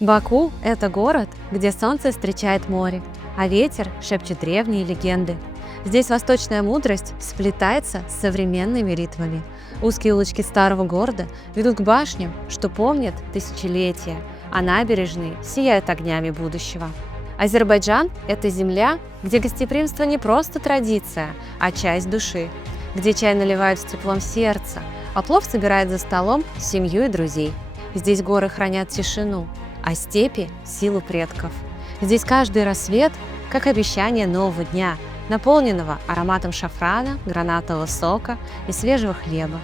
Баку – это город, где солнце встречает море, а ветер шепчет древние легенды. Здесь восточная мудрость сплетается с современными ритмами. Узкие улочки старого города ведут к башням, что помнят тысячелетия, а набережные сияют огнями будущего. Азербайджан – это земля, где гостеприимство не просто традиция, а часть души, где чай наливают с теплом сердца, а плов собирают за столом семью и друзей. Здесь горы хранят тишину, а степи – силу предков. Здесь каждый рассвет – как обещание нового дня, наполненного ароматом шафрана, гранатового сока и свежего хлеба.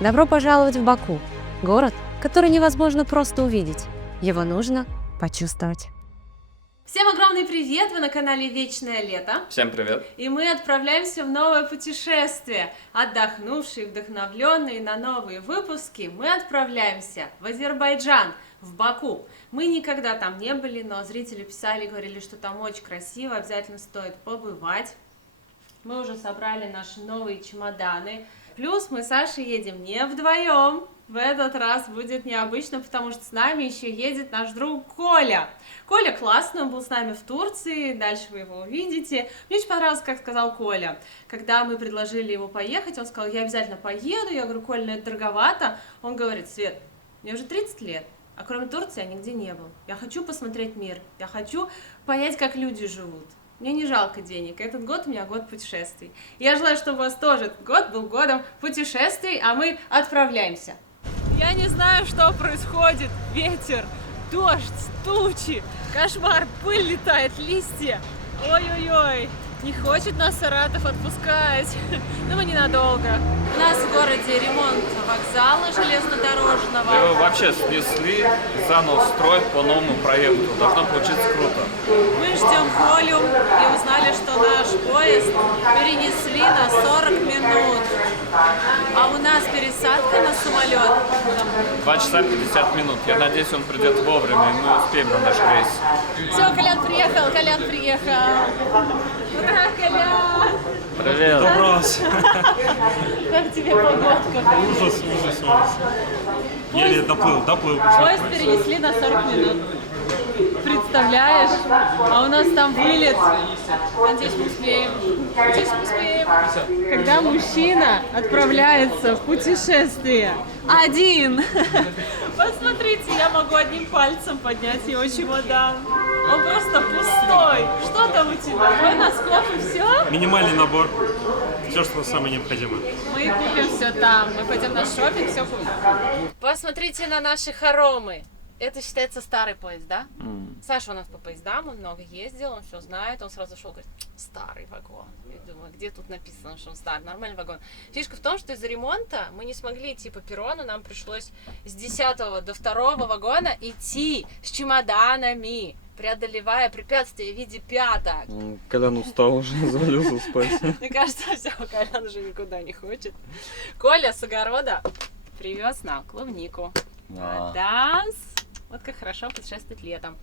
Добро пожаловать в Баку – город, который невозможно просто увидеть, его нужно почувствовать. Всем огромный привет! Вы на канале Вечное Лето. Всем привет! И мы отправляемся в новое путешествие. Отдохнувшие, вдохновленные на новые выпуски, мы отправляемся в Азербайджан, в Баку. Мы никогда там не были, но зрители писали, говорили, что там очень красиво, обязательно стоит побывать. Мы уже собрали наши новые чемоданы. Плюс мы с Сашей едем не вдвоем. В этот раз будет необычно, потому что с нами еще едет наш друг Коля. Коля классный, он был с нами в Турции, дальше вы его увидите. Мне очень понравилось, как сказал Коля. Когда мы предложили ему поехать, он сказал, я обязательно поеду. Я говорю, Коля, ну это дороговато. Он говорит, Свет, мне уже 30 лет, а кроме Турции я нигде не был. Я хочу посмотреть мир, я хочу понять, как люди живут. Мне не жалко денег. Этот год у меня год путешествий. Я желаю, чтобы у вас тоже этот год был годом путешествий, а мы отправляемся. Я не знаю, что происходит. Ветер, дождь, тучи, кошмар, пыль летает, листья. Ой-ой-ой, не хочет нас Саратов отпускать. Но мы ненадолго. У нас в городе ремонт вокзала железнодорожного. Его вообще снесли, заново строят по новому проекту. Должно получиться круто. Мы ждем Колю и узнали, что наш поезд перенесли на 40 минут. А у нас пересадка на самолет. 2 часа 50 минут. Я надеюсь, он придет вовремя, и мы успеем на наш рейс. Все, Колян приехал, Колян приехал. Ура, Колян! Привет! Добрался! Как тебе погодка? Ужас. Еле доплыл. Поезд перенесли на 40 минут. Представляешь? А у нас там вылет. Надеюсь, мы успеем. Когда мужчина отправляется в путешествие один. Посмотрите, я могу одним пальцем поднять его чемодан. Он просто пустой. Что там у тебя? Твой носков и все? Минимальный набор. Все, что самое необходимое. Мы купим все там. Мы пойдем на шопинг, все купим. Посмотрите на наши хоромы. Это считается старый поезд, да? Саша у нас по поездам, он много ездил, он все знает, он сразу шел, говорит, старый вагон. Я думаю, где тут написано, что он старый, нормальный вагон. Фишка в том, что из-за ремонта мы не смогли идти по перрону, нам пришлось с 10 до 2 вагона идти с чемоданами, преодолевая препятствия в виде пяток. Колян устал уже, завалился спать. Мне кажется, все, Колян уже никуда не хочет. Коля с огорода привез нам клубнику. Данс. Вот как хорошо путешествовать летом.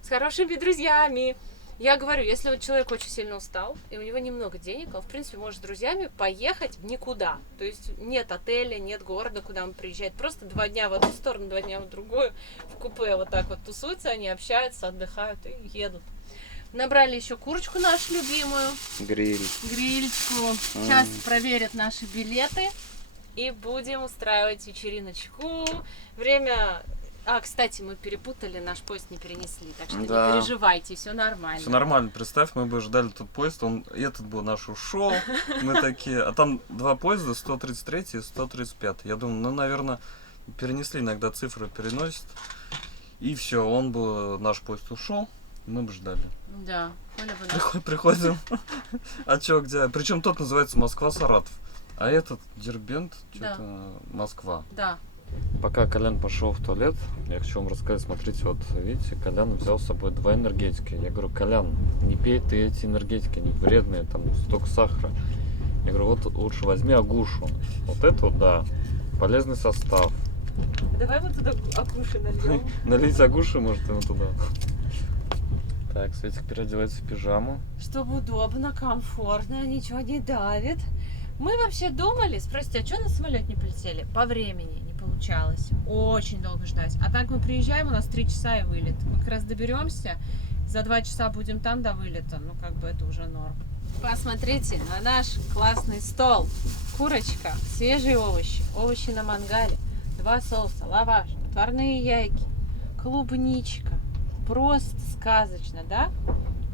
С хорошими друзьями. Я говорю, если вот человек очень сильно устал, и у него немного денег, он, в принципе, может с друзьями поехать в никуда. То есть нет отеля, нет города, куда он приезжает. Просто 2 дня в одну сторону, 2 дня в другую. В купе вот так вот тусуются, они общаются, отдыхают и едут. Набрали еще курочку нашу любимую. Грильчку. Сейчас проверят наши билеты. И будем устраивать вечериночку. Время... кстати, мы перепутали, наш поезд не перенесли, так что не переживайте, все нормально. Все нормально, представь, мы бы ждали тот поезд, этот бы наш ушел, мы такие, а там 2 поезда, 133 и 135. Я думаю, наверное, перенесли, иногда цифры переносят. И все, наш поезд ушел, мы бы ждали. Да, Коля бы нас... Приходим, а чё, где? Причем тот называется Москва-Саратов, а этот Дербент, что-то Москва. Да. Пока Колян пошел в туалет, я хочу вам рассказать, смотрите, вот видите, Колян взял с собой 2 энергетика. Я говорю, Колян, не пей ты эти энергетики, они вредные, там столько сахара. Я говорю, вот лучше возьми Агушу. Вот это вот, да, полезный состав. Давай вот туда Агуши нальем. Налить Агуши, может, ему туда. Так, Светик переодевается в пижаму. Чтобы удобно, комфортно, ничего не давит. Мы вообще думали, спросите, а что на самолет не полетели? По времени, не по получалось. Очень долго ждать. А так мы приезжаем, у нас 3 часа и вылет. Мы как раз доберемся, за 2 часа будем там до вылета. Ну, как бы это уже норм. Посмотрите на наш классный стол. Курочка, свежие овощи, овощи на мангале, 2 соуса, лаваш, отварные яйки, клубничка. Просто сказочно, да?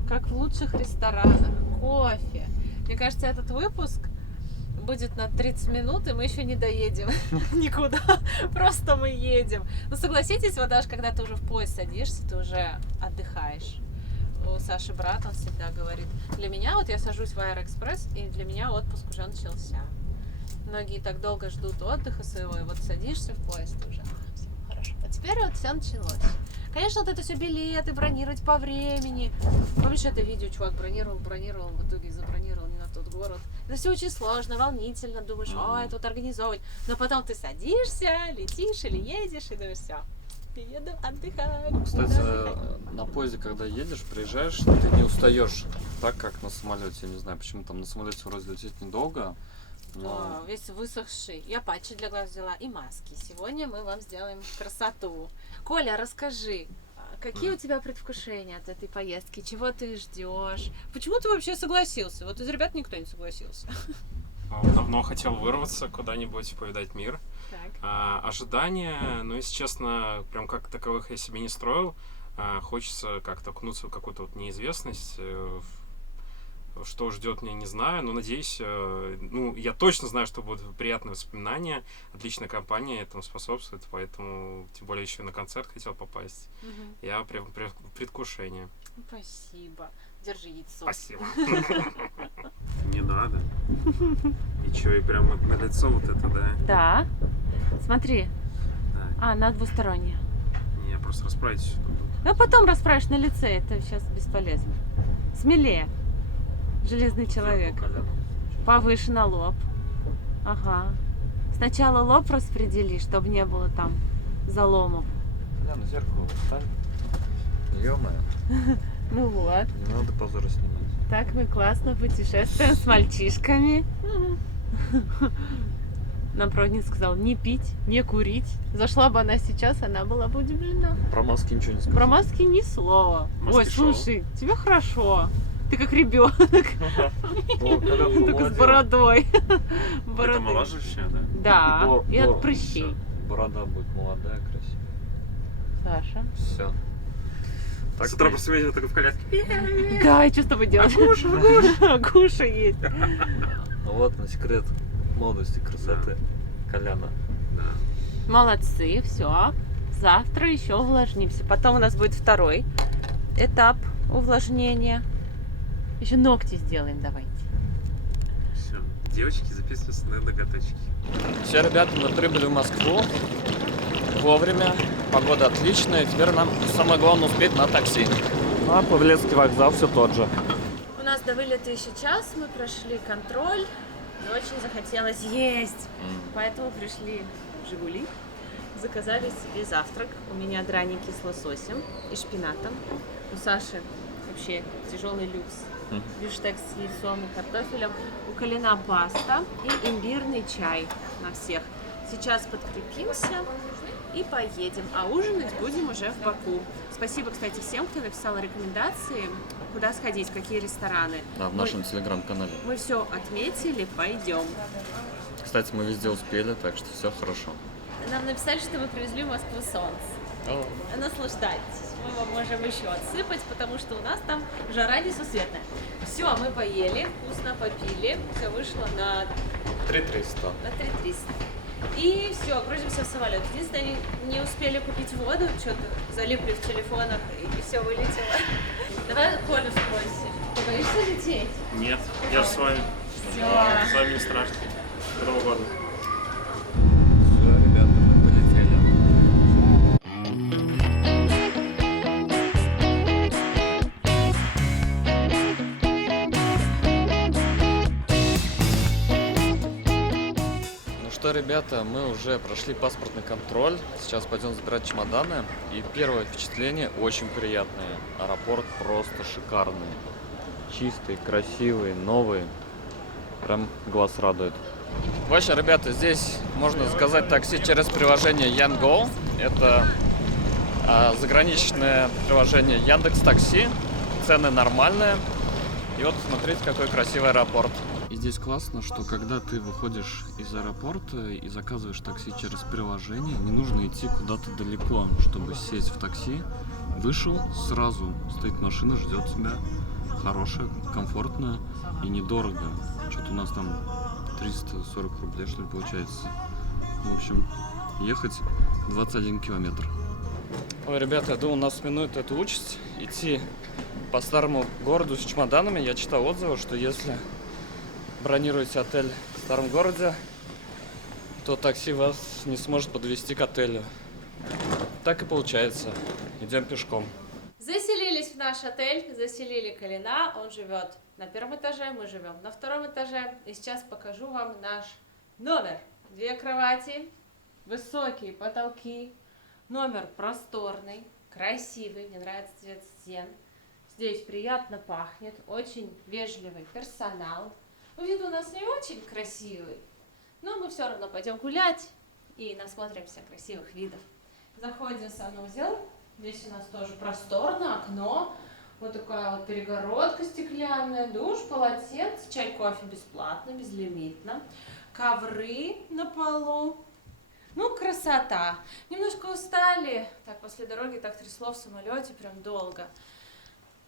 Как в лучших ресторанах. Кофе. Мне кажется, этот выпуск будет на 30 минут, и мы еще не доедем никуда. Просто мы едем. Ну, согласитесь, вот даже когда ты уже в поезд садишься, ты уже отдыхаешь. У Саши брат, он всегда говорит, для меня, вот я сажусь в Аэроэкспресс, и для меня отпуск уже начался. Многие так долго ждут отдыха своего, и вот садишься в поезд уже. Все хорошо. А теперь вот все началось. Конечно, вот это все билеты, бронировать по времени. Помнишь это видео, чувак бронировал, в итоге забронировал не на тот город. Это все очень сложно, волнительно, думаешь, это вот организовывать. Но потом ты садишься, летишь или едешь, и думаешь, все, еду отдыхать. Кстати, на поезде, когда едешь, приезжаешь, ты не устаешь так, как на самолете. Я не знаю, почему там на самолете вроде лететь недолго. Но... Весь высохший. Я патчи для глаз взяла и маски. Сегодня мы вам сделаем красоту. Коля, расскажи, какие у тебя предвкушения от этой поездки? Чего ты ждешь? Почему ты вообще согласился? Вот из ребят никто не согласился. Давно хотел вырваться куда-нибудь, повидать мир. Так. Ожидания, ну, если честно, прям как таковых я себе не строил. Хочется как-то окунуться в какую-то вот неизвестность. Что ждет меня, не знаю, но надеюсь, ну, я точно знаю, что будут приятные воспоминания, отличная компания этому способствует, поэтому, тем более, еще на концерт хотел попасть. Я прям в предвкушении. Спасибо. Держи яйцо. Спасибо. Не надо. И что, и прям вот на лицо вот это, да? Да. Смотри. Да. На двустороннее. Не, просто расправить. Ну, потом расправишь на лице, это сейчас бесполезно. Смелее. Железный человек. Повыше на лоб. Ага. Сначала лоб распредели, чтобы не было там заломов. На зеркало встань. Ё-моё. Ну вот. Не надо позора снимать. Так мы классно путешествуем с мальчишками. Нам проводник сказал не пить, не курить. Зашла бы она сейчас, она была бы удивлена. Про маски ничего не сказал. Про маски ни слова. Маски Ой, шоу. слушай, тебе хорошо. Ты как ребенок. Только с бородой. Это моложущая, да? Да, и от прыщей. Борода будет молодая, красивая. Саша. Все. С утра просто видел только в коляске. Да, и что с тобой делать? Агуша есть. Вот на секрет молодости, красоты. Коляна. Да. Молодцы, все. Завтра еще увлажнимся. Потом у нас будет второй этап увлажнения. Еще ногти сделаем, давайте. Все. Девочки, записываются на ноготочки. Все, ребята, мы прибыли в Москву вовремя. Погода отличная. Теперь нам самое главное успеть на такси. А Павелецкий вокзал все тот же. У нас до вылета еще час, мы прошли контроль. И очень захотелось есть. Поэтому пришли в «Жигули». Заказали себе завтрак. У меня драники с лососем и шпинатом. У Саши вообще тяжелый люкс. Бифштекс с яйцом и картофелем. У Колина паста и имбирный чай на всех. Сейчас подкрепимся и поедем. А ужинать будем уже в Баку. Спасибо, кстати, всем, кто написал рекомендации, куда сходить, какие рестораны. Да, в нашем телеграм-канале. Мы все отметили, пойдем. Кстати, мы везде успели, так что все хорошо. Нам написали, что мы привезли в Москву солнце. Наслаждайтесь. Мы вам можем еще отсыпать, потому что у нас там жара несусветная. Все, мы поели, вкусно попили. Все вышло на 3300. на 3300. И все, грузимся в самолет. Единственное, не успели купить воду, что-то залипли в телефонах и все вылетело. Давай Колю спросим. Ты боишься лететь? Нет, я же с вами. Все. С вами не страшно. До Нового года. Все, ребята, мы полетели. Ну что, ребята, мы уже прошли паспортный контроль. Сейчас пойдем забирать чемоданы. И первое впечатление очень приятное. Аэропорт просто шикарный. Чистый, красивый, новый. Прям глаз радует. В общем, ребята, здесь можно заказать такси через приложение Yango. Это заграничное приложение Яндекс.Такси. Цены нормальные. И вот смотрите, какой красивый аэропорт. И здесь классно, что когда ты выходишь из аэропорта и заказываешь такси через приложение, не нужно идти куда-то далеко, чтобы сесть в такси. Вышел, сразу стоит машина, ждет тебя. Хорошая, комфортная и недорого. Что-то у нас там 340 рублей, что ли, получается. В общем, ехать 21 километр. Ой, ребята, я думал, нас минует эту участь идти по старому городу с чемоданами. Я читал отзывы, что если бронируете отель в старом городе, то такси вас не сможет подвезти к отелю. Так и получается. Идем пешком. Заселились в наш отель, заселили Калина, он живет на первом этаже, мы живем на втором этаже. И сейчас покажу вам наш номер. 2 кровати, высокие потолки, номер просторный, красивый, мне нравится цвет стен. Здесь приятно пахнет, очень вежливый персонал. Вид у нас не очень красивый, но мы все равно пойдем гулять и насмотримся красивых видов. Заходим в санузел. Здесь у нас тоже просторно, окно, вот такая вот перегородка стеклянная, душ, полотенце, чай, кофе бесплатно, безлимитно, ковры на полу. Ну, красота. Немножко устали, так после дороги так трясло в самолете, прям долго.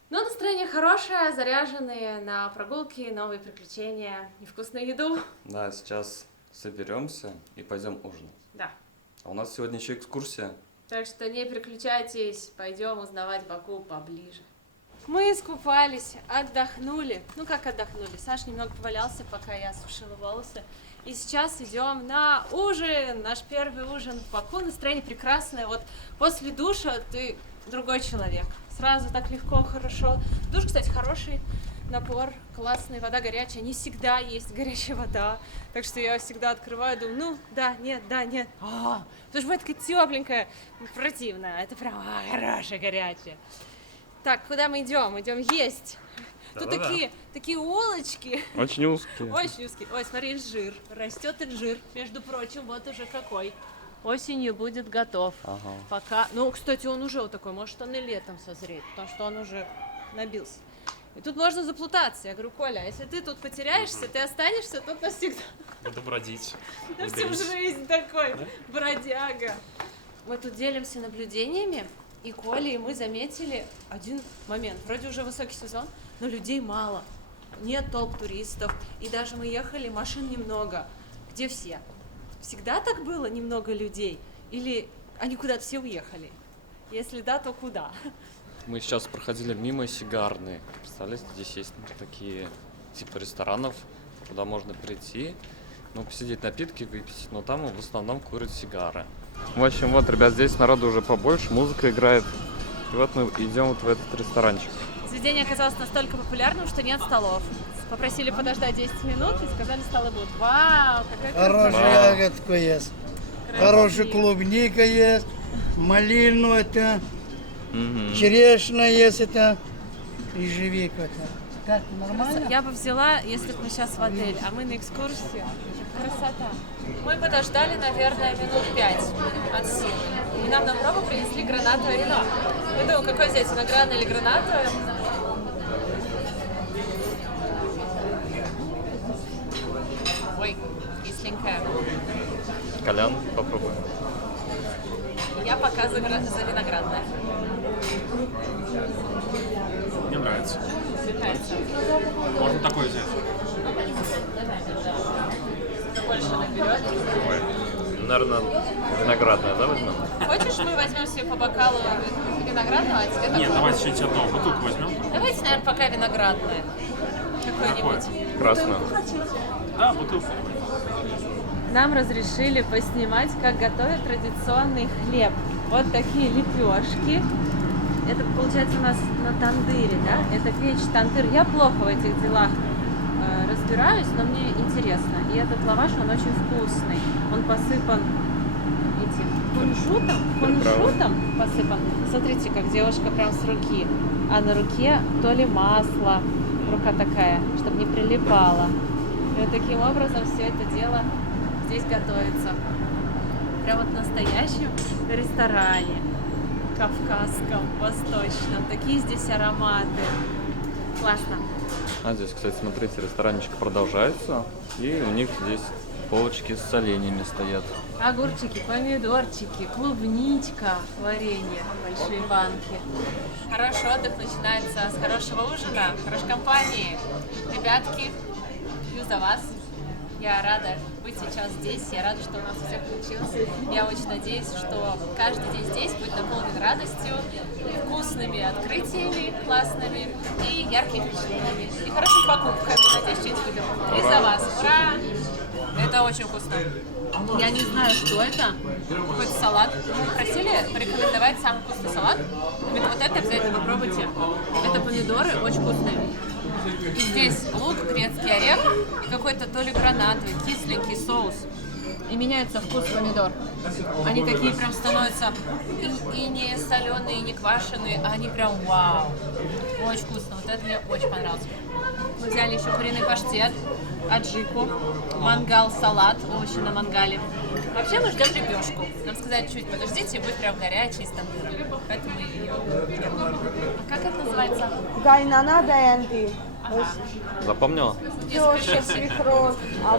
Но настроение хорошее, заряженные на прогулки, новые приключения и вкусную еду. Да, сейчас соберемся и пойдем ужинать. Да. А у нас сегодня еще экскурсия. Так что не переключайтесь, пойдем узнавать Баку поближе. Мы искупались, отдохнули. Ну как отдохнули? Саш немного повалялся, пока я сушила волосы. И сейчас идем на ужин. Наш первый ужин в Баку. Настроение прекрасное. Вот после душа ты другой человек. Сразу так легко, хорошо. Душ, кстати, хороший. Напор, классный, вода горячая. Не всегда есть горячая вода. Так что я всегда открываю, думаю, ну, да, нет, да, нет. Потому что бывает такая тепленькая, противная. Это прям хорошая, горячая. Так, куда мы идем? Идем есть. Тут такие улочки. Очень узкие. Очень узкие. Ой, смотри, инжир. Растет инжир. Между прочим, вот уже какой. Осенью будет готов. Ага. Пока. Ну, кстати, он уже вот такой. Может, он и летом созреет, потому что он уже набился. И тут можно заплутаться. Я говорю, Коля, если ты тут потеряешься, ты останешься тут навсегда. Буду бродить. На всю жизнь такой бродяга. Мы тут делимся наблюдениями, и Коля, и мы заметили один момент. Вроде уже высокий сезон, но людей мало. Нет толп туристов. И даже мы ехали, машин немного. Где все? Всегда так было немного людей? Или они куда-то все уехали? Если да, то куда? Мы сейчас проходили мимо сигарной. Представляете, здесь есть такие типа ресторанов, куда можно прийти, ну, посидеть, напитки выпить, но там в основном курят сигары. В общем, вот, ребят, здесь народу уже побольше, музыка играет. И вот мы идем вот в этот ресторанчик. Заведение оказалось настолько популярным, что нет столов. Попросили подождать 10 минут и сказали, столы будут. Вау, какая красота! Хорошая ягодка есть, хорошая клубника есть, малину это, черешня есть это, ежевика это. Как, нормально? Я бы взяла, если бы мы сейчас в отель, а мы на экскурсии. Красота. Мы подождали, наверное, минут 5 от силы. И нам на пробу принесли гранатовое вино. Я думаю, какое взять, виноградное или гранатовое? Ой, кисленькая. Колян, попробуем. Я пока за виноградное. Мне нравится. Нравится. Можно такой взять. Больше наберет. Наверное, виноградная, да, возьмем? Хочешь, мы возьмем себе по бокалу виноградного, а тебе Нет, такого? давайте еще одного бутылку возьмем. Давайте, наверное, пока виноградное. Какое-нибудь. Красную. Да, бутылку. Нам разрешили поснимать, как готовят традиционный хлеб. Вот такие лепешки. Это получается у нас на тандыре, да? Это печь тандыр. Я плохо в этих делах разбираюсь, но мне интересно. И этот лаваш, он очень вкусный. Он посыпан этим кунжутом посыпан. Смотрите, как девушка прям с руки. А на руке то ли масло, рука такая, чтобы не прилипала. И И таким образом все это дело здесь готовится. Прям вот в настоящем ресторане. Кавказском, восточном. Такие здесь ароматы. Классно. А здесь, кстати, смотрите, ресторанчик продолжается. И у них здесь полочки с соленьями стоят. Огурчики, помидорчики, клубничка, варенье, большие банки. Хороший отдых начинается с хорошего ужина, хорошей компании. Ребятки, пью за вас. Я рада быть сейчас здесь, я рада, что у нас у всех получилось. Я очень надеюсь, что каждый день здесь будет наполнен радостью, вкусными открытиями классными и яркими впечатлениями, и хорошими покупками. Надеюсь, что-нибудь купим. И за вас. Ура! Это очень вкусно. Я не знаю, что это. Какой-то салат. Вы просили порекомендовать самый вкусный салат? Вот это обязательно попробуйте. Это помидоры, очень вкусные. И здесь лук, грецкий орех и какой-то то ли гранатовый, кисленький соус. И меняется вкус помидор. Они такие прям становятся и не соленые, и не квашеные, а они прям вау. Очень вкусно. Вот это мне очень понравилось. Мы взяли еще куриный паштет, аджику, мангал-салат, овощи на мангале. Вообще мы ждем лепешку. Нам сказали, чуть подождите, будет прям горячий с тандыром. Поэтому мы ее ждем. А как это называется? Гайнана даянди. Запомнила? Теща свекровь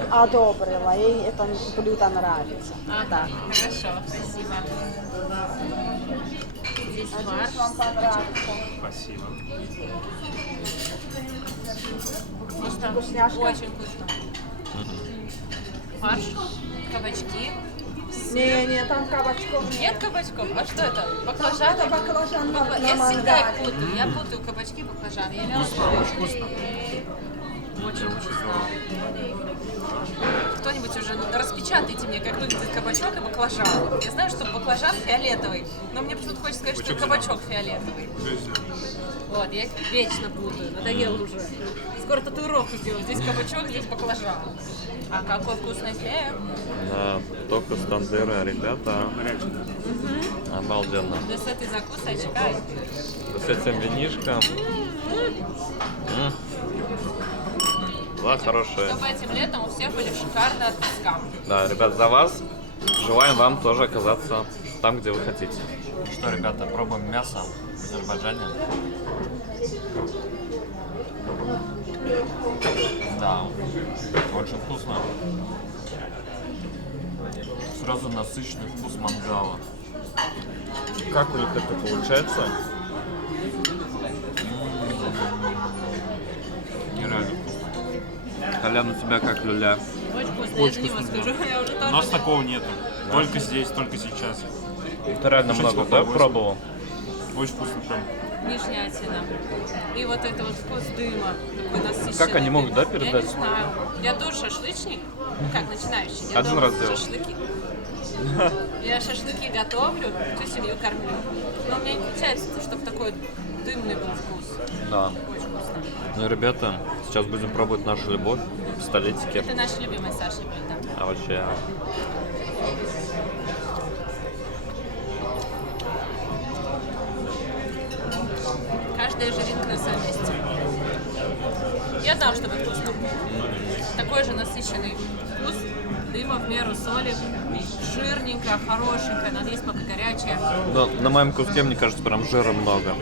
одобрила, ей это блюдо нравится. Да. Хорошо, спасибо. Здесь фарш. Вам понравится. Спасибо. Вкусно. Вкусняшка? Очень вкусно. Фарш, кабачки. Не, там кабачков нет. Нет кабачков? А что это? Баклажаны? Это баклажан на Я всегда мангале. их путаю. Я путаю кабачки и баклажаны. Я имела в виду. Очень вкусно. Очень вкусно. Кто-нибудь уже распечатайте мне, как выглядит кабачок и баклажан. Я знаю, что баклажан фиолетовый, но мне почему-то хочется сказать, что кабачок фиолетовый. Вот, я их вечно путаю, надоело уже. Скоро татуировку сделаю. Здесь кабачок, здесь баклажан. А какой вкусный хлеб. Да, только с тандыра, ребята. Обалденно. Да с этой закусочкой. С этим винишком. Была хорошая. Чтобы этим летом у всех были шикарные отпуска. Да, ребят, за вас. Желаем вам тоже оказаться там, где вы хотите. Ну что, ребята, пробуем мясо в Азербайджане. Да, очень вкусно. Сразу насыщенный вкус мангала. Как у них это получается? Нереально вкусно. Колян, у тебя как люля? Очень вкусно, Очень я за него вкусно, скажу. Я уже У тоже. нас такого нету. Только здесь, только сейчас. Ты реально Очень много, да, попробовать. пробовал? Очень вкусно прям. Нижнятина. И вот это вот вкус дыма, такой насыщенный. Как они могут, да, Я передать? не знаю. Я тоже шашлычник, как начинающий. Я Один дома раз делал. шашлыки. Я шашлыки готовлю, всю семью кормлю. Но у меня не получается, чтобы такой дымный был вкус. Да. Очень вкусно. Ну, ребята, сейчас будем пробовать нашу любовь, пистолетики. Это наше любимое Саши блюдо. А вообще... Каждая жиринка на своем месте. Я знала, что будет вкусно. Такой же насыщенный вкус, дыма в меру соли, жирненькая, хорошенькая, надо есть пока горячая. Но на моем куске, мне кажется, прям жира много.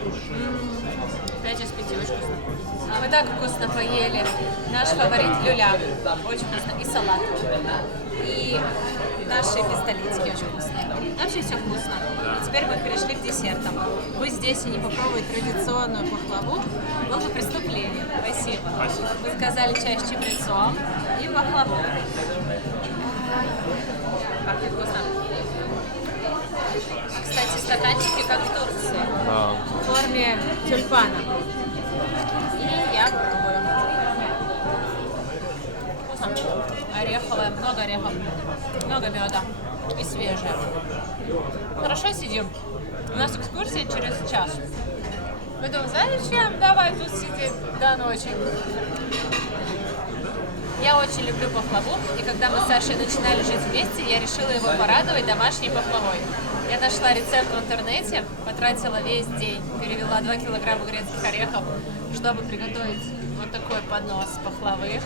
5 из 5, очень вкусно. Мы так вкусно поели. Наш фаворит люля, очень вкусно, и салат. И наши пистолетики очень вкусные. Вообще все вкусно. И теперь мы перешли к десертам. Быть здесь и не попробовать традиционную пахлаву было бы преступление. Спасибо. Мы заказали чай с чабрецом и пахлаву. Пахнет вкусно. А, кстати, стаканчики как в Турции. Да. В форме тюльпана. И я пробую. Вкусно. Ореховое, много орехов, много меда и свежее. Хорошо сидим. У нас экскурсия через час. Мы думаем, зачем? Давай тут сидеть до ночи. Я очень люблю пахлаву, и когда мы с Сашей начинали жить вместе, я решила его порадовать домашней пахлавой. Я нашла рецепт в интернете, потратила весь день, перевела 2 килограмма грецких орехов, чтобы приготовить вот такой поднос пахлавы.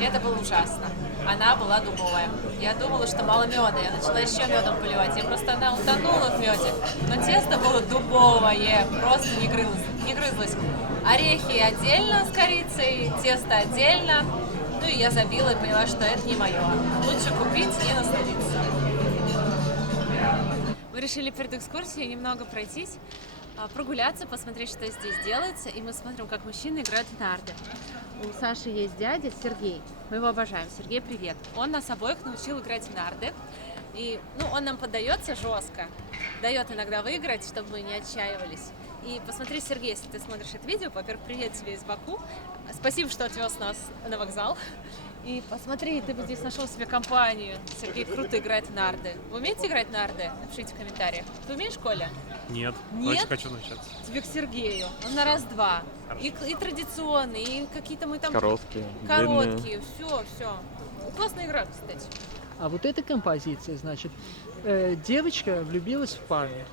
И это было ужасно. Она была дубовая. Я думала, что мало меда. Я начала еще медом поливать. И просто она утонула в меде. Но тесто было дубовое, просто не грызлось. Орехи отдельно с корицей, тесто отдельно. Ну и я забила и поняла, что это не мое. Лучше купить и насладиться. Мы решили перед экскурсией немного пройтись, прогуляться, посмотреть, что здесь делается. И мы смотрим, как мужчины играют в нарды. У Саши есть дядя Сергей. Мы его обожаем. Сергей, привет. Он нас обоих научил играть в нарды. И он нам поддается жестко. Дает иногда выиграть, чтобы мы не отчаивались. И посмотри, Сергей, если ты смотришь это видео, во-первых, привет тебе из Баку. Спасибо, что отвез нас на вокзал. И посмотри, ты бы здесь нашел себе компанию. Сергей круто играет в нарды. Вы умеете играть в нарды? Напишите в комментариях. Ты умеешь, Коля? Нет, Нет? очень хочу начать. Тебе к Сергею. Он на раз-два. И традиционные, и какие-то мы там... Короткие, Короткие, все. Классная игра, кстати. А вот эта композиция, значит, девочка влюбилась в парня,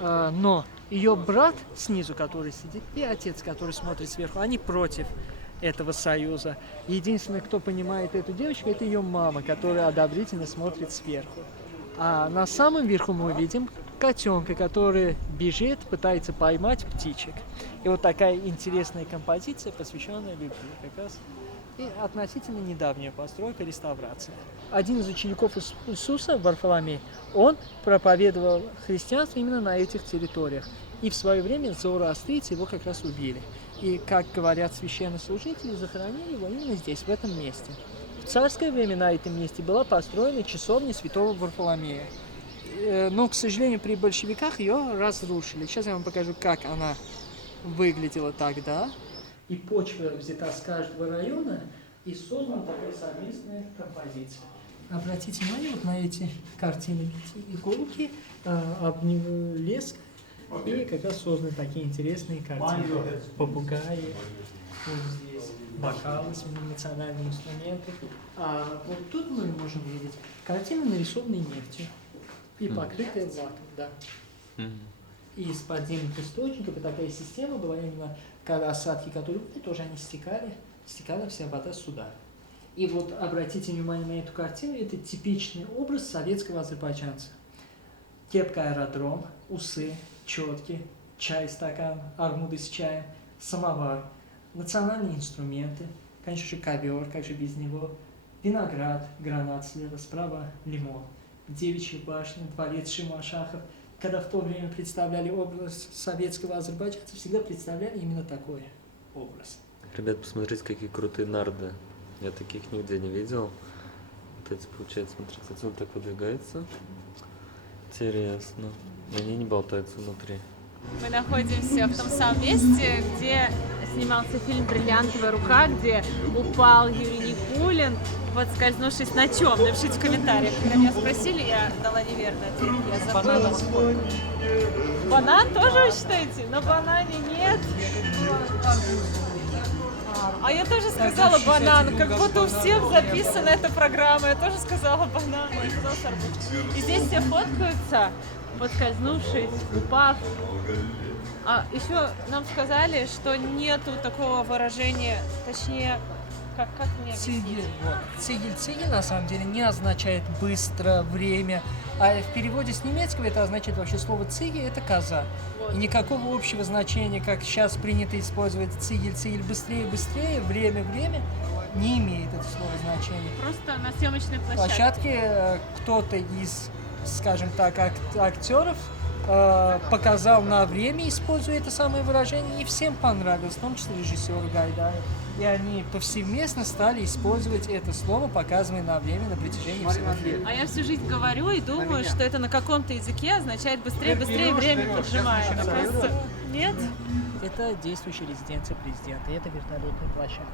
но ее брат снизу, который сидит, и отец, который смотрит сверху, они против этого союза. Единственный, кто понимает эту девочку, это ее мама, которая одобрительно смотрит сверху. А на самом верху мы видим котенка, который бежит, пытается поймать птичек. И вот такая интересная композиция, посвященная любви, как раз и относительно недавняя постройка, реставрация. Один из учеников Иисуса, Варфоломей, он проповедовал христианство именно на этих территориях. И в свое время зороастрийцы его как раз убили. И, как говорят священнослужители, захоронили его именно здесь, в этом месте. В царское время на этом месте была построена часовня святого Варфоломея. Но, к сожалению, при большевиках ее разрушили. Сейчас я вам покажу, как она выглядела тогда. И почва взята с каждого района, и создана такая совместная композиция. Обратите внимание вот на эти картины. Иголки, лес, и как раз созданы такие интересные картины. Попугаи, вот здесь бокалы с национальными инструментами. А вот тут мы можем видеть картины, нарисованные нефтью и покрытые лаком, да. И из подземных источников, и такая система была именно, когда осадки, которые были, тоже они стекала вся вода сюда. И вот обратите внимание на эту картину, это типичный образ советского азербайджанца. Кепка аэродром, усы, четки, чай, стакан, армуды с чаем, самовар, национальные инструменты, конечно же ковер, как же без него, виноград, гранат слева, справа лимон, девичья башня, дворец Шимашахов. Когда в то время представляли образ советского азербайджанца, всегда представляли именно такой образ. Ребят, посмотрите, какие крутые нарды. Я таких нигде не видел. Вот эти, получается, смотрите, отсюда так выдвигается. Интересно. Они не болтаются внутри. Мы находимся в том самом месте, где снимался фильм «Бриллиантовая рука», где упал Юрий Никулин, подскользнувшись на чем? Напишите в комментариях. Когда меня спросили, я дала неверный ответ. Я забыла. Банан тоже вы считаете? На банане нет. А я тоже сказала банан, как будто у всех записана эта программа. Я тоже сказала банан. И здесь все фоткаются, подскользнувшись, упав. А еще нам сказали, что нету такого выражения, точнее, как мне объяснить? Цигель, вот. Цигель на самом деле не означает быстро, время, а в переводе с немецкого это означает вообще слово цигель, это коза. Вот. И никакого общего значения, как сейчас принято использовать цигель, быстрее, время, не имеет это слово значения. Просто на съемочной В площадке. площадке кто-то из, скажем так, актеров показал на время, используя это самое выражение, и всем понравилось, в том числе режиссеру Гайдаю. И они повсеместно стали использовать это слово, показывая на время на протяжении всего фильма. А я всю жизнь говорю и думаю, что это на каком-то языке означает быстрее, время поджимает. Просто нет? Это действующая резиденция президента, это вертолетная площадка.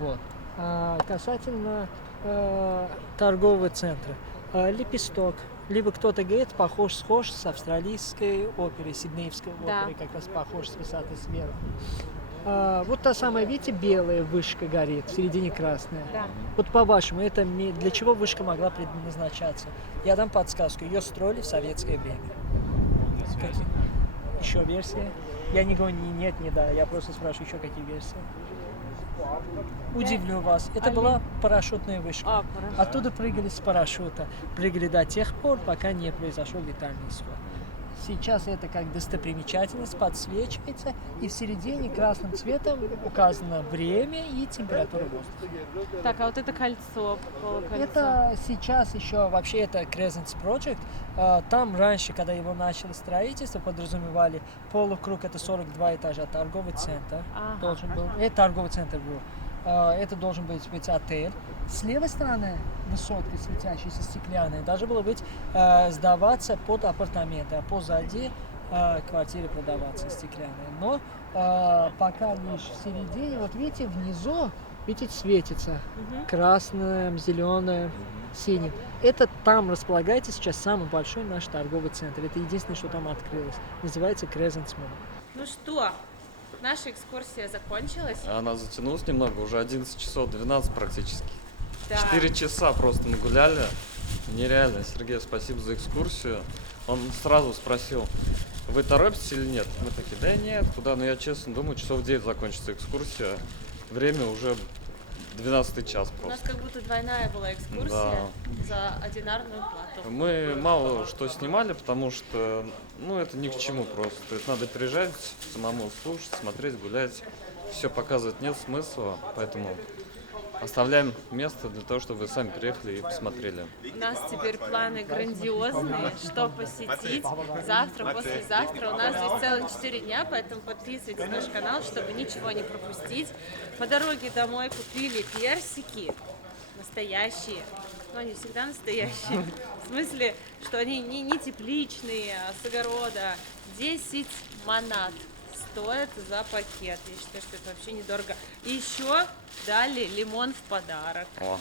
Вот. А касательно торгового центра, Лепесток, либо кто-то говорит, схож с австралийской оперой, сиднеевской оперой, как раз похож с высоты сверху. Вот та самая, видите, белая вышка горит, в середине красная. Да. Вот по-вашему, это для чего вышка могла предназначаться? Я дам подсказку. Ее строили в советское время. Какие? Еще версии? Я не говорю ни нет, ни да. Я просто спрашиваю, еще какие версии. Удивлю вас. Это была парашютная вышка. Оттуда прыгали с парашюта. Прыгали до тех пор, пока не произошел летальный исход. Сейчас это как достопримечательность, подсвечивается, и в середине красным цветом указано время и температура воздуха. Так, а вот это кольцо, полукольцо. Это сейчас еще, вообще это Crescents Project. Там раньше, когда его начали строительство, подразумевали полукруг, это 42 этажа, торговый центр должен был. Это торговый центр был. Это должен быть отель. С левой стороны высотка светящаяся, стеклянная, должна была быть сдаваться под апартаменты, а позади квартиры продаваться стеклянные. Но пока лишь в середине, вот видите, внизу, видите, светится красным, зеленым, синим. Это там располагается сейчас самый большой наш торговый центр. Это единственное, что там открылось. Называется Crescents Mall. Ну что, наша экскурсия закончилась. Она затянулась немного, уже 11 часов, 12 практически. Да. 4 часа просто мы гуляли. Нереально. Сергей, спасибо за экскурсию. Он сразу спросил, вы торопитесь или нет? Мы такие, да нет, куда? Но я честно думаю, часов 9 закончится экскурсия. Время уже 12 час У нас просто. как будто двойная была экскурсия за одинарную плату. Мы мало что снимали, потому что, ну, это ни к чему просто. То есть надо приезжать, самому слушать, смотреть, гулять. Все показывать нет смысла, поэтому оставляем место для того, чтобы вы сами приехали и посмотрели. У нас теперь планы грандиозные, что посетить завтра, послезавтра. У нас здесь целых 4 дня, поэтому подписывайтесь на наш канал, чтобы ничего не пропустить. По дороге домой купили персики настоящие. Но они всегда настоящие. В смысле, что они не тепличные, а с огорода. 10 манат стоит за пакет. Я считаю, что это вообще недорого. И еще дали лимон в подарок. О.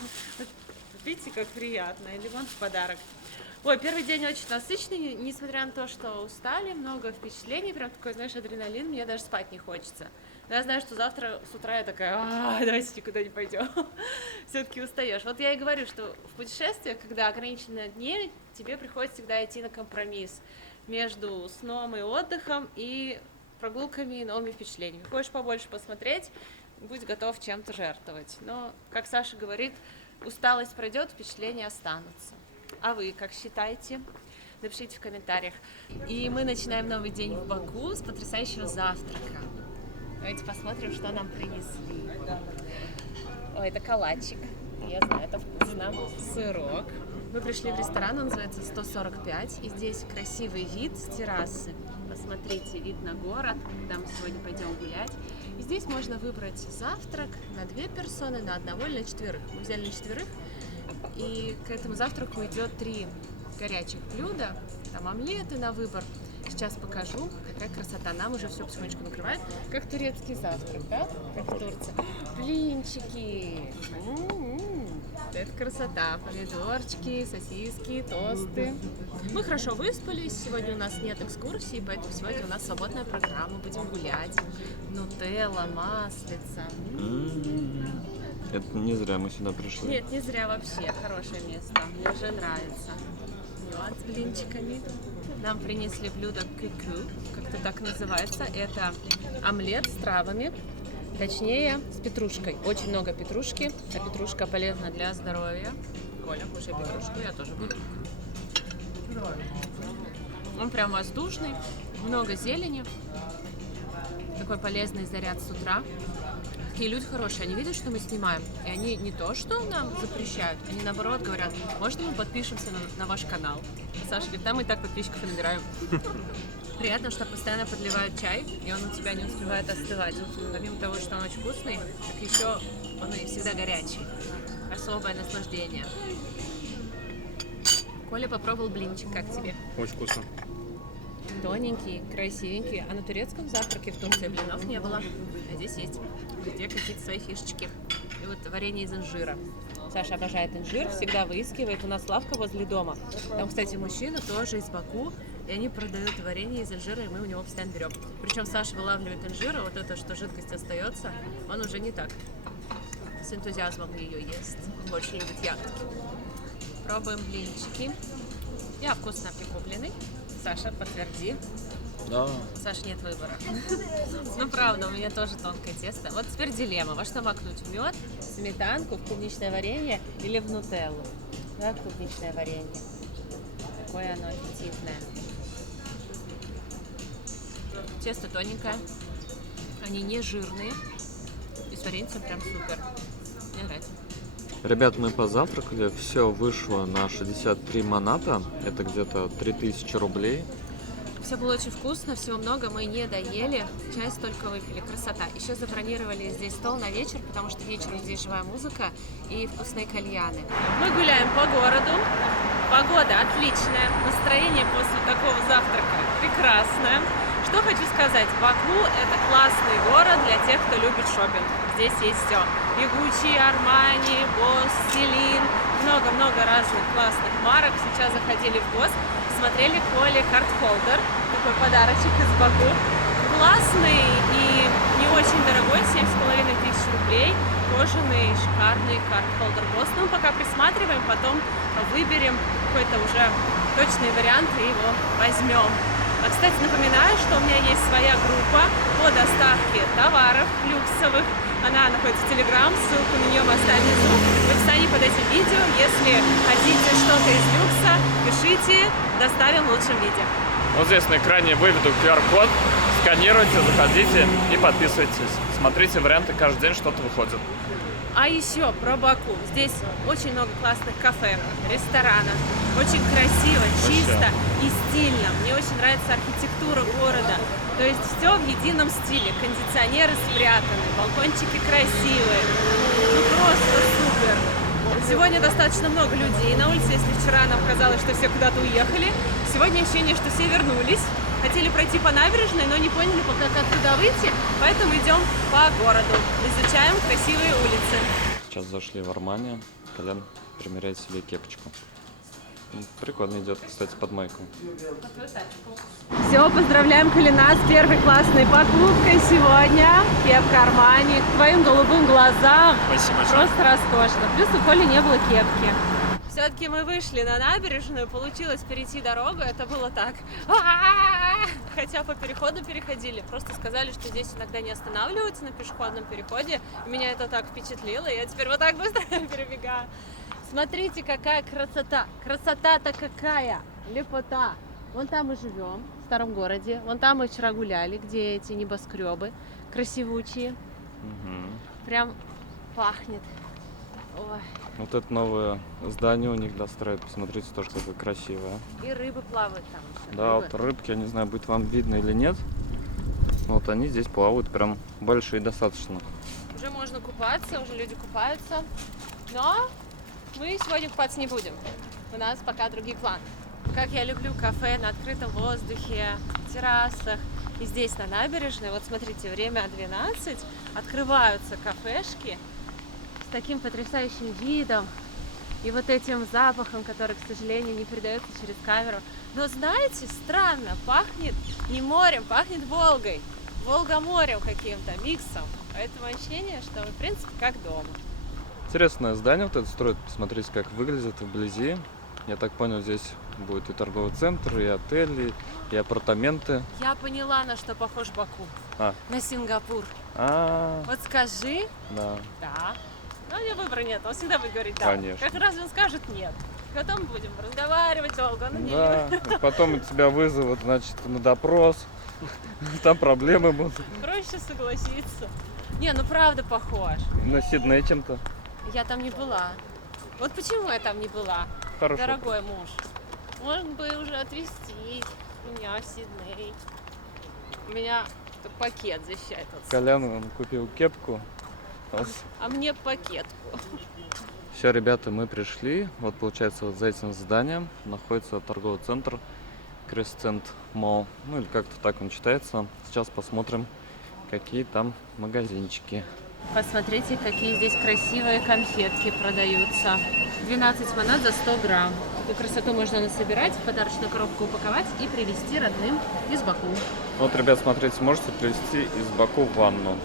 Видите, как приятно. Лимон в подарок. Ой, первый день очень насыщенный, несмотря на то, что устали, много впечатлений, прям такой, знаешь, адреналин, мне даже спать не хочется. Но я знаю, что завтра с утра я такая, давайте никуда не пойдем. Все-таки устаешь. Вот я и говорю, что в путешествиях, когда ограничены дни, тебе приходится всегда идти на компромисс между сном и отдыхом и прогулками и новыми впечатлениями. Хочешь побольше посмотреть, будь готов чем-то жертвовать. Но, как Саша говорит, усталость пройдет, впечатления останутся. А вы как считаете? Напишите в комментариях. И мы начинаем новый день в Баку с потрясающего завтрака. Давайте посмотрим, что нам принесли. Ой, это калачик. Я знаю, это вкусно. Сырок. Мы пришли в ресторан, он называется 145. И здесь красивый вид с террасы. Посмотрите, вид на город, когда мы сегодня пойдем гулять. И здесь можно выбрать завтрак на 2 персоны, на одного или на 4. Мы взяли на 4. И к этому завтраку идет 3 горячих блюда. Там омлеты на выбор. Сейчас покажу, какая красота. Нам уже все потихонечку накрывает. Как турецкий завтрак, да? Как в Турции. Блинчики. Это красота. Помидорчики, сосиски, тосты. Мы хорошо выспались. Сегодня у нас нет экскурсии, поэтому сегодня у нас свободная программа. Будем гулять. Нутелла, маслица. Это не зря мы сюда пришли. Нет, не зря вообще. Хорошее место. Мне уже нравится. Вот с блинчиками. Нам принесли блюдо кюкю, как-то так называется. Это омлет с травами, точнее с петрушкой. Очень много петрушки, а петрушка полезна для здоровья. Коля, кушай петрушку, я тоже буду. Он прям воздушный, много зелени. Такой полезный заряд с утра. Такие люди хорошие, они видят, что мы снимаем, и они не то, что нам запрещают, они наоборот говорят, можно мы подпишемся на ваш канал? А Саша говорит, там мы и так подписчиков набираем. Приятно, что постоянно подливают чай, и он у тебя не успевает остывать. Помимо того, что он очень вкусный, так еще он и всегда горячий. Особое наслаждение. Коля попробовал блинчик, как тебе? Очень вкусно. Тоненький, красивенький. А на турецком завтраке в Турции блинов не было. А здесь есть. Где какие-то свои фишечки. И вот варенье из инжира. Саша обожает инжир, всегда выискивает. У нас лавка возле дома. Там, кстати, мужчина тоже из Баку. и они продают варенье из инжира, и мы у него постоянно берем. Причем Саша вылавливает инжир, а вот это, что жидкость остается, он уже не так с энтузиазмом ее ест. Он больше любит ягодки. Пробуем блинчики. Я вкусно прикупленный. Саша, подтверди. Да. Саш, нет выбора. Ну правда, у меня тоже тонкое тесто. Вот теперь дилемма. Во что макнуть? В мед, сметанку, в клубничное варенье или в нутеллу? Да, клубничное варенье. Какое оно аппетитное. Тесто тоненькое. Они не жирные. И с вареньем прям супер. Мне нравится. Ребят, мы позавтракали, все вышло на 63 маната, это где-то 3000 рублей. Все было очень вкусно, всего много, мы не доели, чай столько выпили, красота. Еще забронировали здесь стол на вечер, потому что вечером здесь живая музыка и вкусные кальяны. Мы гуляем по городу, погода отличная, настроение после такого завтрака прекрасное. Что хочу сказать, Баку — это классный город для тех, кто любит шопинг. Здесь есть все. И Гуччи, Армани, Босс, Селин, много-много разных классных марок. Сейчас заходили в ГОС, смотрели Коле карт-холдер, такой подарочек из Баку. Классный и не очень дорогой, 7500 рублей. Кожаный, шикарный карт-холдер ГОС. Ну, пока присматриваем, потом выберем какой-то уже точный вариант и его возьмем. А, кстати, напоминаю, что у меня есть своя группа по доставке товаров люксовых. Она находится в Telegram, ссылку на нее мы оставим внизу в описании под этим видео. Если хотите что-то из люкса, пишите, доставим в лучшем виде. Вот здесь на экране выведу QR-код, сканируйте, заходите и подписывайтесь. Смотрите варианты, каждый день что-то выходит. А еще про Баку. Здесь очень много классных кафе, ресторанов. Очень красиво, чисто и стильно. Мне очень нравится архитектура города. То есть все в едином стиле. Кондиционеры спрятаны, балкончики красивые. Ну просто супер. Сегодня достаточно много людей на улице. Если вчера нам казалось, что все куда-то уехали, сегодня ощущение, что все вернулись. Хотели пройти по набережной, но не поняли пока, как туда выйти, поэтому идем по городу, изучаем красивые улицы. Сейчас зашли в Армани, Колян примеряет себе кепочку. Прикольно идет, кстати, под майку. Все, поздравляем Колина с первой классной покупкой сегодня. Кепка Армани, к твоим голубым глазам. Спасибо большое. Просто роскошно. Плюс у Коли не было кепки. Все-таки мы вышли на набережную, получилось перейти дорогу, это было так. Хотя по переходу переходили, просто сказали, что здесь иногда не останавливаются на пешеходном переходе. И меня это так впечатлило, и я теперь вот так быстро перебегаю. Смотрите, какая красота! Красота-то какая! Лепота! Вон там мы живем, в старом городе. Вон там мы вчера гуляли, где эти небоскребы красивучие. Прям пахнет. Ой. Вот это новое здание у них достроят, посмотрите, тоже какое красивое. И рыбы плавают там. Да, вот рыбки, я не знаю, будет вам видно или нет. Вот они здесь плавают прям большие достаточно. Уже можно купаться, уже люди купаются. Но мы сегодня купаться не будем. У нас пока другие планы. Как я люблю кафе на открытом воздухе, террасах. И здесь на набережной, вот смотрите, время 12, открываются кафешки с таким потрясающим видом и вот этим запахом, который, к сожалению, не передается через камеру. Но знаете, странно, пахнет не морем, пахнет Волгой, Волга-морем каким-то, миксом. Поэтому ощущение, что мы, в принципе, как дома. Интересное здание вот это строят, посмотрите, как выглядит вблизи. Я так понял, здесь будет и торговый центр, и отели, и апартаменты. Я поняла, на что похож Баку. На Сингапур. Вот скажи. Да. Да. Но у него выбора нет, он всегда будет говорить да. Конечно. Как раз он скажет нет. Потом будем разговаривать долго, но Да, потом тебя вызовут, значит, на допрос. Там проблемы будут. проще согласиться. Не, ну правда похож. На Сидней чем-то. Я там не была. Вот почему я там не была? Хорошо. Дорогой муж, можно бы уже отвезти меня в Сидней. У меня пакет защищает. Колян он купил кепку. А мне пакетку. Все, ребята, мы пришли. Вот, получается, вот за этим зданием находится торговый центр Crescent Mall. Ну, или как-то так он читается. Сейчас посмотрим, какие там магазинчики. Посмотрите, какие здесь красивые конфетки продаются. 12 манат за 100 грамм. Эту красоту можно насобирать, в подарочную коробку упаковать и привезти родным из Баку. Вот, ребят, смотрите, можете привезти из Баку ванну.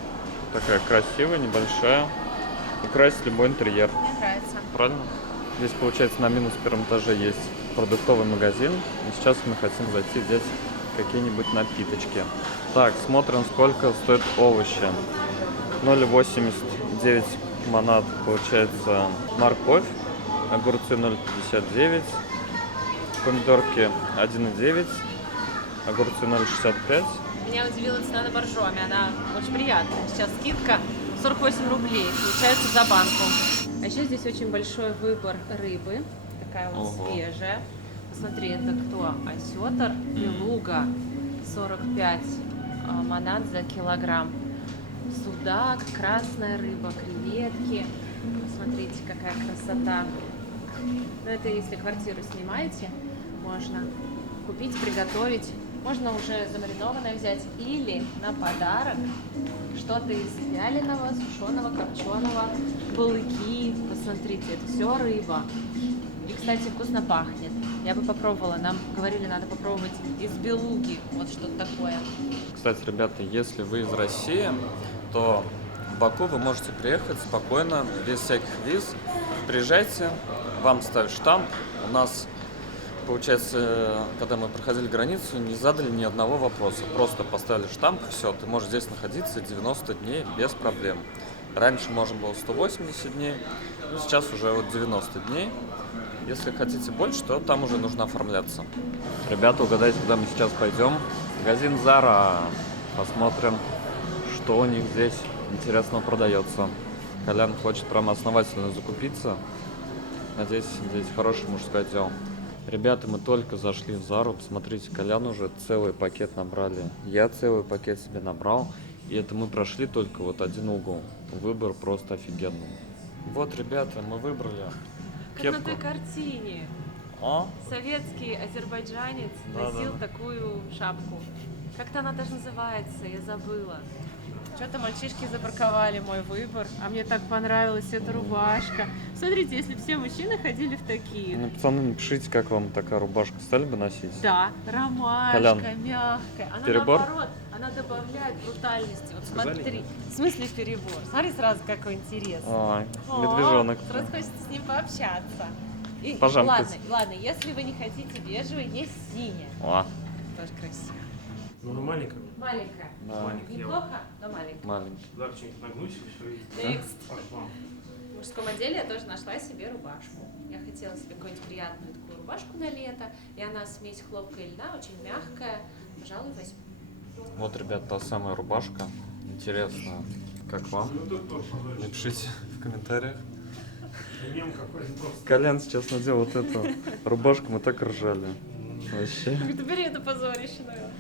Такая красивая, небольшая. Украсить любой интерьер. Мне нравится. Правильно? Здесь, получается, на минус первом этаже есть продуктовый магазин. И сейчас мы хотим зайти взять какие-нибудь напиточки. Так, смотрим, сколько стоят овощи. 0,89 манат, получается, морковь. Огурцы 0,59. Помидорки 1,9. Огурцы 0,65. Меня удивила цена на боржоми, она очень приятная. Сейчас скидка 48 рублей, получается, за банку. А еще здесь очень большой выбор рыбы, такая вот свежая. Посмотри, это кто? Осетр, белуга, 45 манат за килограмм. Судак, красная рыба, креветки. Посмотрите, какая красота. Но это если квартиру снимаете, можно купить, приготовить. Можно уже замаринованное взять или на подарок что-то из вяленого, сушеного, копченого, балыки. Посмотрите, это все рыба. И, кстати, вкусно пахнет. Я бы попробовала. Нам говорили, надо попробовать из белуги. Вот что-то такое. Кстати, ребята, если вы из России, то в Баку вы можете приехать спокойно, без всяких виз. Приезжайте, вам ставят штамп. У нас, получается, когда мы проходили границу, не задали ни одного вопроса. Просто поставили штамп, все, ты можешь здесь находиться 90 дней без проблем. Раньше можно было 180 дней, но сейчас уже вот 90 дней. Если хотите больше, то там уже нужно оформляться. Ребята, угадайте, куда мы сейчас пойдем. Магазин Zara. Посмотрим, что у них здесь интересного продается. Колян хочет прям основательно закупиться. Надеюсь, здесь хороший мужской отдел. Ребята, мы только зашли в Зару. Посмотрите, Колян уже целый пакет набрали. Я целый пакет себе набрал. И это мы прошли только вот один угол. Выбор просто офигенный. Вот, ребята, мы выбрали Как кепку. на той картине. Советский азербайджанец носил такую шапку. Как-то она даже называется, я забыла. Что-то мальчишки запарковали мой выбор, а мне так понравилась эта рубашка. Смотрите, если все мужчины ходили в такие. Ну, пацаны, напишите, как вам такая рубашка. Стали бы носить? Да, ромашка, Колян, мягкая. Она перебор? наоборот, она добавляет брутальности. Вот смотри, в смысле перебор? Смотри сразу, какой интерес. Ой, медвежонок. Сразу хочется с ним пообщаться. И, Пожамкать. ладно, если вы не хотите бежевый, есть синяя. О, Тоже красиво. Ну, она маленькая. Маленькая. да, Маленькая. Неплохо, но маленькая. маленький. Да, что-нибудь нагнусь, и все, и Next. пошла. В мужском отделе я тоже нашла себе рубашку. Я хотела себе какую-нибудь приятную такую рубашку на лето. И она смесь хлопка и льна, очень мягкая. Пожалуй, возьму. Вот, ребят, та самая рубашка. Интересно, как вам? Напишите в комментариях. Мем какой-то просто. Колян сейчас надел вот эту рубашку, мы так ржали. Вообще. Да бери эту позорищную.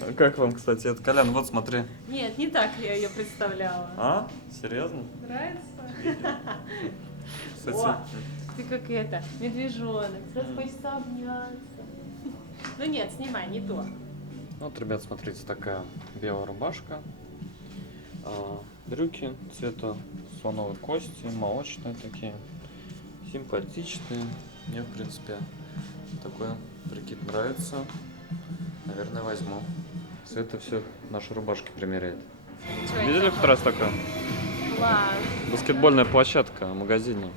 А как вам, кстати, это? Колян, вот смотри. Нет, не так я ее представляла. А? Серьезно? Нравится? Кстати, О, ты как это, медвежонок. Сразу хочется обняться. Ну нет, снимай, не то. вот, ребят, смотрите, такая белая рубашка. Брюки цвета слоновой кости, молочные такие. Симпатичные. Мне, в принципе, такой прикид нравится. Наверное, возьму. Света все наши рубашки примеряет. Чё это? Видели хоть раз такое? Класс. Баскетбольная площадка в магазине.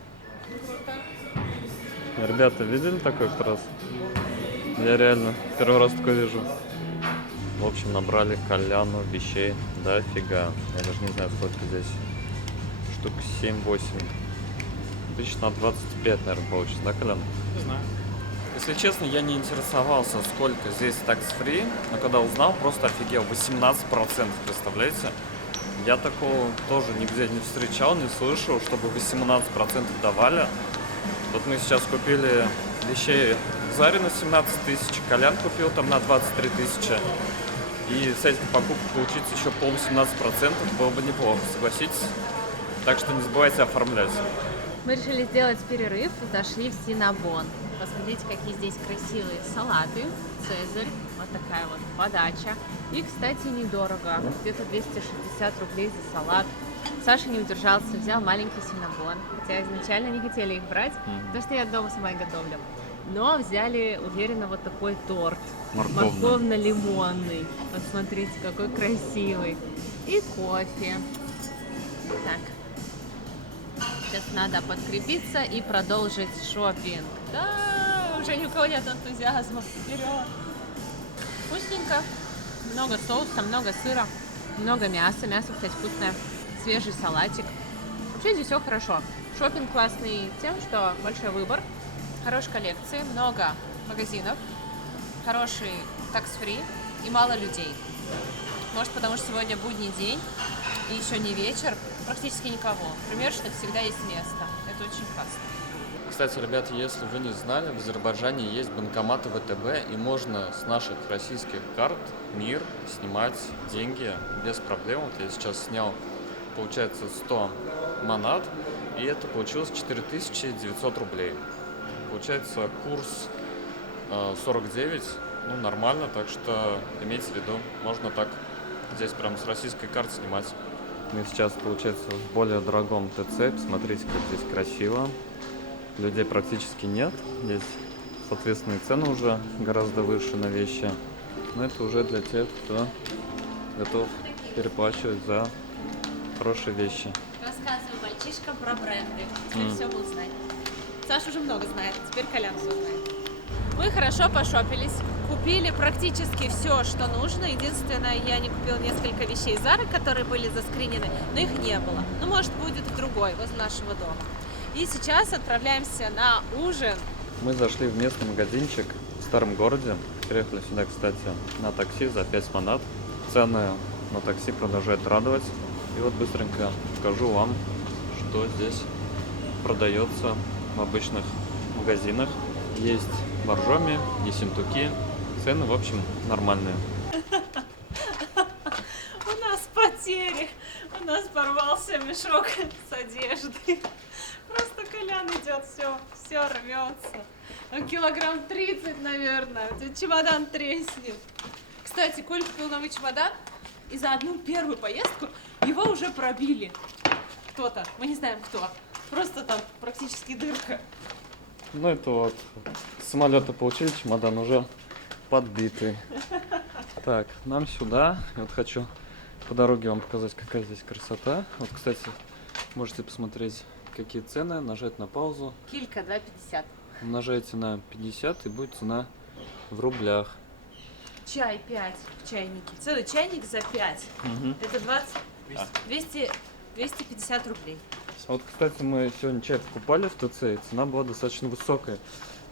Круто. Ребята, видели такой хоть раз? Я реально первый раз такое вижу. В общем, набрали Коляну вещей дофига. Я даже не знаю, сколько здесь. Штук 7-8. Тысяч на 25, наверное, получится, да, Колян? Не знаю. Если честно, я не интересовался, сколько здесь tax-free, но когда узнал, просто офигел. 18%, представляете? Я такого тоже нигде не встречал, не слышал, чтобы 18% давали. Вот мы сейчас купили вещей в Заре на 17 тысяч, Колян купил там на 23 тысячи. И с этих покупок получить еще 18% было бы неплохо, согласитесь? Так что не забывайте оформлять. Мы решили сделать перерыв, зашли в Синабон. Посмотрите, какие здесь красивые салаты, цезарь, вот такая вот подача. И, кстати, недорого, где-то 260 рублей за салат. Саша не удержался, взял маленький Синабон, хотя изначально не хотели их брать, потому что я дома сама и готовлю. Но взяли уверенно вот такой торт. Морковный. Морковно-лимонный. Посмотрите, какой красивый. И кофе. Так. Сейчас надо подкрепиться и продолжить шопинг. Да, уже ни у кого нет энтузиазма. Вперед. Вкусненько. Много соуса, много сыра, много мяса. Мясо, кстати, вкусное. Свежий салатик. Вообще здесь все хорошо. Шопинг классный тем, что большой выбор, хорошие коллекции, много магазинов, хороший такс-фри и мало людей. Может, потому что сегодня будний день и еще не вечер, практически никого. Примерочных всегда есть место. Это очень классно. Кстати, ребята, если вы не знали, в Азербайджане есть банкоматы ВТБ, и можно с наших российских карт МИР снимать деньги без проблем. Вот я сейчас снял, получается, 100 манат, и это получилось 4900 рублей. Получается, курс 49, ну, нормально, так что имейте в виду, можно так здесь прям с российской карты снимать. Мы сейчас, получается, в более дорогом ТЦ, посмотрите, как здесь красиво. Людей практически нет, здесь, соответственно, и цены уже гораздо выше на вещи. Но это уже для тех, кто готов переплачивать за хорошие вещи. Рассказываю мальчишкам про бренды. Теперь все будут знать. Саша уже много знает, теперь Колян все знает. Мы хорошо пошопились, купили практически все, что нужно. Единственное, я не купила несколько вещей Зары, которые были заскринены, но их не было. Ну, может, будет в другой, возле нашего дома. И сейчас отправляемся на ужин. Мы зашли в местный магазинчик в старом городе. Приехали сюда, кстати, на такси за 5 манат. Цены на такси продолжают радовать. И вот быстренько покажу вам, что здесь продается в обычных магазинах. Есть боржоми, ессентуки. Цены, в общем, нормальные. У нас потери. У нас порвался мешок с одеждой. Просто Колян идет, все рвется. Килограмм 30, наверное. У тебя чемодан треснет. Кстати, Коль купил новый чемодан, и за одну первую поездку его уже пробили. Кто-то, мы не знаем кто. Просто там практически дырка. Ну это вот, с самолета получили чемодан уже подбитый. Так, нам сюда. Я вот хочу по дороге вам показать, какая здесь красота. Вот, кстати, можете посмотреть, какие цены. Нажать на паузу. Килька 2,50. Умножайте на 50 и будет цена в рублях. Чай 5 в чайнике. Целый чайник за 5. Это 250 рублей. Вот, кстати, мы сегодня чай покупали в ТЦ, и цена была достаточно высокая.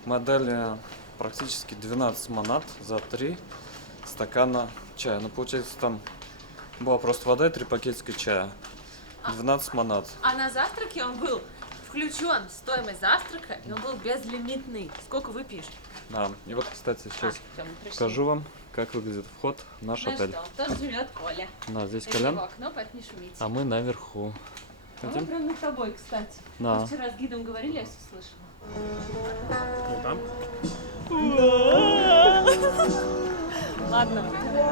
Мы отдали практически 12 манат за 3 стакана чая. Ну, получается, там была просто вода и 3 пакетика чая. 12 манат. А на завтраке он был включен в стоимость завтрака, и он был безлимитный. Сколько выпьешь? Да. И вот, кстати, сейчас покажу вам, как выглядит вход в наш отель. Тут живет Коля. Да, здесь Это Колян, его окно, поэтому не шумите. а мы наверху. Мы Хотим? прям над тобой, кстати. Да. Мы вчера с гидом говорили, я все слышала. Ладно,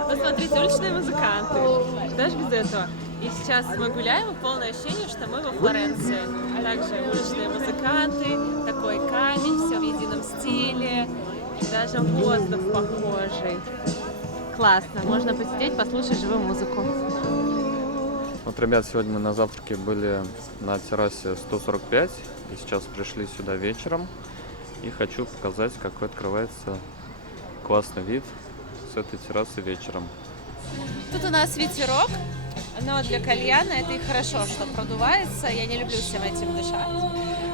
посмотрите, уличные музыканты. Даже без этого. И сейчас мы гуляем, и полное ощущение, что мы во Флоренции. А также уличные музыканты, такой камень, все в едином стиле. Даже воздух похожий. Классно, можно посидеть, послушать живую музыку. Вот, ребят, сегодня мы на завтраке были на террасе 145, и сейчас пришли сюда вечером. И хочу показать, какой открывается классный вид с этой террасы вечером. Тут у нас ветерок, но для кальяна это и хорошо, что продувается. Я не люблю всем этим дышать.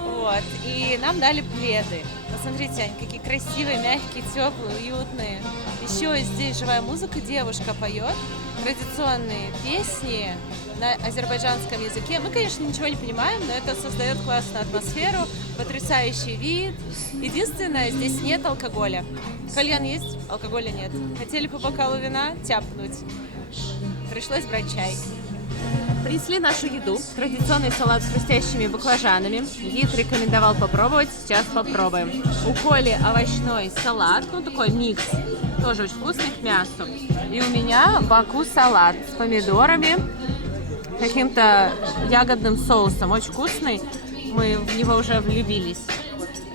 Вот. И нам дали пледы. Посмотрите, они какие красивые, мягкие, теплые, уютные. Еще здесь живая музыка, девушка поет традиционные песни на азербайджанском языке. Мы, конечно, ничего не понимаем, но это создает классную атмосферу, потрясающий вид. Единственное, здесь нет алкоголя. Кальян есть, алкоголя нет. Хотели по бокалу вина тяпнуть. Пришлось брать чай. Принесли нашу еду. Традиционный салат с хрустящими баклажанами. Гид рекомендовал попробовать, сейчас попробуем. У Коли овощной салат, ну такой микс, тоже очень вкусный, к мясу. И у меня баку салат с помидорами, каким-то ягодным соусом, очень вкусный. Мы в него уже влюбились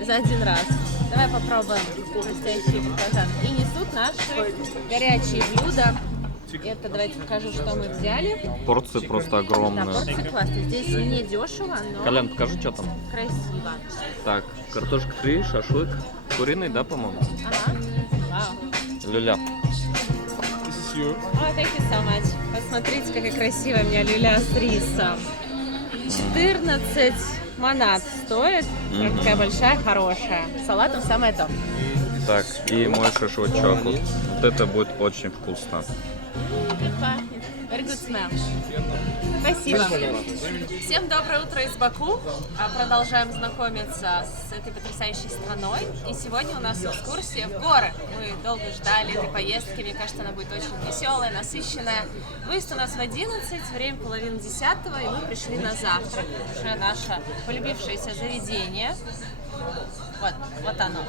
за один раз. Давай попробуем настоящий баклажан. И несут наши горячие блюда. Это давайте покажу, что мы взяли. Порции просто Да, огромные. порции классные. Здесь не дешево, но Колян, покажи, что там. красиво. Так, картошка фри, шашлык. Куриный, да, по-моему? Ага. Вау. Люля. Ой, thank you so much. Посмотрите, какая красивая у меня люля с рисом. 14 манат стоит. Прям такая большая, хорошая. Салатом самое то. Так, и мой шашлычок. Вот это будет очень вкусно. Как пахнет. Very good smell. Спасибо. Всем доброе утро из Баку. Продолжаем знакомиться с этой потрясающей страной. И сегодня у нас экскурсия в горы. Мы долго ждали этой поездки. Мне кажется, она будет очень веселая, насыщенная. Выезд у нас в 11, время половина 10-го, и мы пришли на завтрак. Уже наше полюбившееся заведение. Вот оно.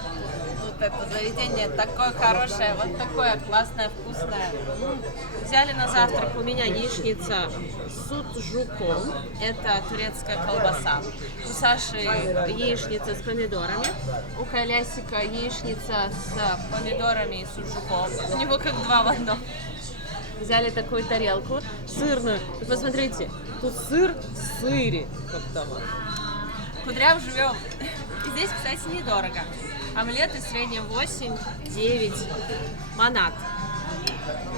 Тут это заведение такое хорошее, вот такое классное, вкусное. Взяли на завтрак у меня яичница с суджуком. Это турецкая колбаса. У Саши яичница с помидорами. У Колясика яичница с помидорами и суджуком. У него как два в одном. Взяли такую тарелку сырную. И посмотрите, тут сыр в сыре. Как-то вот. Кудряв живем. И здесь, кстати, недорого. Омлеты в среднем 8-9 манат.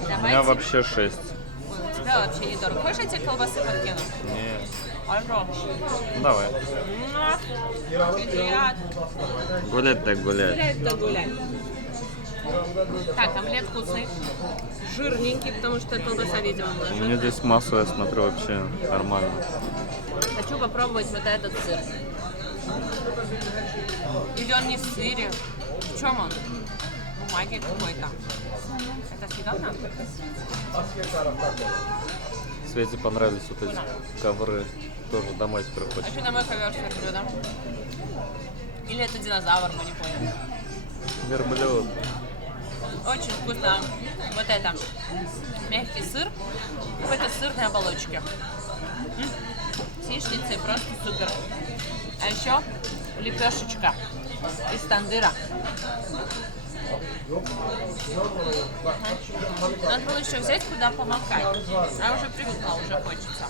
У Давайте. меня вообще 6. Ой, у тебя вообще недорого. Хочешь, я тебе колбасы подкину? Нет. Пожалуйста. Давай. Приятно. Гулять так гулять. Гулять да гулять. Так, омлет вкусный. Жирненький, потому что колбаса, видимо, была У меня жирная. здесь масло, я смотрю, вообще нормально. Хочу попробовать вот этот сыр. Или он не в сыре? В чем он? В бумаге какой-то. Это съедобно? Свете понравились вот эти ковры. Тоже домой теперь А хочет. что на мой ковер с верблюдом? Или это динозавр, мы не поняли. Верблюд. Очень вкусно. Вот это. Мягкий сыр в какой-то сырной оболочке. С яичницей просто супер. А еще лепешечка из тандыра. Надо было еще взять, куда помакать. А уже привыкла, уже хочется.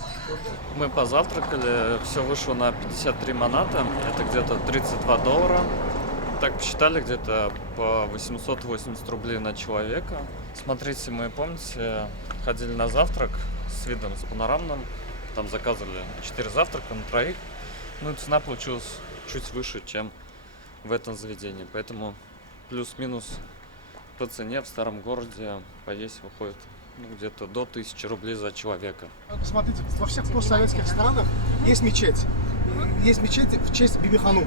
Мы позавтракали, все вышло на 53 маната, это где-то $32. Так посчитали, где-то по 880 рублей на человека. Смотрите, мы, помните, ходили на завтрак с видом, с панорамным, там заказывали 4 завтрака на троих. Ну и цена получилась чуть выше, чем в этом заведении, поэтому плюс-минус по цене в старом городе поесть выходит где-то до 1000 рублей за человека. Смотрите, во всех постсоветских странах есть мечеть. Есть мечеть в честь Биби Ханум.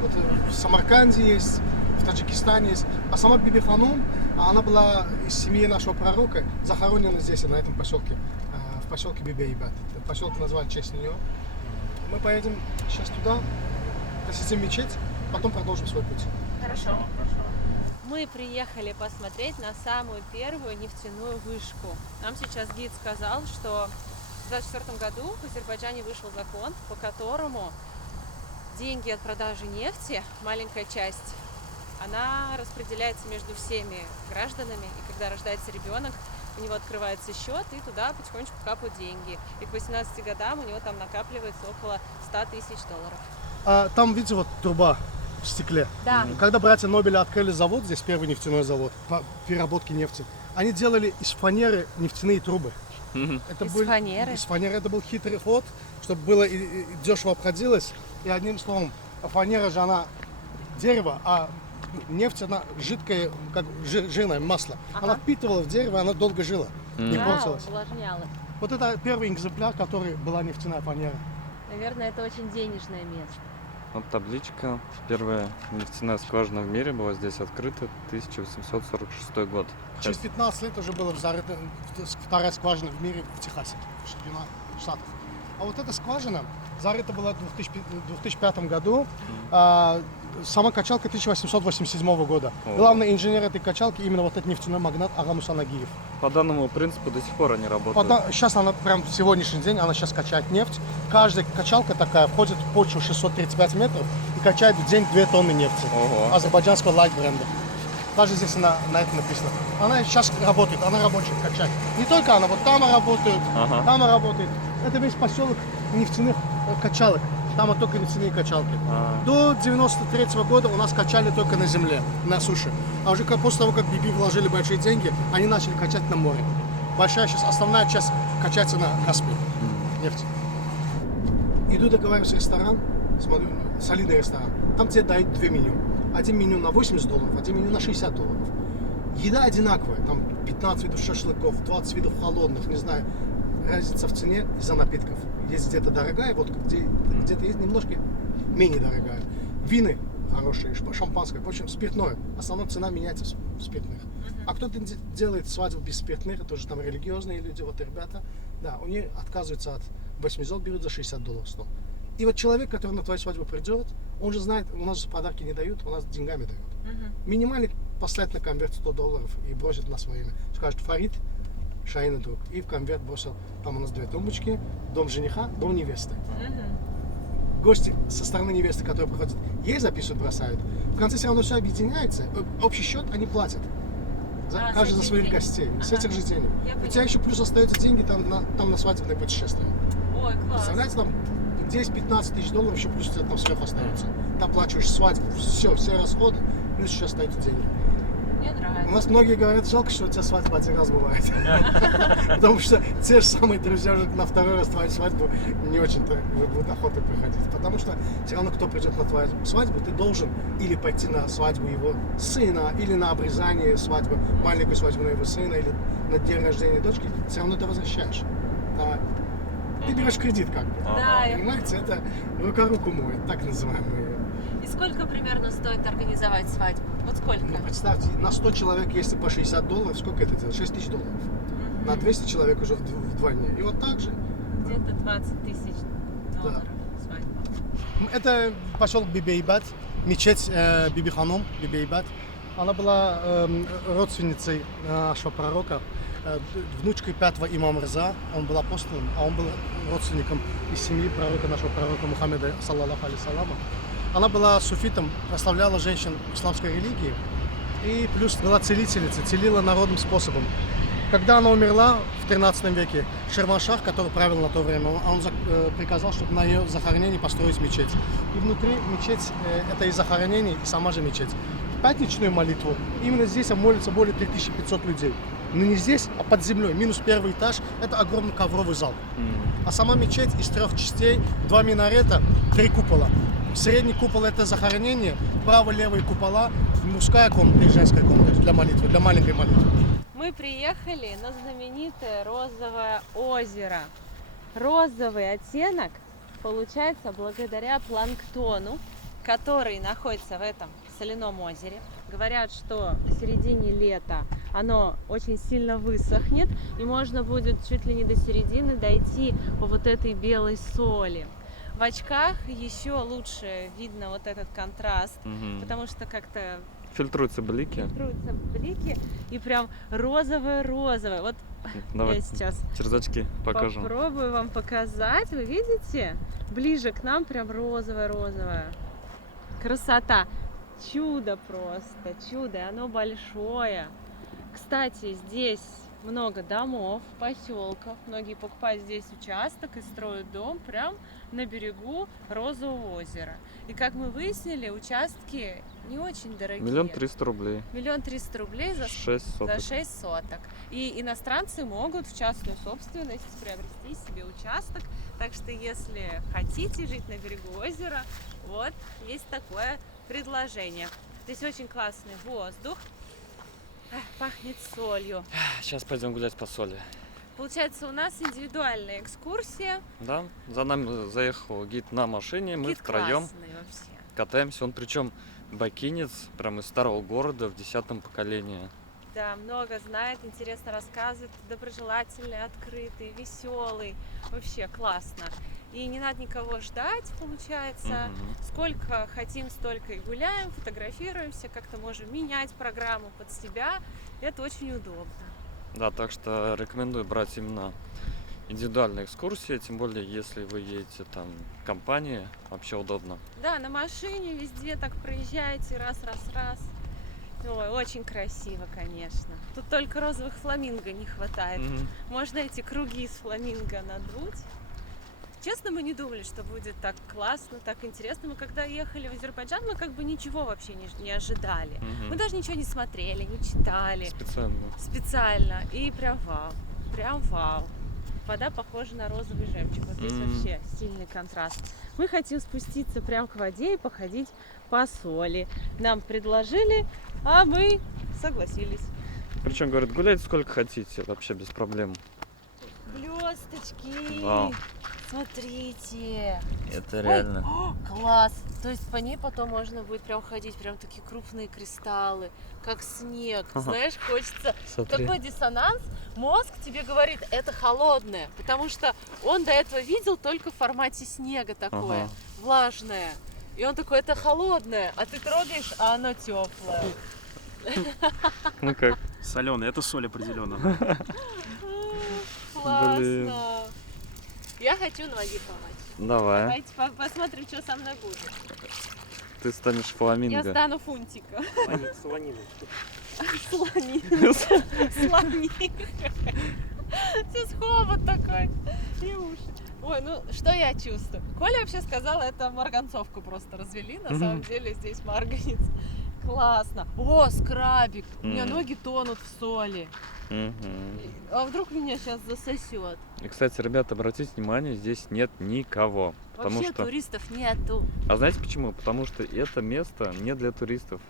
Вот в Самарканде есть, в Таджикистане есть. А сама Биби Ханум, она была из семьи нашего пророка, захоронена здесь, на этом поселке, в поселке Биби-Айбат. Поселок назвали в честь нее. Мы поедем сейчас туда, посетим мечеть, потом продолжим свой путь. Хорошо. Мы приехали посмотреть на самую первую нефтяную вышку. Нам сейчас гид сказал, что в 2024 году в Азербайджане вышел закон, по которому деньги от продажи нефти, маленькая часть, она распределяется между всеми гражданами. И когда рождается ребенок, у него открывается счет, и туда потихонечку капают деньги. И к 18 годам у него там накапливается около $100 000. Там, видите, вот труба в стекле. Да. Когда братья Нобеля открыли завод, здесь первый нефтяной завод по переработке нефти, они делали из фанеры нефтяные трубы. Это Из фанеры? Из фанеры. Это был хитрый ход, чтобы было и дешево обходилось. И одним словом, фанера же она дерево, а нефть она жидкое, как жирное масло. Она впитывала в дерево, она долго жила, не портилась. Увлажняла. Вот это первый экземпляр, который была нефтяная фанера. Наверное, это очень денежное место. Вот табличка. Первая нефтяная скважина в мире была здесь открыта 1846 год. Через 15 лет уже была зарыта вторая скважина в мире в Техасе, в Соединенных Штатах. А вот эта скважина зарыта была в 2005 году. Сама качалка 1887 года. Главный инженер этой качалки именно вот этот нефтяной магнат Ага Муса Нагиев. По данному принципу до сих пор они работают. Сейчас она прям в сегодняшний день, она сейчас качает нефть. Каждая качалка такая входит в почву 635 метров и качает в день 2 тонны нефти. Ого. Азербайджанского лайт бренда. Даже здесь на это написано. Она сейчас работает, она рабочая, качает. Не только она, вот там работает, Ага. там работает. Это весь поселок нефтяных качалок. Там вот только нефтяные качалки. До 93 года у нас качали только на земле, на суше. А уже после того, как Биби вложили большие деньги, они начали качать на море. Большая сейчас, основная часть качается на Каспии. Нефть. Иду договариваюсь в ресторан, смотрю, солидный ресторан. Там тебе дают 2 меню. Один меню на $80, один меню на $60. Еда одинаковая. Там 15 видов шашлыков, 20 видов холодных, не знаю. Разница в цене из-за напитков. Есть где-то дорогая водка, где-то есть немножко менее дорогая. Вины хорошие, шампанское, в общем, спиртное. Основная цена меняется в спиртных. А кто-то делает свадьбу без спиртных, это уже там религиозные люди, вот ребята, да, у них отказываются от $80, берут за $60 стол. И вот человек, который на твою свадьбу придет, он же знает, у нас же подарки не дают, у нас деньгами дают. Минимальный поставит на конверт $100 и бросит на свое имя. Скажет: Фарид, Шаин друг. И в конверт бросил, там у нас 2 тумбочки, дом жениха, дом невесты. Гости со стороны невесты, которые приходят, ей записывают, бросают. В конце все равно все объединяется, общий счет они платят. Каждый за своих гостей, с этих же денег. У тебя еще плюс остаются деньги там на свадебное путешествие. Ой, класс. Представляете, там 10-15 тысяч долларов еще плюс у тебя там сверху остается. Ты оплачиваешь свадьбу, все расходы, плюс еще остаются деньги. Мне нравится. У нас многие говорят: жалко, что у тебя свадьба 1 раз бывает. Потому что те же самые друзья уже на 2-й раз твою свадьбу не очень-то будут охоты приходить. Потому что все равно, кто придет на твою свадьбу, ты должен или пойти на свадьбу его сына, или на обрезание свадьбы, маленькую свадьбу на его сына, или на день рождения дочки. Все равно ты возвращаешь. Ты берешь кредит как бы. Да, Понимаете, это рука руку моет, так называемые. И сколько примерно стоит организовать свадьбу? Вот сколько? Ну, представьте, на 100 человек, если по $60, сколько это делает? $6 тысяч. На 200 человек уже вдвойне. И вот так же. Где-то 20 тысяч долларов свадьба. Это поселок Бибейбат, мечеть Биби Ханум, Бибейбат. Она была родственницей нашего пророка, внучкой 5-го имама Рза. Он был апостолом, а он был родственником из семьи нашего пророка Мухаммеда, саллаллаху алейхи салама. Она была суфитом, прославляла женщин исламской религии и плюс была целительницей, целила народным способом. Когда она умерла в 13 веке, Ширваншах, который правил на то время, он приказал, чтобы на ее захоронении построить мечеть. И внутри мечеть это и захоронение, и сама же мечеть. В пятничную молитву именно здесь молится более 3500 людей. Но не здесь, а под землей, минус 1-й этаж, это огромный ковровый зал. А сама мечеть из 3 частей, 2 минарета, 3 купола. Средний купол это захоронение, право-левые купола, мужская комната и женская комната для молитвы, для маленькой молитвы. Мы приехали на знаменитое розовое озеро. Розовый оттенок получается благодаря планктону, который находится в этом соляном озере. Говорят, что в середине лета оно очень сильно высохнет, и можно будет чуть ли не до середины дойти по вот этой белой соли. В очках еще лучше видно вот этот контраст, потому что как-то Фильтруются блики. И прям розовое-розовое. Вот Давай я сейчас через очки покажем. попробую вам показать. Вы видите? Ближе к нам прям розовое-розовое. Красота. Чудо просто, чудо. И оно большое. Кстати, здесь много домов, поселков. Многие покупают здесь участок и строят дом прям на берегу Розового озера. И как мы выяснили, участки не очень дорогие. 1 300 000 рублей. 1 300 000 рублей за 6 соток. 6 соток. И иностранцы могут в частную собственность приобрести себе участок. Так что, если хотите жить на берегу озера, вот есть такое предложение. Здесь очень классный воздух. Пахнет солью. Сейчас пойдем гулять по соли. Получается, у нас индивидуальная экскурсия. Да, за нами заехал гид на машине, мы Гид втроем классный вообще. катаемся. Он причем бакинец, прям из старого города в 10-м поколении. Да, много знает, интересно рассказывает, доброжелательный, открытый, веселый. Вообще классно. И не надо никого ждать, получается. Сколько хотим, столько и гуляем, фотографируемся, как-то можем менять программу под себя. Это очень удобно. Да, так что рекомендую брать именно индивидуальные экскурсии, тем более, если вы едете там в компании, вообще удобно. Да, на машине везде так проезжаете, раз. Ой, очень красиво, конечно. Тут только розовых фламинго не хватает. Можно эти круги из фламинго надуть. Честно, мы не думали, что будет так классно, так интересно. Мы когда ехали в Азербайджан, мы как бы ничего вообще не ожидали. Мы даже ничего не смотрели, не читали. Специально. И прям вау. Вода похожа на розовый жемчуг. Вот здесь вообще сильный контраст. Мы хотим спуститься прям к воде и походить по соли. Нам предложили, а мы согласились. Причем, говорят, гуляйте сколько хотите, вообще без проблем. Блесточки! Вау. Смотрите! Это реально. Ой, класс! То есть по ней потом можно будет прям ходить, прям такие крупные кристаллы, как снег. Знаешь, хочется... Смотри. Такой диссонанс. Мозг тебе говорит, это холодное, потому что он до этого видел только в формате снега такое, влажное. И он такой, это холодное, а ты трогаешь, а оно теплое. Ну как? Соленый, это соль определенно. Классно. Я хочу ноги помочь. Давай. Давайте посмотрим, что со мной будет. Ты станешь фламинго. Я стану фунтиком. Слонина. Слониха. Сейчас хобот такой. И уши. Ой, ну что я чувствую? Коля вообще сказал, это марганцовку просто развели. На самом деле здесь марганец. Классно. О, скрабик. У меня ноги тонут в соли. А вдруг меня сейчас засосет? И, кстати, ребята, обратите внимание, здесь нет никого. Потому Вообще что... туристов нету. А знаете почему? Потому что это место не для туристов.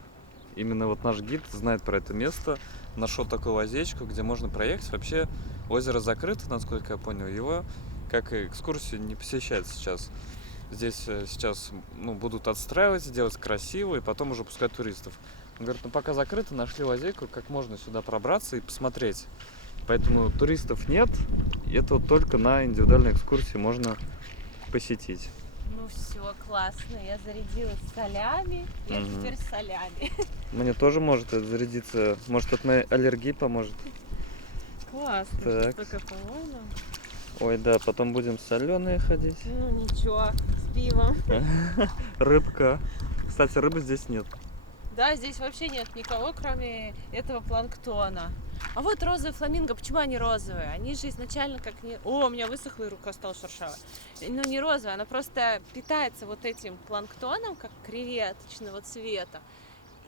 Именно вот наш гид знает про это место, нашел такую лазечку, где можно проехать. Вообще озеро закрыто, насколько я понял. Его как и экскурсию не посещают сейчас. Здесь сейчас будут отстраивать, делать красиво и потом уже пускать туристов. Он говорит, пока закрыто, нашли лазейку, как можно сюда пробраться и посмотреть. Поэтому туристов нет, и это вот только на индивидуальной экскурсии можно посетить. Ну все, классно, я зарядилась солями, я теперь с солями. Мне тоже может это зарядиться, может от моей аллергии поможет. Классно, так. Только, по-моему. Ой, да, потом будем соленые ходить. Ну ничего, с пивом. Рыбка. Кстати, рыбы здесь нет. Да, здесь вообще нет никого, кроме этого планктона. А вот розовые фламинго, почему они розовые? Они же изначально как не... О, у меня высохла и рука стала шершавая. Ну не розовая, она просто питается вот этим планктоном, как креветочного цвета,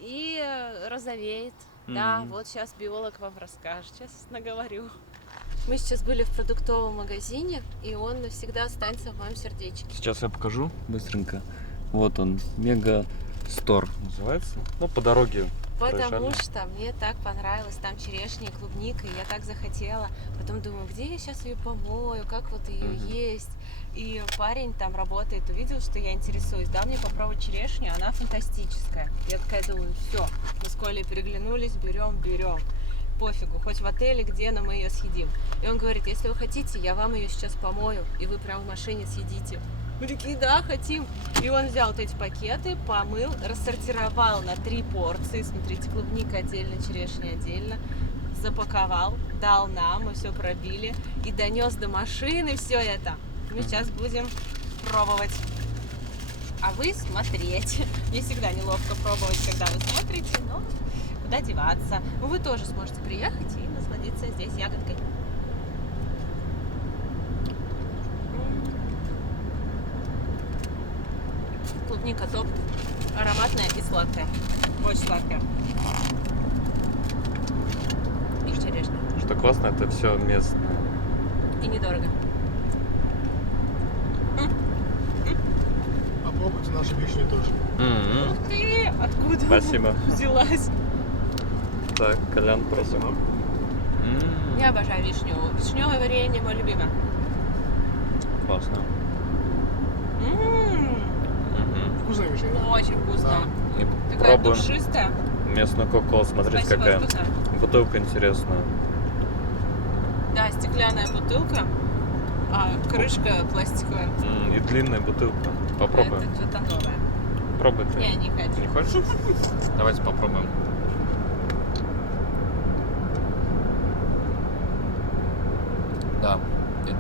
и розовеет. Да, вот сейчас биолог вам расскажет, сейчас наговорю. Мы сейчас были в продуктовом магазине, и он навсегда останется в моем сердечке. Сейчас я покажу быстренько. Вот он, Мега Стор называется. Ну, по дороге. Потому что мне так понравилось, там черешня и клубника, и я так захотела. Потом думаю, где я сейчас ее помою, как вот ее есть. И парень там работает, увидел, что я интересуюсь, дал мне попробовать черешню, она фантастическая. Я такая думаю, все, мы с Колей переглянулись, берем. Пофигу, хоть в отеле, где, но мы ее съедим. И он говорит, если вы хотите, я вам ее сейчас помою, и вы прямо в машине съедите. Мы такие, да, хотим. И он взял вот эти пакеты, помыл, рассортировал на 3 порции. Смотрите, клубника отдельно, черешня отдельно. Запаковал, дал нам, мы все пробили. И донес до машины все это. Мы сейчас будем пробовать. А вы смотреть. Мне всегда неловко пробовать, когда вы смотрите, но куда деваться. Но вы тоже сможете приехать и насладиться здесь ягодкой. Клубника топ, ароматная и сладкая, очень сладкая. И черешня. Что классно, это все местное. И недорого. Попробуйте нашу вишню тоже. Ух ты! Откуда Спасибо. взялась? Так, Колян, просим. Я обожаю вишню. Вишневое варенье мое любимое. Классно. Вкусная вишня, да? Очень вкусно. И Такая пробуем душистая. местную кока-колу. Смотрите, Спасибо, какая вкусная. бутылка интересная. Да, стеклянная бутылка, а крышка пластиковая. И длинная бутылка. Попробуем. Это что-то новое. Пробуй ты. Не хочу. Не хочешь? Давайте попробуем.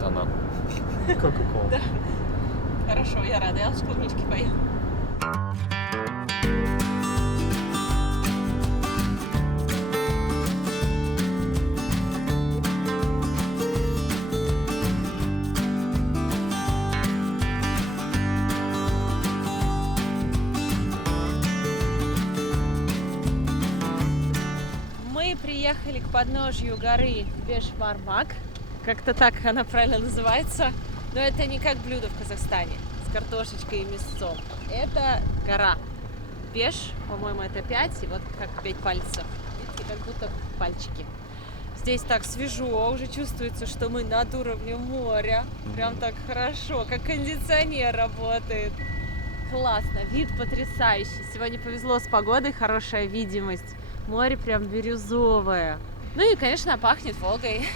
вот она. Кока-кола. Да. Хорошо, я рада. Я с клубнички поем. Мы приехали к подножью горы Бешвармак. Как-то так она правильно называется. Но это не как блюдо в Казахстане с картошечкой и мясцом. Это гора. Беш, по-моему, это 5, и вот как 5 пальцев. Видите, как будто пальчики. Здесь так свежо, уже чувствуется, что мы над уровнем моря. Прям так хорошо, как кондиционер работает. Классно, вид потрясающий. Сегодня повезло с погодой, хорошая видимость. Море прям бирюзовое. Ну и, конечно, пахнет Волгой.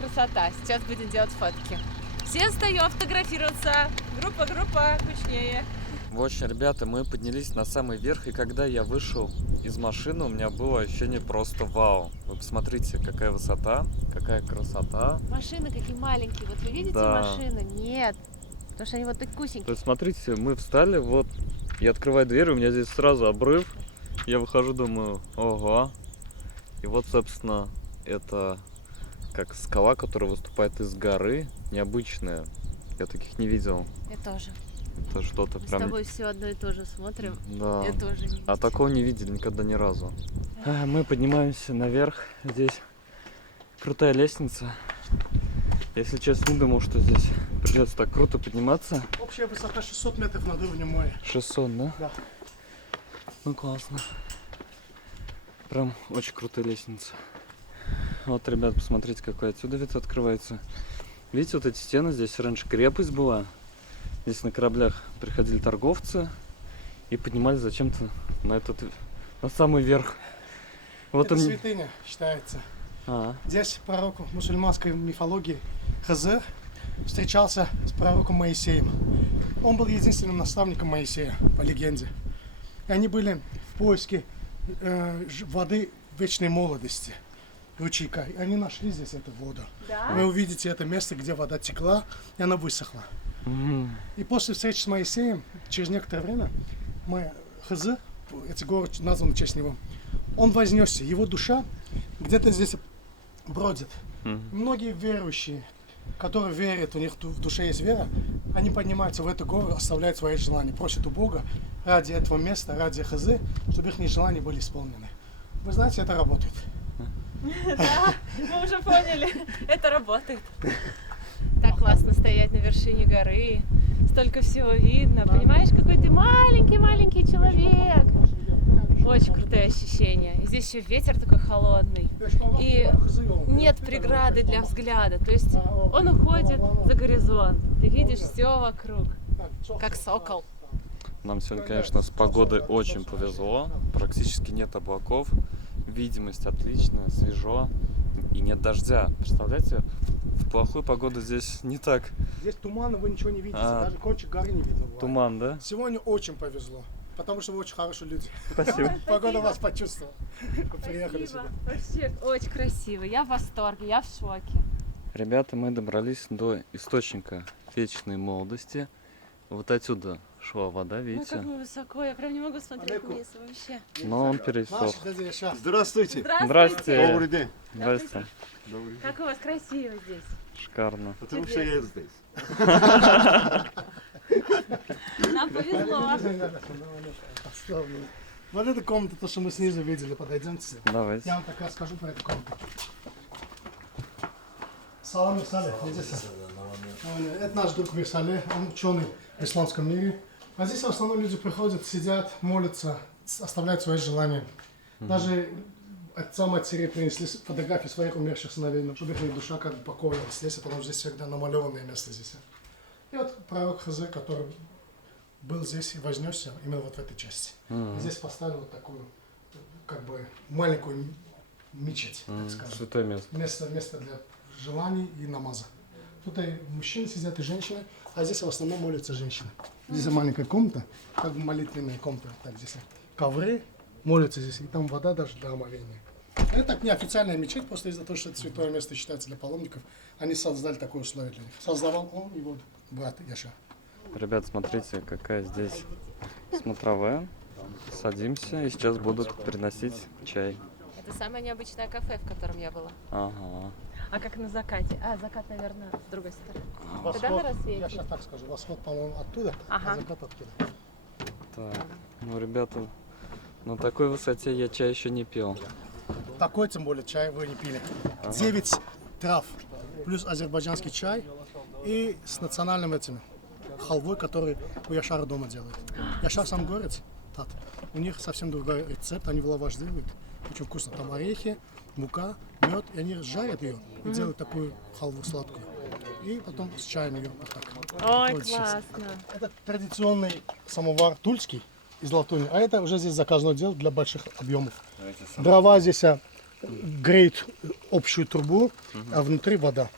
Красота. Сейчас будем делать фотки. Все встаем фотографироваться. Группа, кучнее. В общем, ребята, мы поднялись на самый верх, и когда я вышел из машины, у меня было ощущение просто вау. Вы посмотрите, какая высота, какая красота. Машины какие маленькие. Вот вы видите машины? Нет. Потому что они вот такие То кусенькие. есть, смотрите, мы встали, вот, я открываю дверь, у меня здесь сразу обрыв. Я выхожу, думаю, ого. И вот, собственно, это как скала, которая выступает из горы, необычная. Я таких не видел. Я тоже. Это что-то Мы прям... с тобой все одно и то же смотрим. Да. Я тоже не А такого не видели никогда ни разу. Мы поднимаемся наверх. Здесь крутая лестница. Если честно, не думал, что здесь придется так круто подниматься. Общая высота 600 метров над уровнем моря. 600, да? Да. Ну классно. Прям очень крутая лестница. Вот, ребят, посмотрите, какой отсюда вид открывается. Видите, вот эти стены, здесь раньше крепость была. Здесь на кораблях приходили торговцы и поднимались зачем-то на самый верх. Вот Это он... святыня считается. Здесь пророк мусульманской мифологии Хазар встречался с пророком Моисеем. Он был единственным наставником Моисея, по легенде. И они были в поиске воды вечной молодости, ручейка. И они нашли здесь эту воду. Да? Вы увидите это место, где вода текла, и она высохла. И после встречи с Моисеем, через некоторое время, Хазар, эти горы названы в честь него, он вознесся, его душа где-то здесь бродит. Многие верующие, которые верят, у них в душе есть вера, они поднимаются в эту гору, оставляют свои желания, просят у Бога ради этого места, ради Хазы, чтобы их желания были исполнены. Вы знаете, это работает. Да, мы уже поняли, это работает. Так классно стоять на вершине горы, столько всего видно. Понимаешь, какой ты маленький человек. Очень крутое ощущение. И здесь еще ветер такой холодный. И нет преграды для взгляда. То есть он уходит за горизонт. Ты видишь все вокруг, как сокол. Нам сегодня, конечно, с погодой очень повезло. Практически нет облаков. Видимость отличная, свежо. И нет дождя. Представляете, в плохую погоду здесь не так. Здесь туман, вы ничего не видите. Даже кончик горы не видно. Бывает. Туман, да? Сегодня очень повезло. Потому что вы очень хорошие люди. Спасибо. Погода вас почувствовала. Приехали сюда. Вообще очень красиво. Я в восторге, я в шоке. Ребята, мы добрались до источника вечной молодости. Вот отсюда шла вода, видите? Ой, как высоко, я прям не могу смотреть вниз вообще. Но он пересох. Здравствуйте. Здравствуйте. Добрый день. Здрасте. Как у вас красиво здесь. Шикарно. Потому что я здесь. Нам повезло. Вот эта комната, то, что мы снизу видели, подойдемте. Давайте. Я вам так расскажу про эту комнату. Салам Мирсале, это наш друг Мирсале, он ученый в исламском мире. А здесь в основном люди приходят, сидят, молятся, оставляют свои желания. Даже отца матери принесли фотографии своих умерших сыновей, чтобы их душа как бы покоилась здесь, потому что здесь всегда намалеванное место здесь. И вот пророк Хазар, который был здесь и вознесся именно вот в этой части. И здесь поставил вот такую, как бы, маленькую мечеть, так скажем. Святое место. Место для желаний и намаза. Тут и мужчины сидят, и женщины, а здесь в основном молятся женщины. Здесь маленькая комната, как бы молитвенная комната. Так, здесь ковры, молятся здесь, и там вода даже для омовения. Это так неофициальная мечеть, просто из-за того, что это святое место считается для паломников. Они создали такое условие для них. Создавал он и вот брат Яшар. Ребят, смотрите, какая здесь смотровая. Садимся, и сейчас будут приносить чай. Это самое необычное кафе, в котором я была. Ага. А как на закате? А, закат, наверное, с другой стороны. Восход, Когда на рассвете? я сейчас так скажу, восход, по-моему, оттуда, Ага. а закат оттуда. Так, ну, ребята, на такой высоте я чай еще не пил. Такой, тем более, чай вы не пили. 9 трав, плюс азербайджанский чай и с национальным этим халвой, который у Яшара дома делают. Яшар сам горец, тат. У них совсем другой рецепт, они в лаваш делают. Очень вкусно. Там орехи, мука, мед, и они жарят ее и делают такую халву сладкую. И потом с чаем ее вот так. Ой, Вот сейчас. классно. Это традиционный самовар тульский из латуни, а это уже здесь заказное дело для больших объемов. Дрова здесь греют общую трубу, а внутри вода.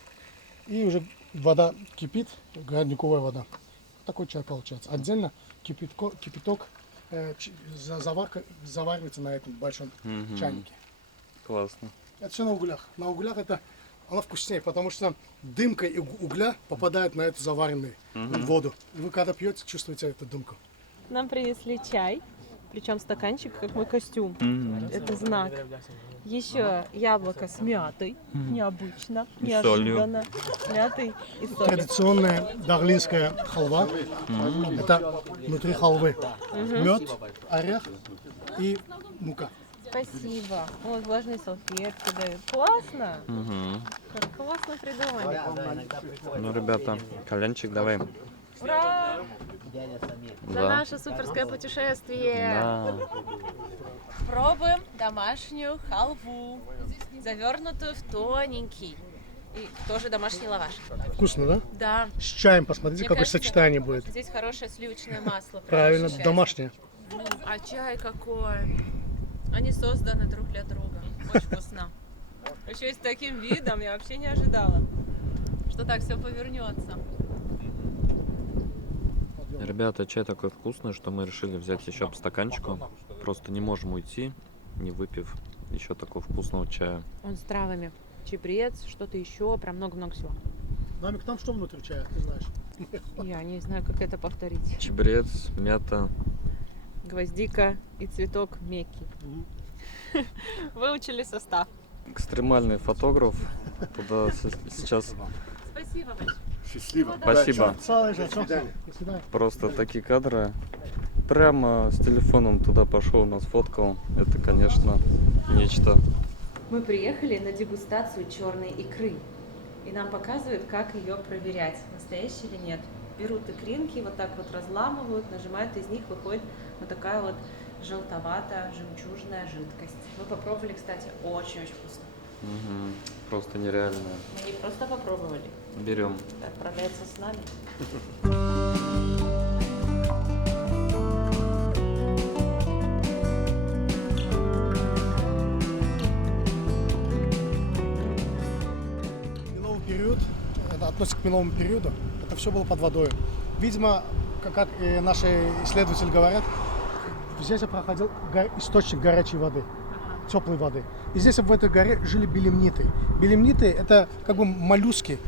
И уже вода кипит, родниковая вода. Такой чай получается. Отдельно кипяток, заварка заваривается на этом большом чайнике. Классно. Это все на углях. На углях это она вкуснее, потому что дымка и угля попадает на эту заваренную воду. И вы когда пьете, чувствуете эту дымку. Нам принесли чай, причем стаканчик, как мой костюм. Это знак. Еще яблоко с мятой, необычно, неожиданно. С мятой и солью. Традиционная дарлинская халва. Это внутри халвы мед, орех и мука. Спасибо. Вот влажные салфетки дают. Классно. Как классно придумали. Ну, ребята, кальянчик давай. Ура! За Да. наше суперское путешествие. Да. Пробуем домашнюю халву, завернутую в тоненький и тоже домашний лаваш. Вкусно, да? Да. С чаем посмотрите, Мне какое кажется, сочетание будет. Здесь хорошее сливочное масло. прям Правильно, ощущается. домашнее. А чай какой. Они созданы друг для друга. Очень вкусно. Еще и с таким видом я вообще не ожидала, что так все повернется. Ребята, чай такой вкусный, что мы решили взять еще по стаканчику. Просто не можем уйти, не выпив еще такого вкусного чая. Он с травами. Чебрец, что-то еще, прям много-много всего. Намик, там что внутри чая, ты знаешь? Я не знаю, как это повторить. Чебрец, мята. Гвоздика и цветок мекки. Выучили состав. Экстремальный фотограф. Туда сейчас Спасибо большое. Счастливо. Спасибо. До свидания. Просто такие кадры. Прямо с телефоном туда пошел, нас фоткал. Это, конечно, нечто. Мы приехали на дегустацию черной икры. И нам показывают, как ее проверять, настоящая или нет. Берут икринки, вот так вот разламывают, нажимают, из них выходит вот такая вот желтоватая, жемчужная жидкость. Мы попробовали, кстати, очень-очень вкусно. Просто нереальное. Мы не просто попробовали, Берем. отправляется с нами. Меловый период, это относится к меловому периоду, это все было под водой. Видимо, как и наши исследователи говорят, здесь проходил источник горячей воды, теплой воды. И здесь в этой горе жили белемниты. Белемниты это как бы моллюски,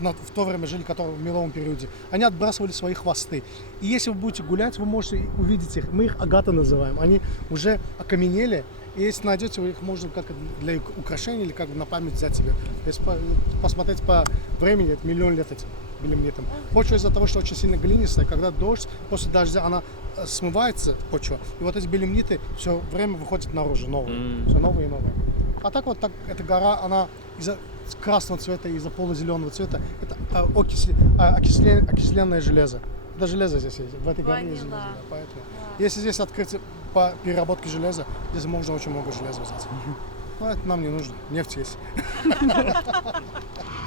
в то время жили, которые в меловом периоде. Они отбрасывали свои хвосты. И если вы будете гулять, вы можете увидеть их. Мы их агаты называем. Они уже окаменели. И если найдете, вы их можно как для украшения или как бы на память взять себе. Если посмотреть по времени, это миллион лет этим белемнитам. Почва из-за того, что очень сильно глинистая, когда дождь, после дождя она смывается, почва. И вот эти белемниты все время выходят наружу, новые. Все новые и новые. А так вот так, эта гора, она из-за красного цвета, из-за полузеленого цвета, это окисленное железо. Это железо здесь есть, в этой горе есть железо. Да, поэтому. Если здесь открыть по переработке железа, здесь можно очень много железа взять. Но это нам не нужно, нефть есть.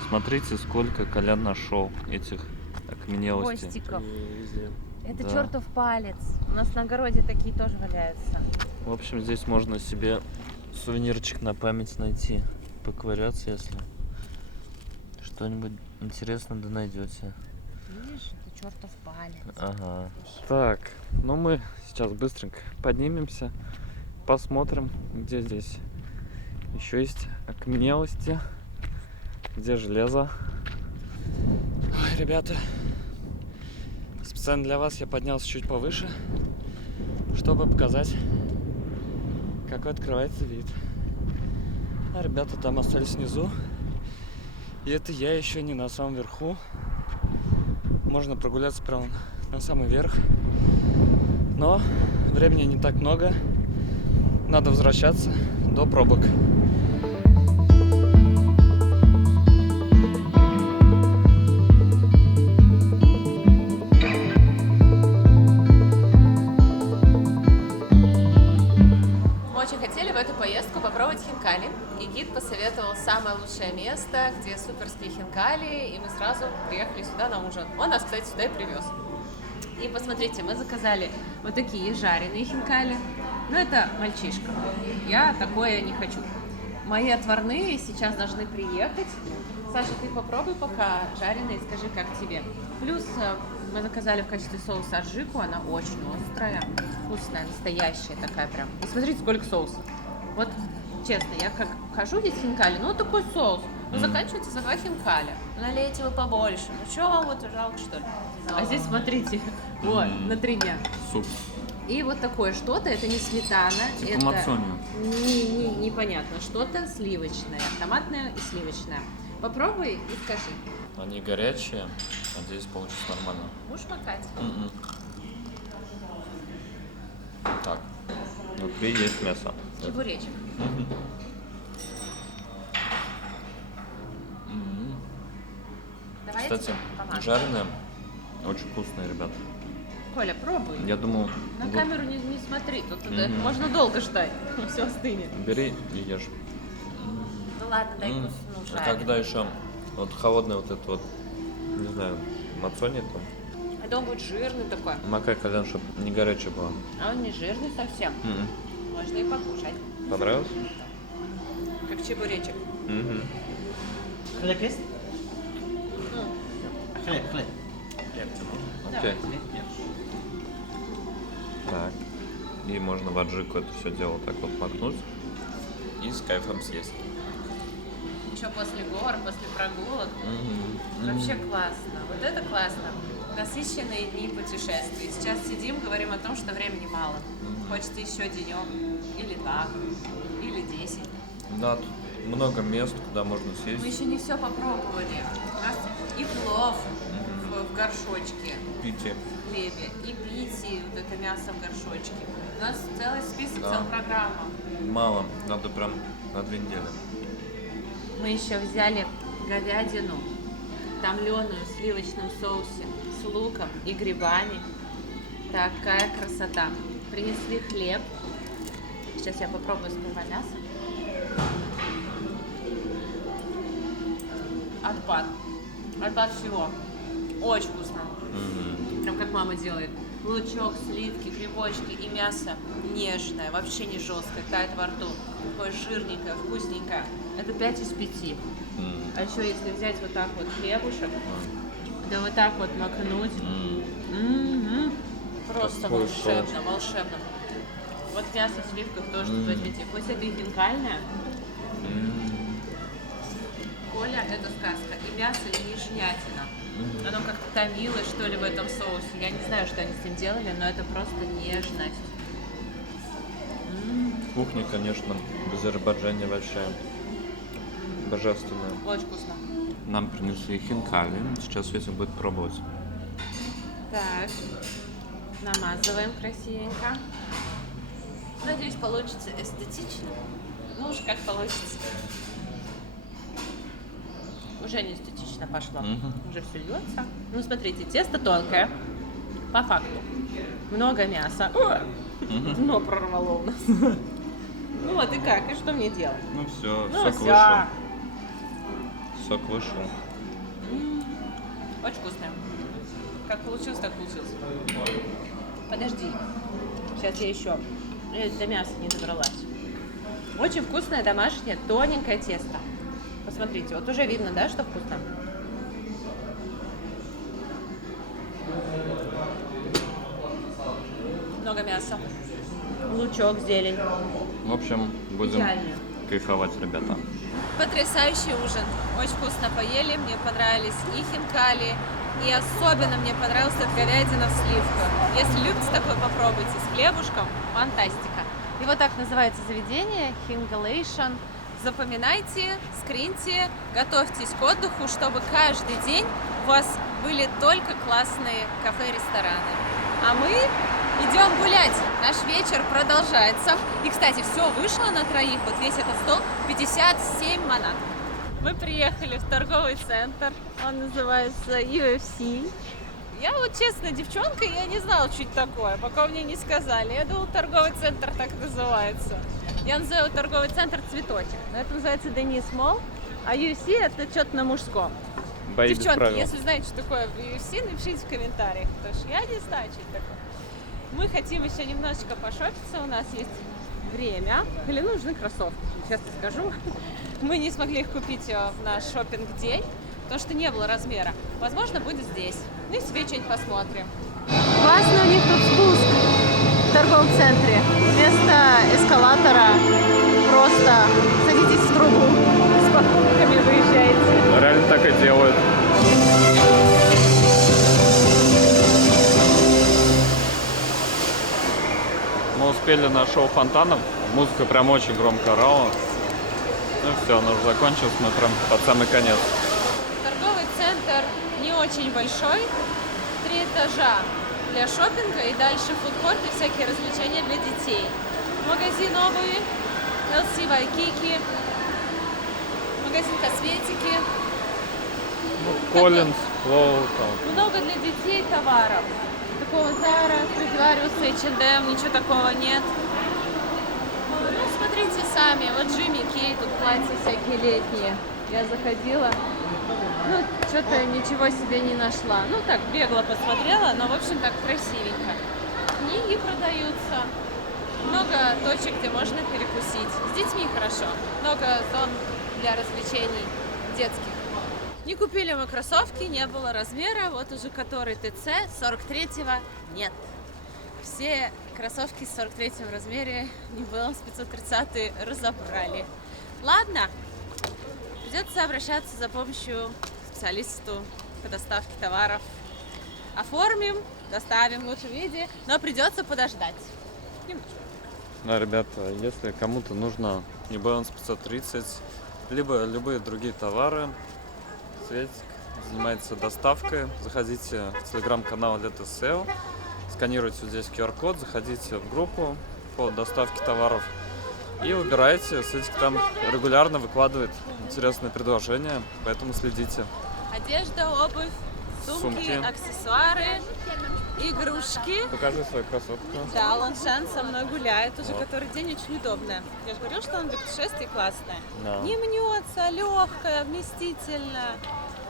Смотрите, сколько Колян нашел этих окаменелостей. Гвоздиков. Это Да. чертов палец. У нас на огороде такие тоже валяются. В общем, здесь можно себе сувенирчик на память найти. Поковыряться, если что-нибудь интересное да найдете. Видишь, это чертов палец. Ага. Так, ну мы сейчас быстренько поднимемся, посмотрим, где здесь Еще есть окаменелости. Где железо? Ой, ребята, специально для вас я поднялся чуть повыше, чтобы показать, какой открывается вид. А ребята там остались внизу. И это я еще не на самом верху. Можно прогуляться прямо на самый верх. Но времени не так много. Надо возвращаться до пробок. Поездку попробовать хинкали, и гид посоветовал самое лучшее место, где суперские хинкали, и мы сразу приехали сюда на ужин. Он нас, кстати, сюда и привез. И посмотрите, мы заказали вот такие жареные хинкали, но это мальчишка, я такое не хочу. Мои отварные сейчас должны приехать. Саша, ты попробуй пока жареные, скажи, как тебе. Плюс мы заказали в качестве соуса аджику, она очень острая, вкусная, настоящая такая прям. И смотрите, сколько соуса. Вот, честно, я как хожу здесь хинкали, ну, вот такой соус, ну, заканчивается за 2 хинкали. Налейте вы побольше, ну, что вам вот жалко, что ли? А здесь, смотрите, вот, на 3 дня. Суп. И вот такое что-то, это не сметана, Типа это мацони. непонятно, что-то сливочное, томатное и сливочное. Попробуй и скажи. Они горячие, надеюсь, получится нормально. Будешь макать? Так, внутри есть мясо. Чебуречек. Давай Кстати, помажу. жареные очень вкусные, ребята. Коля, пробуй. Я думаю... На камеру не смотри, тут можно долго ждать, все остынет. Бери и ешь. Ну ладно, дай ну, А когда еще вот холодный вот этот вот, не знаю, мацони там. Это он будет жирный такой. Макай, Колян, чтобы не горячий было. А он не жирный совсем. Можно и покушать. Понравилось? Как чебуречек. Хлеб есть? Хлеб. Окей. Так. И можно в аджику это все дело так вот макнуть и с кайфом съесть. Еще после гор, после прогулок. Вообще классно. Вот это классно. Насыщенные дни путешествий. Сейчас сидим, говорим о том, что времени мало. Хочется еще денек, или 2, или 10. Да, тут много мест, куда можно съесть. Мы еще не все попробовали. У нас и плов в горшочке, Пити. в хлебе, и пити, вот это мясо в горшочке. У нас целый список, Да. целая программа. Мало, надо прям на 2 недели. Мы еще взяли говядину, томленую в сливочном соусе, с луком и грибами. Такая красота. Принесли хлеб. Сейчас я попробую сперва мясо. Отпад всего. Очень вкусно. Прям как мама делает. Лучок, сливки, грибочки и мясо нежное, вообще не жесткое, тает во рту. Такое жирненькое, вкусненькое. Это 5 из 5. А еще если взять вот так вот хлебушек, да вот так вот макнуть. Просто Какой волшебно, волшебно. Вот мясо в сливках тоже тут возьмите. Хоть это и хинкальное. Коля, это сказка. И мясо, и яичнятина. Оно как-то томилось, что ли, в этом соусе. Я не знаю, что они с ним делали, но это просто нежность. Кухня, конечно, в Азербайджане вообще божественная. Очень вкусно. Нам принесли хинкали. Сейчас Ветя будет пробовать. Так, намазываем красивенько. Надеюсь, получится эстетично. Ну уж как получится. Уже не эстетично пошло. Уже все льется. Ну, смотрите, тесто тонкое. По факту. Много мяса. Дно прорвало у нас. Ну вот и как? И что мне делать? Ну все, Ну сок всё. вышел. Сок вышел. Очень вкусное. Как получилось, так получилось. Подожди. Сейчас я еще. Я до мяса не добралась. Очень вкусное домашнее тоненькое тесто. Посмотрите, вот уже видно, да, что вкусно? Много мяса. Лучок, зелень. В общем, будем Идеально. кайфовать, ребята. Потрясающий ужин. Очень вкусно поели, мне понравились и хинкали, и особенно мне понравилась эта говядина в сливках. Если любите такое, попробуйте с хлебушком. Фантастика. И вот так называется заведение Hingalation. Запоминайте, скриньте, готовьтесь к отдыху, чтобы каждый день у вас были только классные кафе и рестораны. А мы идем гулять. Наш вечер продолжается. И, кстати, все вышло на троих. Вот весь этот стол 57 манат. Мы приехали в торговый центр. Он называется UFC. Я вот, честно, девчонка, я не знала, что это такое, пока мне не сказали. Я думала, торговый центр так называется. Я называю торговый центр «Цветочек». Но это называется Денис Молл, а UFC это что-то на мужском. Бои без Девчонки, правил. если знаете, что такое UFC, напишите в комментариях, потому что я не знаю, что это такое. Мы хотим еще немножечко пошопиться, у нас есть время. Или нужны кроссовки, честно скажу. Мы не смогли их купить в наш шопинг-день, потому что не было размера. Возможно, будет здесь. Ну и себе что-нибудь посмотрим. Классно у них тут спуск в торговом центре. Вместо эскалатора просто садитесь в трубу, с покупками выезжаете. Реально так и делают. Мы успели на шоу фонтанов. Музыка прям очень громко орала. Ну все, оно уже закончилось, мы прям под самый конец. Торговый центр не очень большой. 3 этажа для шопинга и дальше фудкорт и всякие развлечения для детей. Магазин обуви, LC Waikiki, магазин косметики. Коллинз, Флоу, там. Много для детей товаров. Такого Zara, Stradivarius, H&M, ничего такого нет. Ну, смотрите сами, вот Джимми Кей, тут платья всякие летние. Я заходила, ну, что-то ничего себе не нашла. Ну, так, бегло посмотрела, но, в общем, так красивенько. Книги продаются. Много точек, где можно перекусить. С детьми хорошо. Много зон для развлечений детских. Не купили мы кроссовки, не было размера. Вот уже который ТЦ, 43-го нет. Все кроссовки в 43-м размере New Balance 530 разобрали. Ладно, придется обращаться за помощью к специалисту по доставке товаров. Оформим, доставим в лучшем виде, но придется подождать. Немножко. Да, ребята, если кому-то нужно New Balance 530, либо любые другие товары, Светик занимается доставкой. Заходите в телеграм-канал Лето SEO, сканируйте вот здесь QR-код, заходите в группу по доставке товаров и выбирайте. Светик там регулярно выкладывает интересные предложения, поэтому следите. Одежда, обувь, сумки, аксессуары, игрушки. Покажи свою красотку. Да, Лоншан со мной гуляет уже который день, очень удобная. Я же говорила, что он для путешествий классная. Да. Не мнется, легкая, вместительная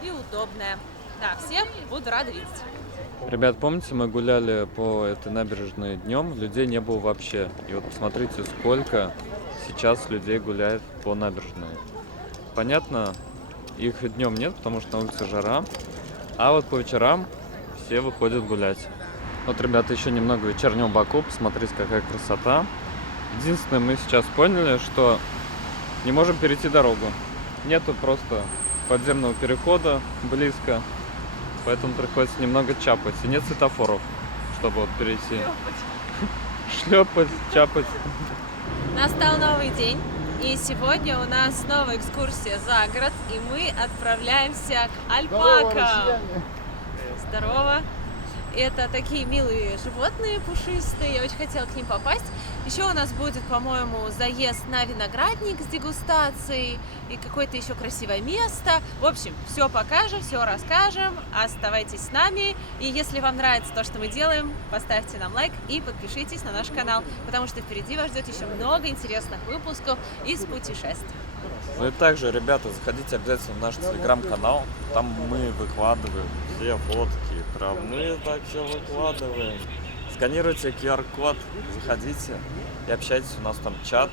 и удобная. Да, всех буду рада видеть. Ребят, помните, мы гуляли по этой набережной днем, людей не было вообще. И вот посмотрите, сколько сейчас людей гуляет по набережной. Понятно, их днем нет, потому что на улице жара, а вот по вечерам все выходят гулять. Вот, ребята, еще немного вечернего Баку, посмотрите, какая красота. Единственное, мы сейчас поняли, что не можем перейти дорогу. Нету просто подземного перехода близко, поэтому приходится немного чапать. И нет светофоров, чтобы вот перейти. Шлепать, чапать. Настал новый день, и сегодня у нас снова экскурсия за город, и мы отправляемся к альпакам. Здорово! Это такие милые животные, пушистые, я очень хотела к ним попасть. Еще у нас будет, по-моему, заезд на виноградник с дегустацией и какое-то еще красивое место. В общем, все покажем, все расскажем, оставайтесь с нами. И если вам нравится то, что мы делаем, поставьте нам лайк и подпишитесь на наш канал, потому что впереди вас ждет еще много интересных выпусков из путешествий. Ну и также, ребята, заходите обязательно в наш телеграм-канал, там мы выкладываем все фотки, прям мы так все выкладываем. Сканируйте QR-код, заходите и общайтесь, у нас там чат,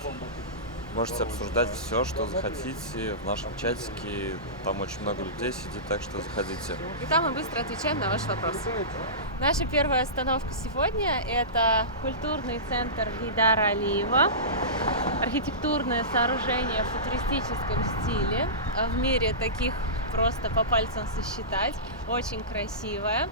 можете обсуждать все, что захотите в нашем чатике, там очень много людей сидит, так что заходите. И там мы быстро отвечаем на ваши вопросы. Наша первая остановка сегодня – это культурный центр Гейдара Алиева. архитектурное сооружение в футуристическом стиле. В мире таких просто по пальцам сосчитать. Очень красивое.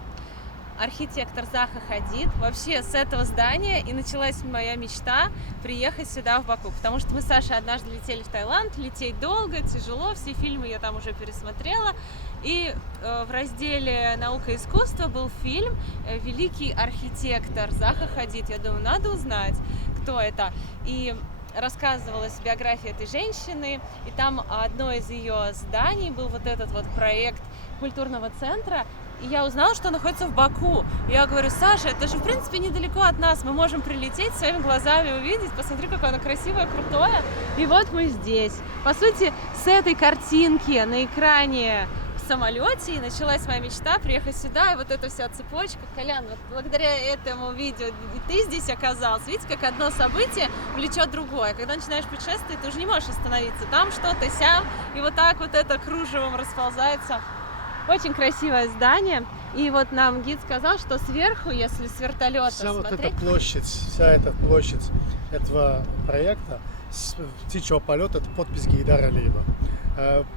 Архитектор Заха Хадид. Вообще с этого здания и началась моя мечта приехать сюда, в Баку. Потому что мы с Сашей однажды летели в Таиланд, лететь долго, тяжело, все фильмы я там уже пересмотрела. И в разделе «Наука и искусство» был фильм «Великий архитектор» Заха Хадид. Я думаю, надо узнать, кто это. И рассказывалась биография этой женщины, и там одно из ее зданий был вот этот вот проект культурного центра. И я узнала, что он находится в Баку. Я говорю: Саша, это же в принципе недалеко от нас, мы можем прилететь, своими глазами увидеть, посмотри, какое оно красивое, крутое. И вот мы здесь. По сути, с этой картинки на экране в самолете и началась моя мечта приехать сюда, и вот эта вся цепочка. Колян, вот благодаря этому видео и ты здесь оказался. Видите, как одно событие влечет другое. Когда начинаешь путешествовать, ты уже не можешь остановиться. Там что-то, сям, и вот так вот это кружевом расползается. Очень красивое здание. И вот нам гид сказал, что сверху, если с вертолета смотреть... Вся эта площадь этого проекта с птичьего полета, это подпись Гейдара Алиева.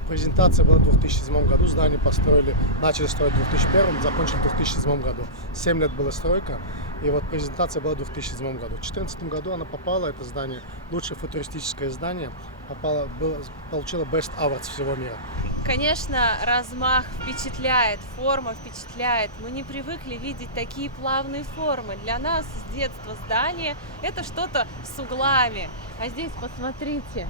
Презентация была в 2007 году, здание начали строить в 2001, закончили в 2007 году. 7 лет была стройка, и вот презентация была в 2007 году. В 2014 году она попала, это здание, лучшее футуристическое здание, получила Best Awards всего мира. Конечно, размах впечатляет, форма впечатляет. Мы не привыкли видеть такие плавные формы. Для нас с детства здание – это что-то с углами. А здесь, посмотрите,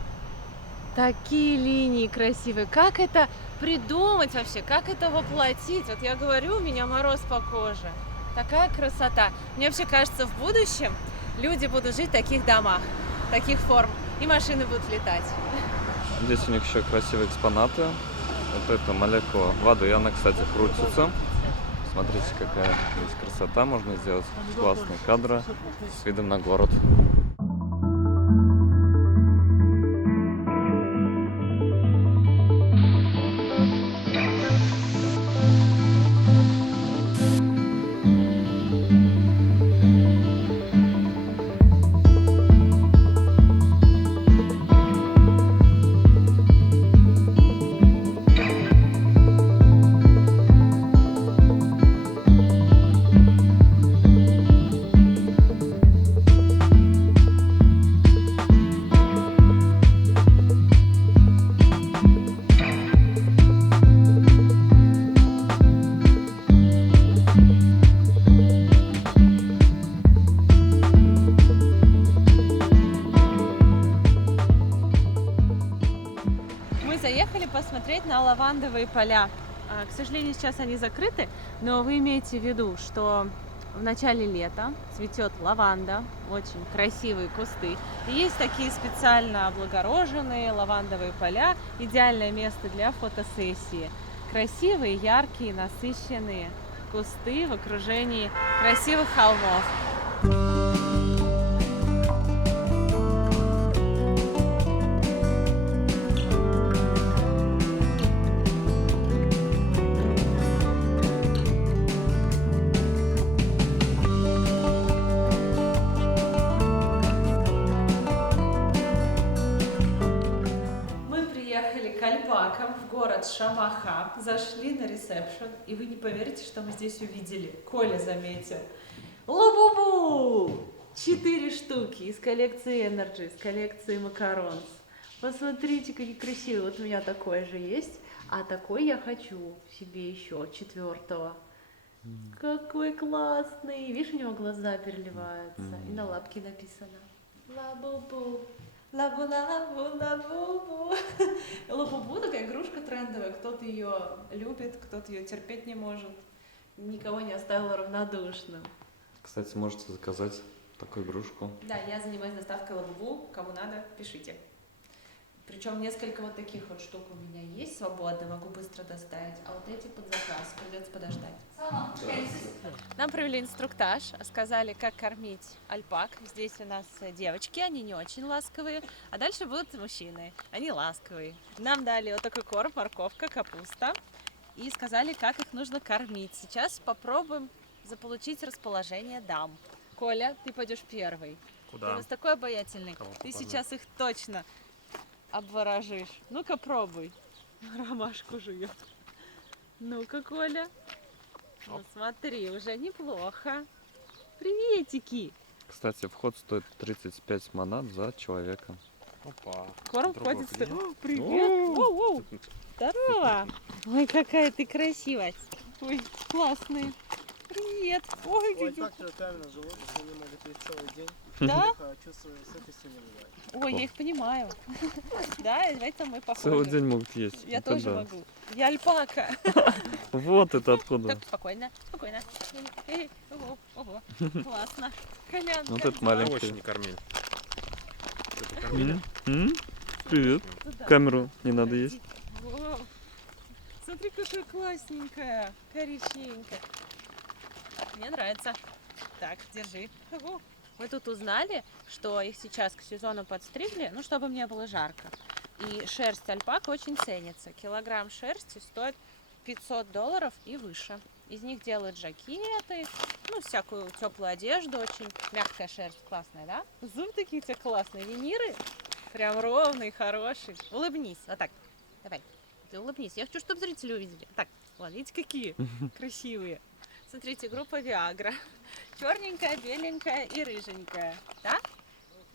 такие линии красивые. Как это придумать вообще? Как это воплотить? Вот я говорю, у меня мороз по коже. Такая красота. Мне вообще кажется, в будущем люди будут жить в таких домах, таких форм, и машины будут летать. Здесь у них еще красивые экспонаты. Вот это молекула воды, она, кстати, крутится. Смотрите, какая здесь красота. Можно сделать классные кадры с видом на город. Посмотреть на лавандовые поля. К сожалению, сейчас они закрыты, но вы имеете в виду, что в начале лета цветет лаванда, очень красивые кусты. И есть такие специально облагороженные лавандовые поля, идеальное место для фотосессии. Красивые, яркие, насыщенные кусты в окружении красивых холмов. В город Шамаха, зашли на ресепшн, и вы не поверите, что мы здесь увидели. Коля заметил. Лабубу! 4 штуки из коллекции Energy, из коллекции Macarons. Посмотрите, какие красивые. Вот у меня такой же есть, а такой я хочу себе еще 4-го. Какой классный! Видишь, у него глаза переливаются, и на лапке написано Лабубу. Лабу-лабу-лабу-бу. Лабубу такая игрушка трендовая. Кто-то ее любит, кто-то ее терпеть не может. Никого не оставила равнодушным. Кстати, можете заказать такую игрушку. Да, я занимаюсь доставкой лабубу. Кому надо, пишите. Причем несколько вот таких вот штук у меня есть свободно, могу быстро доставить. А вот эти под заказ, придется подождать. Нам провели инструктаж, сказали, как кормить альпак. Здесь у нас девочки, они не очень ласковые, а дальше будут мужчины, они ласковые. Нам дали вот такой корм, морковка, капуста, и сказали, как их нужно кормить. Сейчас попробуем заполучить расположение дам. Коля, ты пойдешь первый. Ты у Куда? нас такой обаятельный. Кого Ты попадать? сейчас их точно обворожишь. Ну-ка, пробуй. Ромашку жует. Ну-ка, Коля. Ну, смотри, уже неплохо. Приветики. Кстати, вход стоит 35 манат за человека. Опа. Корм Другой входит. клиент. О, привет. Воу-воу. Здорово. Ой, какая ты красивая. Ой, классный. Привет. Ой, Ой, какие- так тотально живут, что они могут пить целый день. Да? А чувство сытости не бывает. Ой, я их понимаю. Да, в этом мы похожи. Целый день могут есть. Я Это тоже да. могу. Я альпака. Вот это откуда. Так, спокойно, спокойно. Ого, ого. Классно. Колян, Вот как это дела? маленький. Очень не кормили. Что-то кормили? Привет. Туда. Камеру не надо есть. Во. Смотри, какая классненькая, коричневенькая. Мне нравится. Так, держи. Ого. Мы тут узнали, что их сейчас к сезону подстригли, ну, чтобы мне было жарко. И шерсть альпак очень ценится. Килограмм шерсти стоит $500 и выше. Из них делают жакеты, ну, всякую теплую одежду, очень мягкая шерсть, классная, да? Зубы такие у тебя классные, виниры, прям ровный, хороший. Улыбнись, вот так, давай, ты улыбнись. Я хочу, чтобы зрители увидели. Так, вот, видите, какие красивые. Смотрите, группа Viagra. Черненькая, беленькая и рыженькая, да?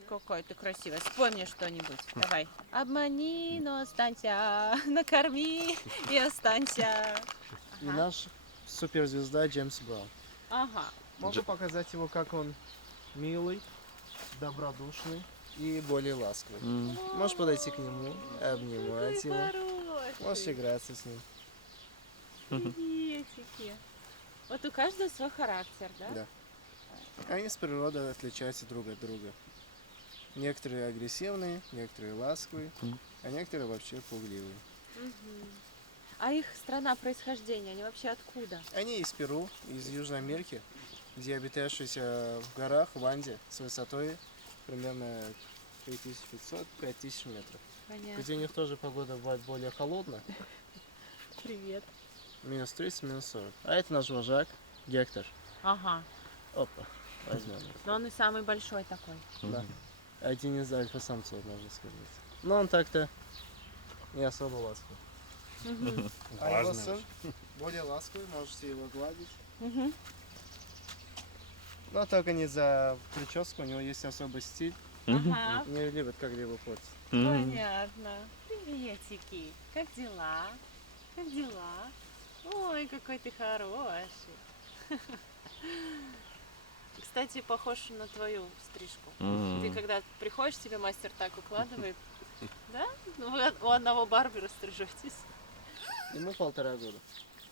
Какой ты красивая. Спой мне что-нибудь. Давай. Обмани, но останься. Накорми и останься. И наш суперзвезда Джеймс Браун. Ага. Могу показать его, как он милый, добродушный и более ласковый. Можешь подойти к нему, обнимать его. Можешь играться с ним. Приветики. Вот у каждого свой характер, да? Да. Они с природы отличаются друг от друга. Некоторые агрессивные, некоторые ласковые, а некоторые вообще пугливые. Мгм. А их страна происхождения, они вообще откуда? Они из Перу, из Южной Америки, где обитающиеся в горах, в Анде, с высотой примерно 3500-5000 метров. Понятно. Где у них тоже погода бывает более холодная, Привет. минус 30, минус 40. А это наш вожак Гектор. Ага. Опа, возьмем. Но он и самый большой такой. Да. Один из альфа-самцов, можно сказать. Но он так-то не особо ласковый. Мгм. А его Важно сын более ласковый, можете его гладить. Мгм. Но только не за прическу, у него есть особый стиль. Ага. Не любит как-либо портить. Понятно. Приветики. Как дела? Как дела? Ой, какой ты хороший. Кстати, похож на твою стрижку. Ты когда приходишь, тебе мастер так укладывает. Да? Ну, вы у одного барбера стрижетесь. Ему 1,5 года.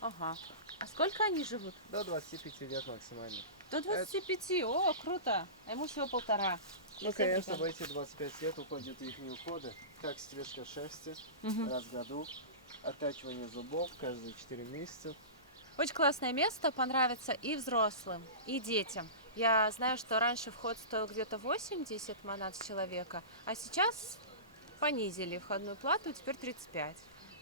Ага. А сколько они живут? До 25 лет максимально. До 25. О, круто. А ему всего 1,5. Ну, конечно, в эти 25 лет уходят их уходы, как стрижка шерсти раз в году, оттачивание зубов каждые 4 месяца. Очень классное место, понравится и взрослым, и детям. Я знаю, что раньше вход стоил где-то 8-10 манат с человека, а сейчас понизили входную плату, теперь 35.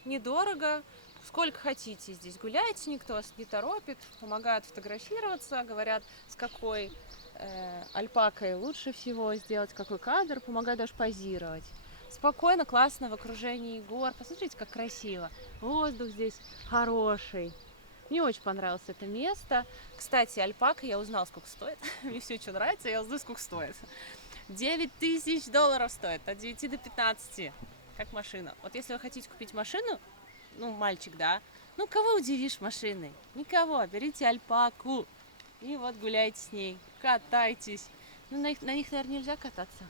Недорого, сколько хотите здесь гуляйте, никто вас не торопит, помогают фотографироваться, говорят, с какой альпакой лучше всего сделать, какой кадр, помогают даже позировать. Спокойно, классно, в окружении гор. Посмотрите, как красиво. Воздух здесь хороший. Мне очень понравилось это место. Кстати, альпака, я узнала, сколько стоит. Мне все очень нравится, я узнаю, сколько стоит. $9000 стоит, от 9 до 15, как машина. Вот если вы хотите купить машину, ну, мальчик, да, ну, кого удивишь машиной? Никого, берите альпаку и вот гуляйте с ней, катайтесь. Ну, на них, наверное, нельзя кататься.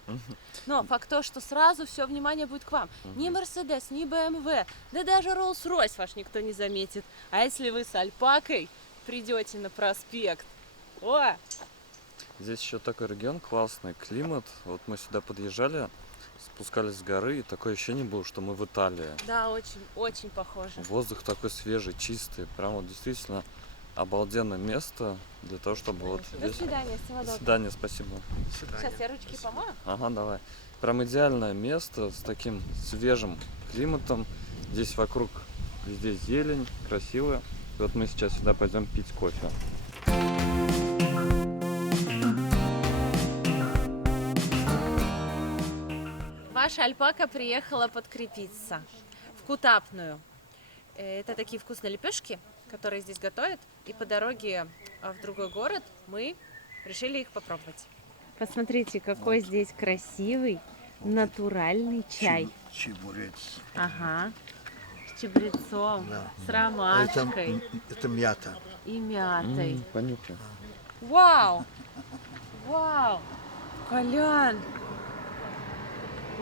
Но факт то, что сразу все внимание будет к вам. Ни Мерседес, ни БМВ, да даже Роллс-Ройс ваш никто не заметит. А если вы с альпакой придете на проспект, о! Здесь еще такой регион классный, климат. Вот мы сюда подъезжали, спускались с горы, и такое ощущение было, что мы в Италии. Да, очень, очень похоже. Воздух такой свежий, чистый. Прям вот действительно обалденное место для того, чтобы вот До здесь... свидания, всего До доброго. свидания, спасибо. Сейчас я ручки помою. Ага, давай. Прям идеальное место с таким свежим климатом. Здесь вокруг везде зелень, красиво. И вот мы сейчас сюда пойдем пить кофе. наша альпака приехала подкрепиться в Кутапную. Это такие вкусные лепешки, которые здесь готовят. И по дороге в другой город мы решили их попробовать. Посмотрите, какой здесь красивый натуральный чай. Чебурец. Ага, с чабрецом, Да. с ромашкой Это мята. и мятой. Понюхай. Вау! Вау! Колян!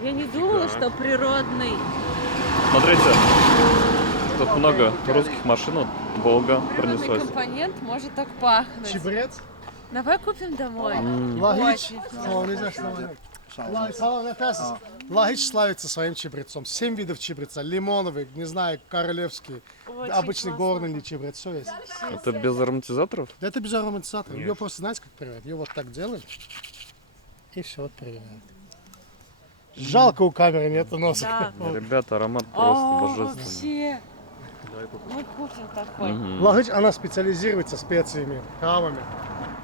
Я не думала, что природный. Смотрите, тут много русских машин, вот Волга Природный пронеслась. компонент может так пахнуть. Чебурец. Давай купим домой. Лагич. Очень. Лагич славится своим чебрецом. 7 видов чебреца. Лимоновый, не знаю, королевский, Очень обычный классно. горный или чебрец. Все есть. Это без ароматизаторов? Да это без ароматизатора. Ее просто, знаете, как проверяют? Ее вот так делают. И все, вот проверяют. Жалко, у камеры нет носа. Да. Ребята, аромат просто божественный. Вообще. Мы купим такой. Мгм. Лагич, она специализируется специями, травами.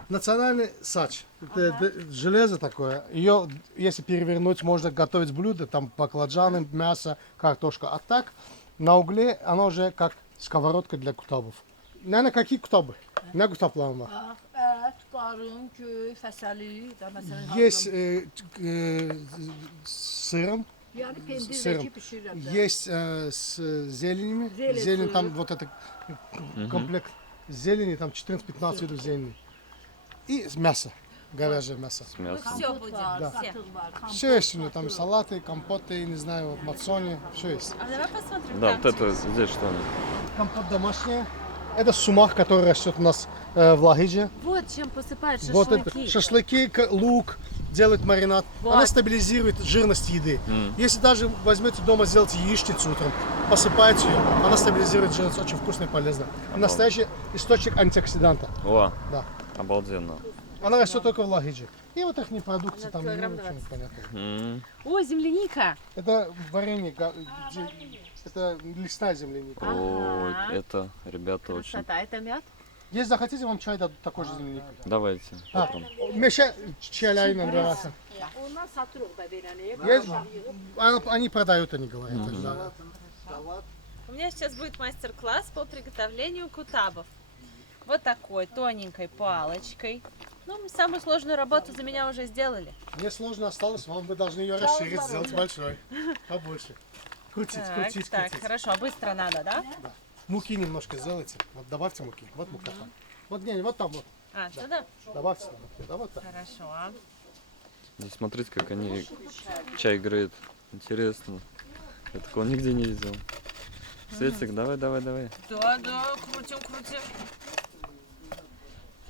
Национальный сач. Это железо такое. Ее, если перевернуть, можно готовить блюда, там баклажаны, мясо, картошка. А так, на угле она уже как сковородка для кутабов. Наверное, какие кутабы? Ne kutapların var? Et, karın, köy, fəsəli, da məsələn. Есть с сыром, Yəni сыром. pendirdəki bişirirəm də. Есть с зеленями. Зелень, Зелень, там сыр. вот это комплект зелени, там 14-15 видов зелени. И мясо, говяжье мясо. С мясом. Все будет. Да. Все. Все есть у нее, там салаты, компоты, не знаю, вот мацони, все есть. А давай посмотрим. Да, там вот это через- здесь что? Компот домашний. Это сумах, который растет у нас в Лагидже. Вот чем посыпают Вот шашлыки. это шашлыки, лук, делает маринад. Вот. Она стабилизирует жирность еды. Если даже возьмете дома, сделайте яичницу утром, посыпаете ее, она стабилизирует жирность, очень вкусно и полезно. Настоящий источник антиоксиданта. О, Да. обалденно. Она растет только в Лагидже. И вот их продукты Она там килограмм ничего не 20. понятно. М. О, земляника. Это варенье, это лесная земляника. Ой, Ага. это, ребята, очень... Красота. Это мед? Если захотите, вам чай дадут такой же земляники. Давайте, попробуем. Meşe çiçeğiyle beraber. Ondan satırıq da verəni. Есть, они продают, они говорят. Да. У меня сейчас будет мастер-класс по приготовлению кутабов. Вот такой тоненькой палочкой. Ну, самую сложную работу за меня уже сделали. Мне сложно осталось, вам вы должны ее расширить, сделать большой. Побольше. Крутить, Так, крутить, так, крутить. хорошо, быстро надо, да? Муки немножко сделайте. Вот добавьте муки. Вот мука там. Вот не, вот там вот. А, сюда? Добавьте там муки. Да, вот так. Хорошо. Здесь смотрите, как они чай греют. Интересно. Я такого нигде не видел. Светик, давай, давай, давай. Да, да, крутим, крутим.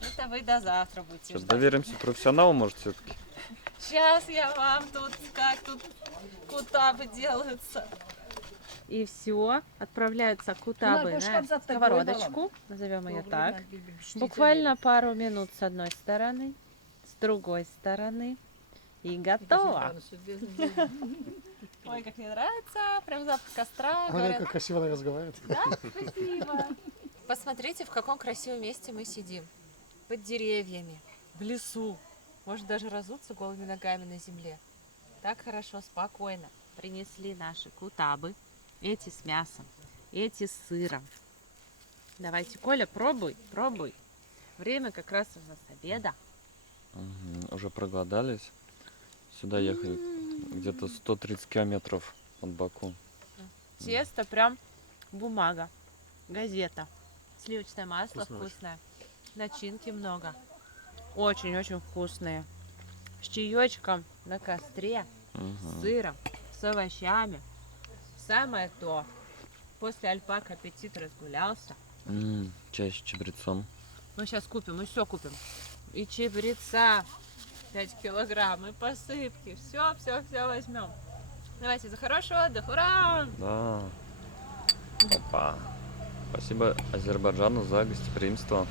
Это вы до завтра будете Сейчас ждать. доверимся профессионалу, может, все-таки. Сейчас я вам тут, как тут кутабы делаются. И все, отправляются кутабы на сковородочку, назовем ее так. Буквально пару минут с одной стороны, с другой стороны. И готово. Ой, как мне нравится, прям запах костра. Она Говорят, как красиво она разговаривает. да, спасибо. Посмотрите, в каком красивом месте мы сидим. Под деревьями, в лесу. Может даже разуться голыми ногами на земле. Так хорошо, спокойно. Принесли наши кутабы. Эти с мясом, эти с сыром. Давайте, Коля, пробуй, пробуй. Время как раз у нас обеда. Уже проголодались. Сюда ехали где-то 130 километров от Баку. Тесто прям бумага, газета. Сливочное масло вкусное. Начинки много. Очень-очень вкусные. С чаечком на костре, с сыром, с овощами. Самое то. После альпак аппетит разгулялся. Чай с чабрецом. Мы сейчас купим, мы все купим. И чабреца 5 килограмм, и посыпки. Все возьмем. Давайте за хороший отдых. Ура! Да. Опа. Спасибо Азербайджану за гостеприимство.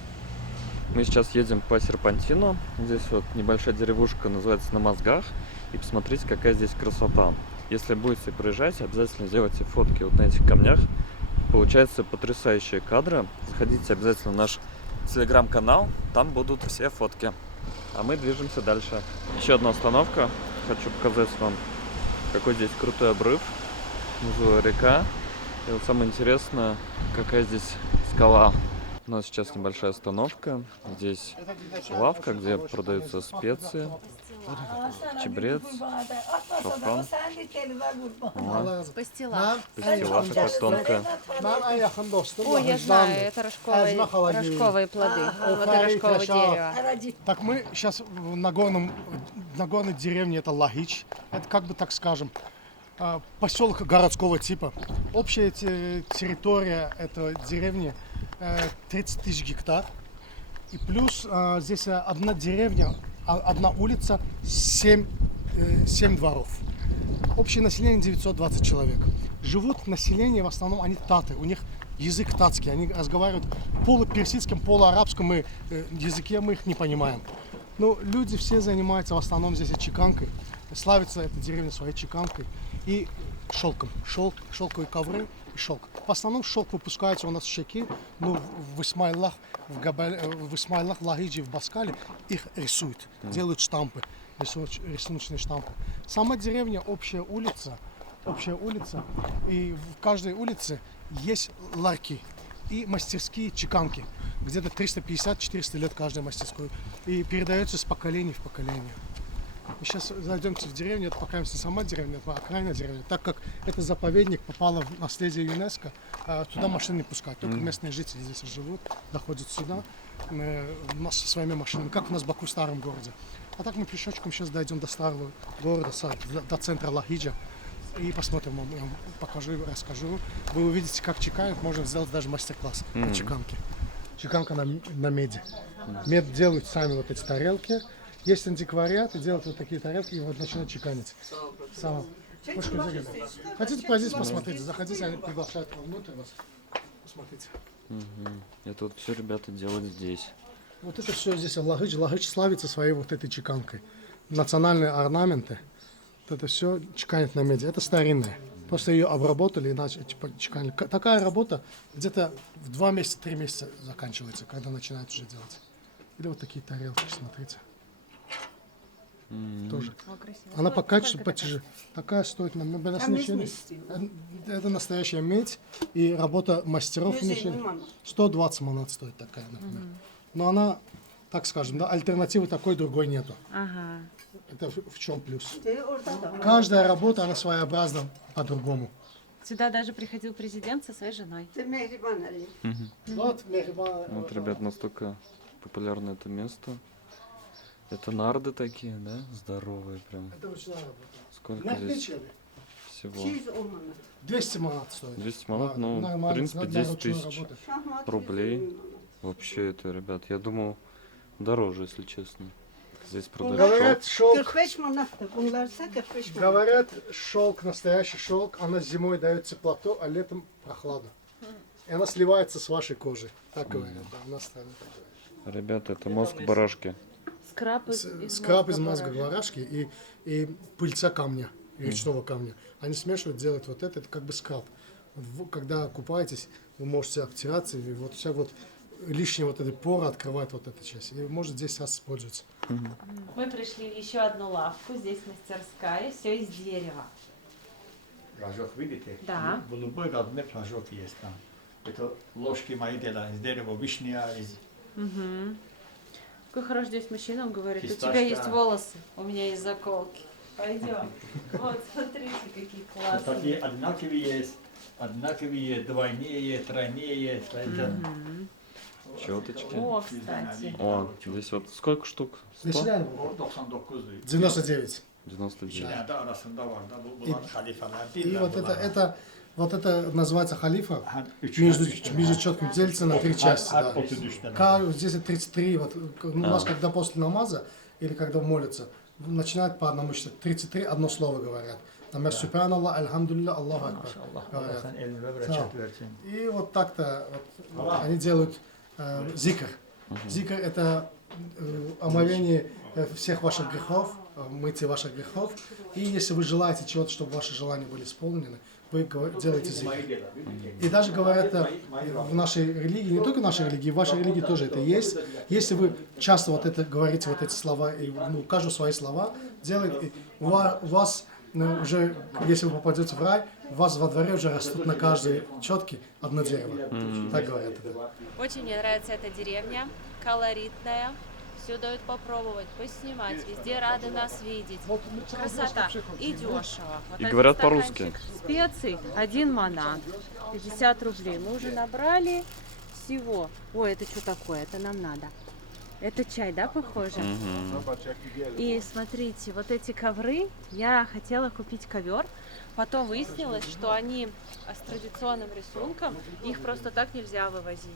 Мы сейчас едем по серпантину. Здесь вот небольшая деревушка, называется На Мозгах. И посмотрите, какая здесь красота. Если будете проезжать, обязательно делайте фотки вот на этих камнях. Получаются потрясающие кадры. Заходите обязательно в наш телеграм-канал, там будут все фотки. А мы движемся дальше. Еще одна остановка. Хочу показать вам какой здесь крутой обрыв. Внизу река. И вот самое интересное, какая здесь скала. У нас сейчас небольшая остановка. Здесь лавка, где продаются специи, чебрец, шафран. Пастила. Пастила такая тонкая. Ой, я знаю, это рожковые плоды. Вот и рожковое дерево. Так мы сейчас на горной деревне, это Лагич. Это как бы так скажем, поселок городского типа. Общая территория этой деревни 30 тысяч гектар. И плюс здесь одна деревня, одна улица, 7 дворов. Общее население 920 человек. Живут население, в основном они таты, у них язык татский, они разговаривают полуперсидским, полуарабском языке, мы их не понимаем. Но люди все занимаются в основном здесь чеканкой. Славится эта деревня своей чеканкой и шелком. Шелковые ковры и шелк. В основном шелк выпускается у нас в Щеки, но в Исмайлах, в Лагиджи, в Баскале их рисуют, делают штампы, рисуночные штампы. Сама деревня, общая улица, и в каждой улице есть ларьки и мастерские чеканки. Где-то 350-400 лет каждой мастерской. И передается с поколения в поколение. Мы сейчас зайдемте в деревню, это пока не сама деревня, это окраинная деревня. Так как это заповедник попало в наследие ЮНЕСКО, туда машины не пускают. Только местные жители здесь живут, доходят сюда со своими машинами, как у нас в Баку, в старом городе. А так мы пешочком сейчас дойдем до старого города, до центра Лагиджа. И посмотрим, я вам покажу, расскажу. Вы увидите, как чеканят, можно сделать даже мастер-класс по чеканке. Чеканка на меди. Мед делают сами вот эти тарелки. Есть антиквариат и делают вот такие тарелки и вот начинают чеканить. Хотите пройти посмотреть, заходите, они приглашают внутрь вас. Посмотрите. Это вот все ребята делают здесь. Вот это все здесь Лагич. Лагич славится своей вот этой чеканкой. Национальные орнаменты. Вот это все чеканят на меди. Это старинное. Просто ее обработали и начали чеканить. Такая работа где-то в 2 месяца, 3 месяца заканчивается, когда начинают уже делать. Или вот такие тарелки, смотрите. Тоже. Она по качеству потяжелее. Такая стоит это настоящая медь и работа мастеров. 120 манат стоит такая, например. Но она, так скажем, да, альтернативы такой другой нету. Это в чем плюс? Каждая работа, она своеобразна по-другому. Сюда даже приходил президент со своей женой. Вот, ребят, настолько популярно это место. Это нарды такие, да? Здоровые прям. Это ручная работа. Сколько здесь всего? 200 манат стоит. 200 манат, ну, в принципе, 10 тысяч рублей. Вообще это, ребят, я думал, дороже, если честно. Здесь продают шелк. Говорят, шелк, настоящий шелк, она зимой дает теплоту, а летом прохладу. И она сливается с вашей кожей. Так говорят, да, у нас так. Ребята, это мозг барашки. Скраб из мозга барашки и пыльца камня, речного камня. Они смешивают, делают вот это как бы скраб. Вот, когда купаетесь, вы можете обтираться, и вот вся вот лишняя вот эта пора открывает вот эту часть. И может здесь раз использоваться. Мы пришли в еще одну лавку, здесь мастерская, все из дерева. Рожок, видите? Да. В любой размер рожок есть там. Это ложки мои делают из дерева, вишня из... Какой хороший здесь мужчина, он говорит, Фисташка. у тебя есть волосы, у меня есть заколки. Пойдем. Вот, смотрите, какие классные. Такие одинаковые, двойные, тройные. Четочки. О, кстати. О, здесь вот сколько штук? 100? 99. 99. И вот это называется халифа. Между четким делится на 3 части. Да. Здесь 33. Вот, у нас когда после намаза или когда молятся, начинают по одному считать. 33 одно слово говорят. Например, Субханаллах, Альхамдулилля, Аллаху Акбар. И вот так-то вот, они делают зикр. Зикр это омовение всех ваших грехов, мытье ваших грехов. И если вы желаете чего-то, чтобы ваши желания были исполнены, вы делаете зикр. И даже говорят в нашей религии, не только в нашей религии, в вашей религии тоже это есть. Если вы часто вот это говорите, вот эти слова, и каждый свои слова делает, у вас но уже, если вы попадете в рай, у вас во дворе уже растут на каждой четке одно дерево. Так говорят. Очень мне нравится эта деревня, колоритная. Все дают попробовать, поснимать, везде рады нас видеть. Красота и дешево. Вот И один говорят по-русски. стаканчик специй, 1 манат, 50 рублей. Мы уже набрали всего. Ой, это что такое? Это нам надо. Это чай, да, похоже? И смотрите, вот эти ковры, я хотела купить ковер, потом выяснилось, что они с традиционным рисунком, их просто так нельзя вывозить,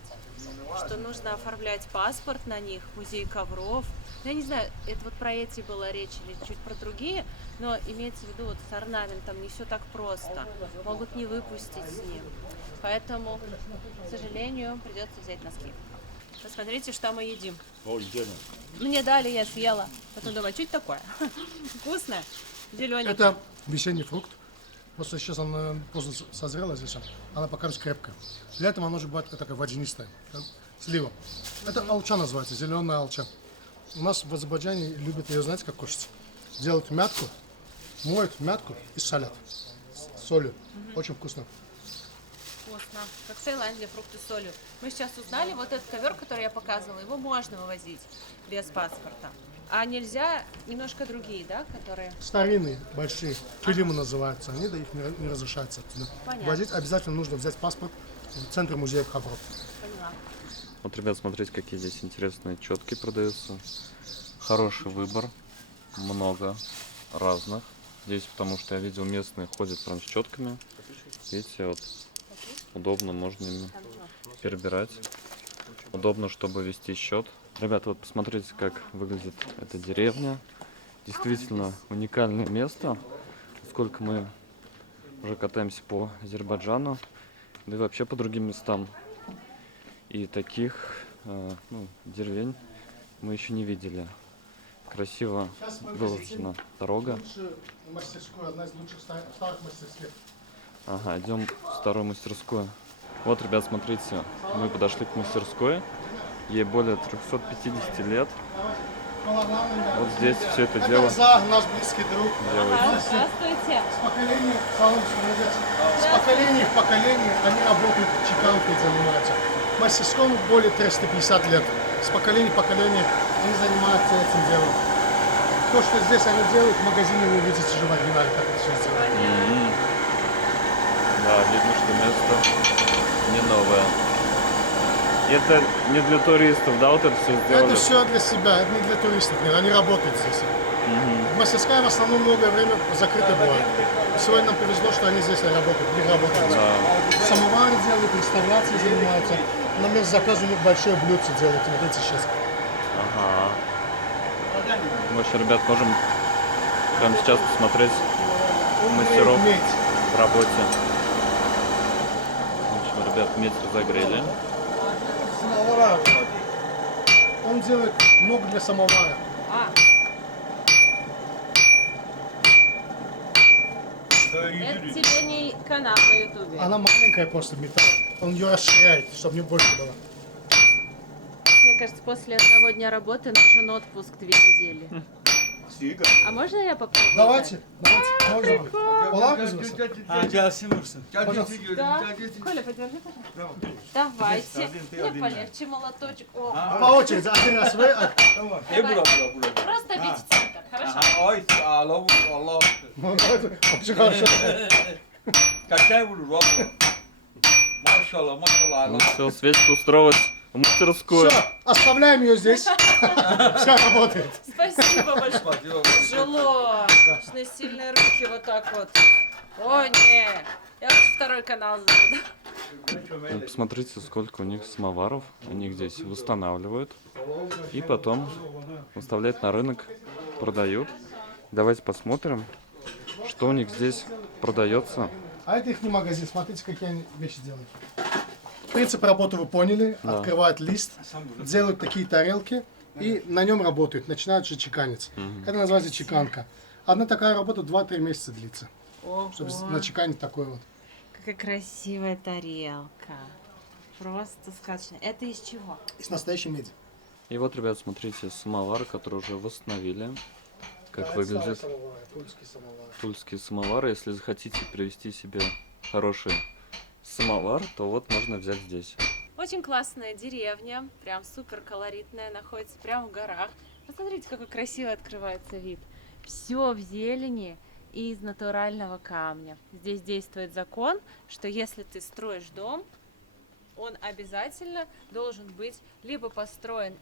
что нужно оформлять паспорт на них, музей ковров. Я не знаю, это вот про эти была речь или чуть про другие, но имеется в виду вот с орнаментом не все так просто, могут не выпустить с ним, поэтому, к сожалению, придется взять носки. Посмотрите, что мы едим. Мне дали, я съела. Потом думаю, что это такое? Вкусное. Зелененькое. Это весенний фрукт. Просто сейчас она поздно созрела здесь. Она пока еще крепкая. Летом она уже бывает такая водянистая. Слива. Это алча называется, зеленая алча. У нас в Азербайджане любят ее, знаете, как кушать? Делают мятку, моют мятку и солят. С солью. Очень вкусно. Вкусно. Как в Таиланде, фрукты с солью. Мы сейчас узнали, вот этот ковер, который я показывала, его можно вывозить без паспорта. А нельзя немножко другие, да, которые... Старинные, большие, килимы называются. Они, да, их не разрешается оттуда. Понятно. Возить обязательно нужно взять паспорт в центре музея Хабров. Поняла. Вот, ребят, смотрите, какие здесь интересные четки продаются. Хороший выбор, много разных. Здесь, потому что я видел, местные ходят прям с четками. Видите, вот удобно, можно ими перебирать. Удобно, чтобы вести счет. Ребята, вот посмотрите, как выглядит эта деревня. Действительно уникальное место. Сколько мы уже катаемся по Азербайджану, да и вообще по другим местам. И таких деревень мы еще не видели. Красиво выложена дорога. Мастерскую, одна из лучших старых мастерских. Ага, идем в старую мастерскую. Вот, ребят, смотрите, мы подошли к мастерской. Ей более 350 лет. Вот здесь все это дело наш близкий друг. делается. Здравствуйте. С поколения в поколение они работают чеканкой, занимаются. Мастерскому более 350 лет. С поколения в поколение они занимаются этим делом. То, что здесь они делают, в магазине вы увидите уже в оригинале, как это все сделано. Да, видно, что место не новое. Это не для туристов, да, вот это все сделали? Это все для себя, это не для туристов, нет, они работают здесь. Мастерская в основном многое время закрыта была. Сегодня нам повезло, что они здесь работают, не работают. Да. Самовары делают, реставрацией занимаются. На место заказа у них большое блюдце делают, смотрите сейчас. Ага. Мы еще, ребят, можем прямо сейчас посмотреть мастеров в работе. В общем, ребят, медь разогрели. Самовара. Он делает много для самовара. Это тебе не канал на ютубе. Она маленькая просто металл. Он ее расширяет, чтобы мне больше было. Мне кажется, после одного дня работы нужен отпуск 2 недели. А можно я попробую? Давайте. Можно. Да. Коля, подержи, пожалуйста. Давайте. Мне полегче молоточек. О. По очереди. Один раз вы. Просто бить в центр, хорошо? Очень хорошо. Ну все, Светик устроилась в мастерскую. Все, оставляем ее здесь. Все работает. Спасибо большое. Тяжело. Нужны сильные руки вот так вот. О, не. Я лучше второй канал заведу. Посмотрите, сколько у них самоваров. Они их здесь восстанавливают. И потом выставляют на рынок, продают. Давайте посмотрим, что у них здесь продается. А это их не магазин. Смотрите, какие они вещи делают. Принцип работы вы поняли. Да. Открывают лист, делают такие тарелки и на нем работают. Начинают же чеканить. Это называется чеканка. Одна такая работа 2-3 месяца длится. Ого. Чтобы начеканить такой вот. Какая красивая тарелка. Просто сказочно. Это из чего? Из настоящей меди. И вот, ребят, смотрите, самовары, которые уже восстановили. Как Да, это выглядит? старый самовар, тульский самовар. Тульские самовары. Если захотите привезти себе хороший самовар, то вот можно взять здесь. Очень классная деревня, прям супер колоритная, находится прямо в горах. Посмотрите, какой красиво открывается вид. Все в зелени и из натурального камня. Здесь действует закон, что если ты строишь дом, он обязательно должен быть либо построен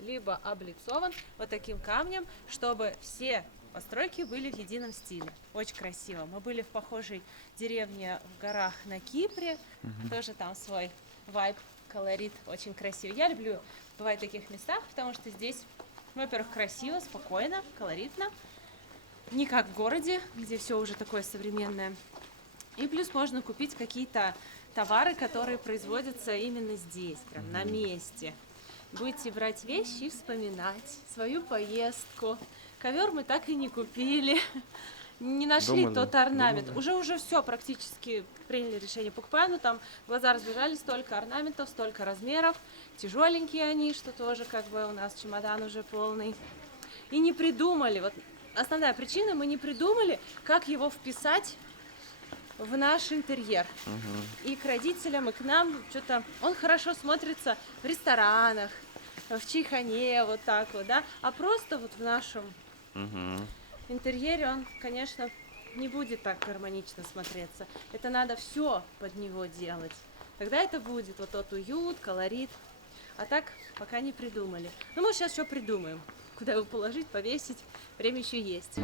либо облицован вот таким камнем, чтобы все постройки были в едином стиле. Очень красиво. Мы были в похожей деревне в горах на Кипре, тоже там свой вайб, колорит, очень красиво. Я люблю бывать в таких местах, потому что здесь, во-первых, красиво, спокойно, колоритно, не как в городе, где все уже такое современное. И плюс можно купить какие-то товары, которые производятся именно здесь, прям на месте. Будете брать вещи и вспоминать свою поездку. Ковер мы так и не купили, не нашли тот орнамент. Уже все практически приняли решение, покупаем, но там глаза разбежались, столько орнаментов, столько размеров, тяжеленькие они, что тоже как бы у нас чемодан уже полный. И не придумали, вот основная причина, мы не придумали, как его вписать в наш интерьер. И к родителям, и к нам что-то он хорошо смотрится в ресторанах, в чайхане, вот так вот, да, а просто вот в нашем интерьере он, конечно, не будет так гармонично смотреться. Это надо все под него делать. Тогда это будет вот тот уют, колорит. А так пока не придумали. Но мы сейчас еще придумаем, куда его положить, повесить. Время еще есть.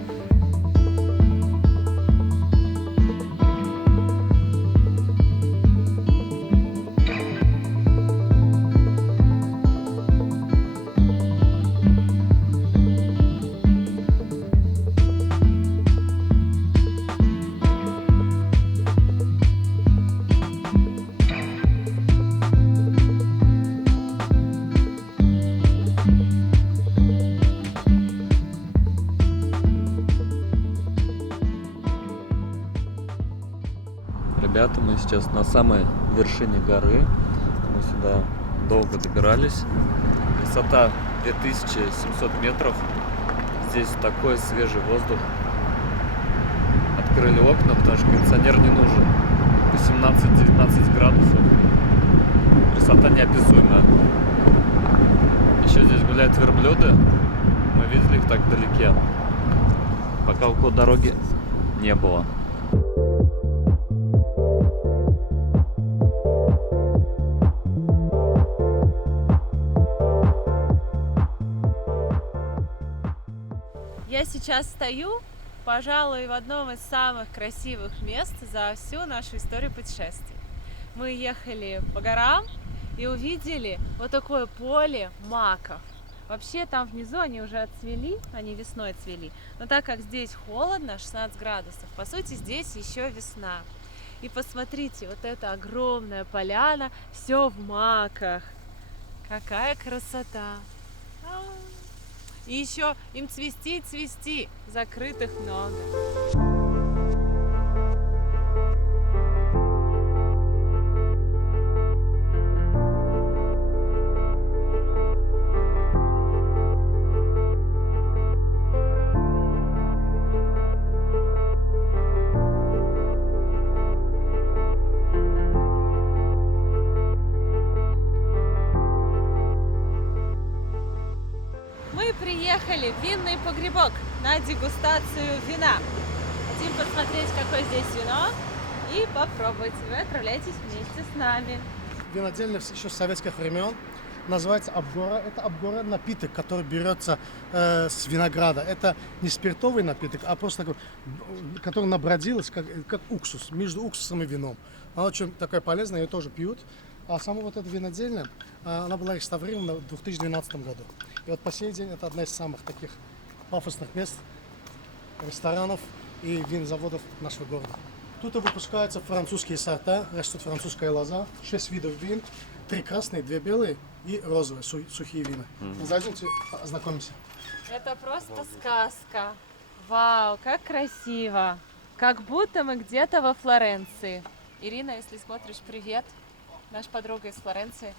Ребята, мы сейчас на самой вершине горы. Мы сюда долго добирались. Высота 2700 метров. Здесь такой свежий воздух. Открыли окна, потому что кондиционер не нужен. 18-19 градусов. Красота неописуемая. Еще здесь гуляют верблюды. Мы видели их так вдалеке. Пока около дороги не было. Я сейчас стою, пожалуй, в одном из самых красивых мест за всю нашу историю путешествий. Мы ехали по горам и увидели вот такое поле маков. Вообще там внизу они уже отцвели, они весной цвели. Но так как здесь холодно, 16 градусов, по сути здесь еще весна. И посмотрите, вот эта огромная поляна, все в маках. Какая красота! И еще им цвести, цвести, закрытых много. Мы приехали в винный погребок на дегустацию вина. Хотим посмотреть, какое здесь вино, и попробовать. Вы отправляйтесь вместе с нами. Винодельня еще с советских времен. Называется абгора. Это абгора напиток, который берется с винограда. Это не спиртовый напиток, а просто такой, который набродилось, как уксус, между уксусом и вином. Она очень такая полезная, ее тоже пьют. А сама вот эта винодельня, она была реставрирована в 2012 году. И вот по сей день это одна из самых таких пафосных мест, ресторанов и винзаводов нашего города. Тут выпускаются французские сорта, растет французская лоза, 6 видов вин, 3 красные, 2 белые и розовые, сухие вина. Зайдемте, ознакомимся. Это просто сказка. Вау, как красиво. Как будто мы где-то во Флоренции. Ирина, если смотришь, привет. Наша подруга из Флоренции.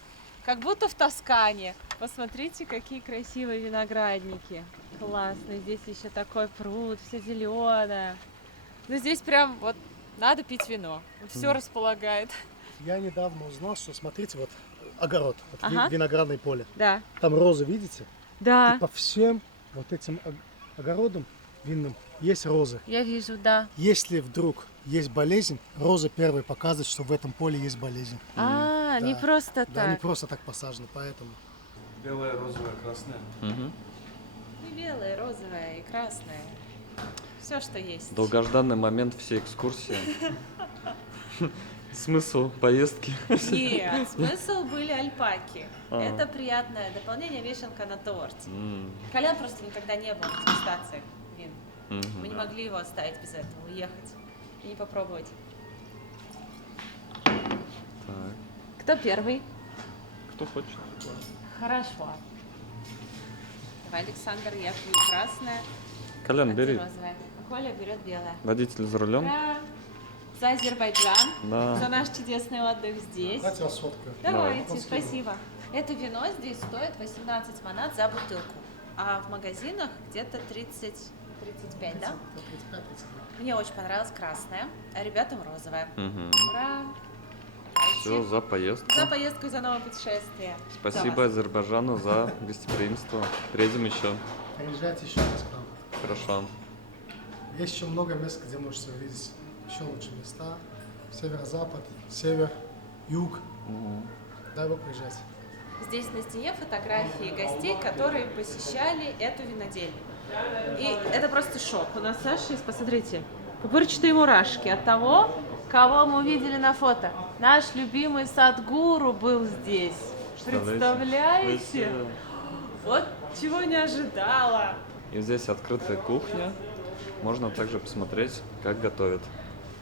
Как будто в Тоскане. Посмотрите, какие красивые виноградники. Классно. Здесь еще такой пруд, все зеленое. Ну здесь прям вот надо пить вино. Все располагает. Я недавно узнал, что, смотрите, вот огород, вот Ага. виноградное поле. Да. Там розы, видите? Да. И по всем вот этим огородам винным есть розы. Я вижу, да. Если вдруг есть болезнь, роза первая показывает, что в этом поле есть болезнь. А, не Да. просто Да, не так. просто так посажено, поэтому. Белая, розовая, красная. И белое, розовое, и красное. Все, что есть. Долгожданный момент всей экскурсии. Смысл поездки. Нет, смысл были альпаки. А. Это приятное дополнение, вишенка на торте. М, Колян просто никогда не был в дегустации вин. мгм. Мы не могли его оставить без этого, уехать и не попробовать. Так, Кто первый? кто хочет? Хорошо. Давай, Александр, я пью красное, Колян, а ты бери. розовое. А Коля берет белое. Водитель за рулем. Ура! За Азербайджан, Да. за наш чудесный отдых здесь. Давайте вас сфоткаю. Давайте, Давай. спасибо. Это вино здесь стоит 18 манат за бутылку, а в магазинах где-то 30-35, да? 35-32. Мне очень понравилось красное, а ребятам розовое. Угу. Ура! Все, за поездку. За поездку и за новое путешествие. Спасибо За вас. Азербайджану за гостеприимство. Приедем еще. Приезжайте еще раз к нам. Хорошо. Есть еще много мест, где можете увидеть еще лучшие места. Северо-запад, север, юг. Дай Бог приезжать. Здесь на стене фотографии гостей, которые посещали эту винодельню. И это просто шок. У нас Саша есть, посмотрите, пупырчатые мурашки от того, кого мы увидели на фото. Наш любимый Садгуру был здесь. Представляете? Вот чего не ожидала. И здесь открытая кухня. Можно также посмотреть, как готовят.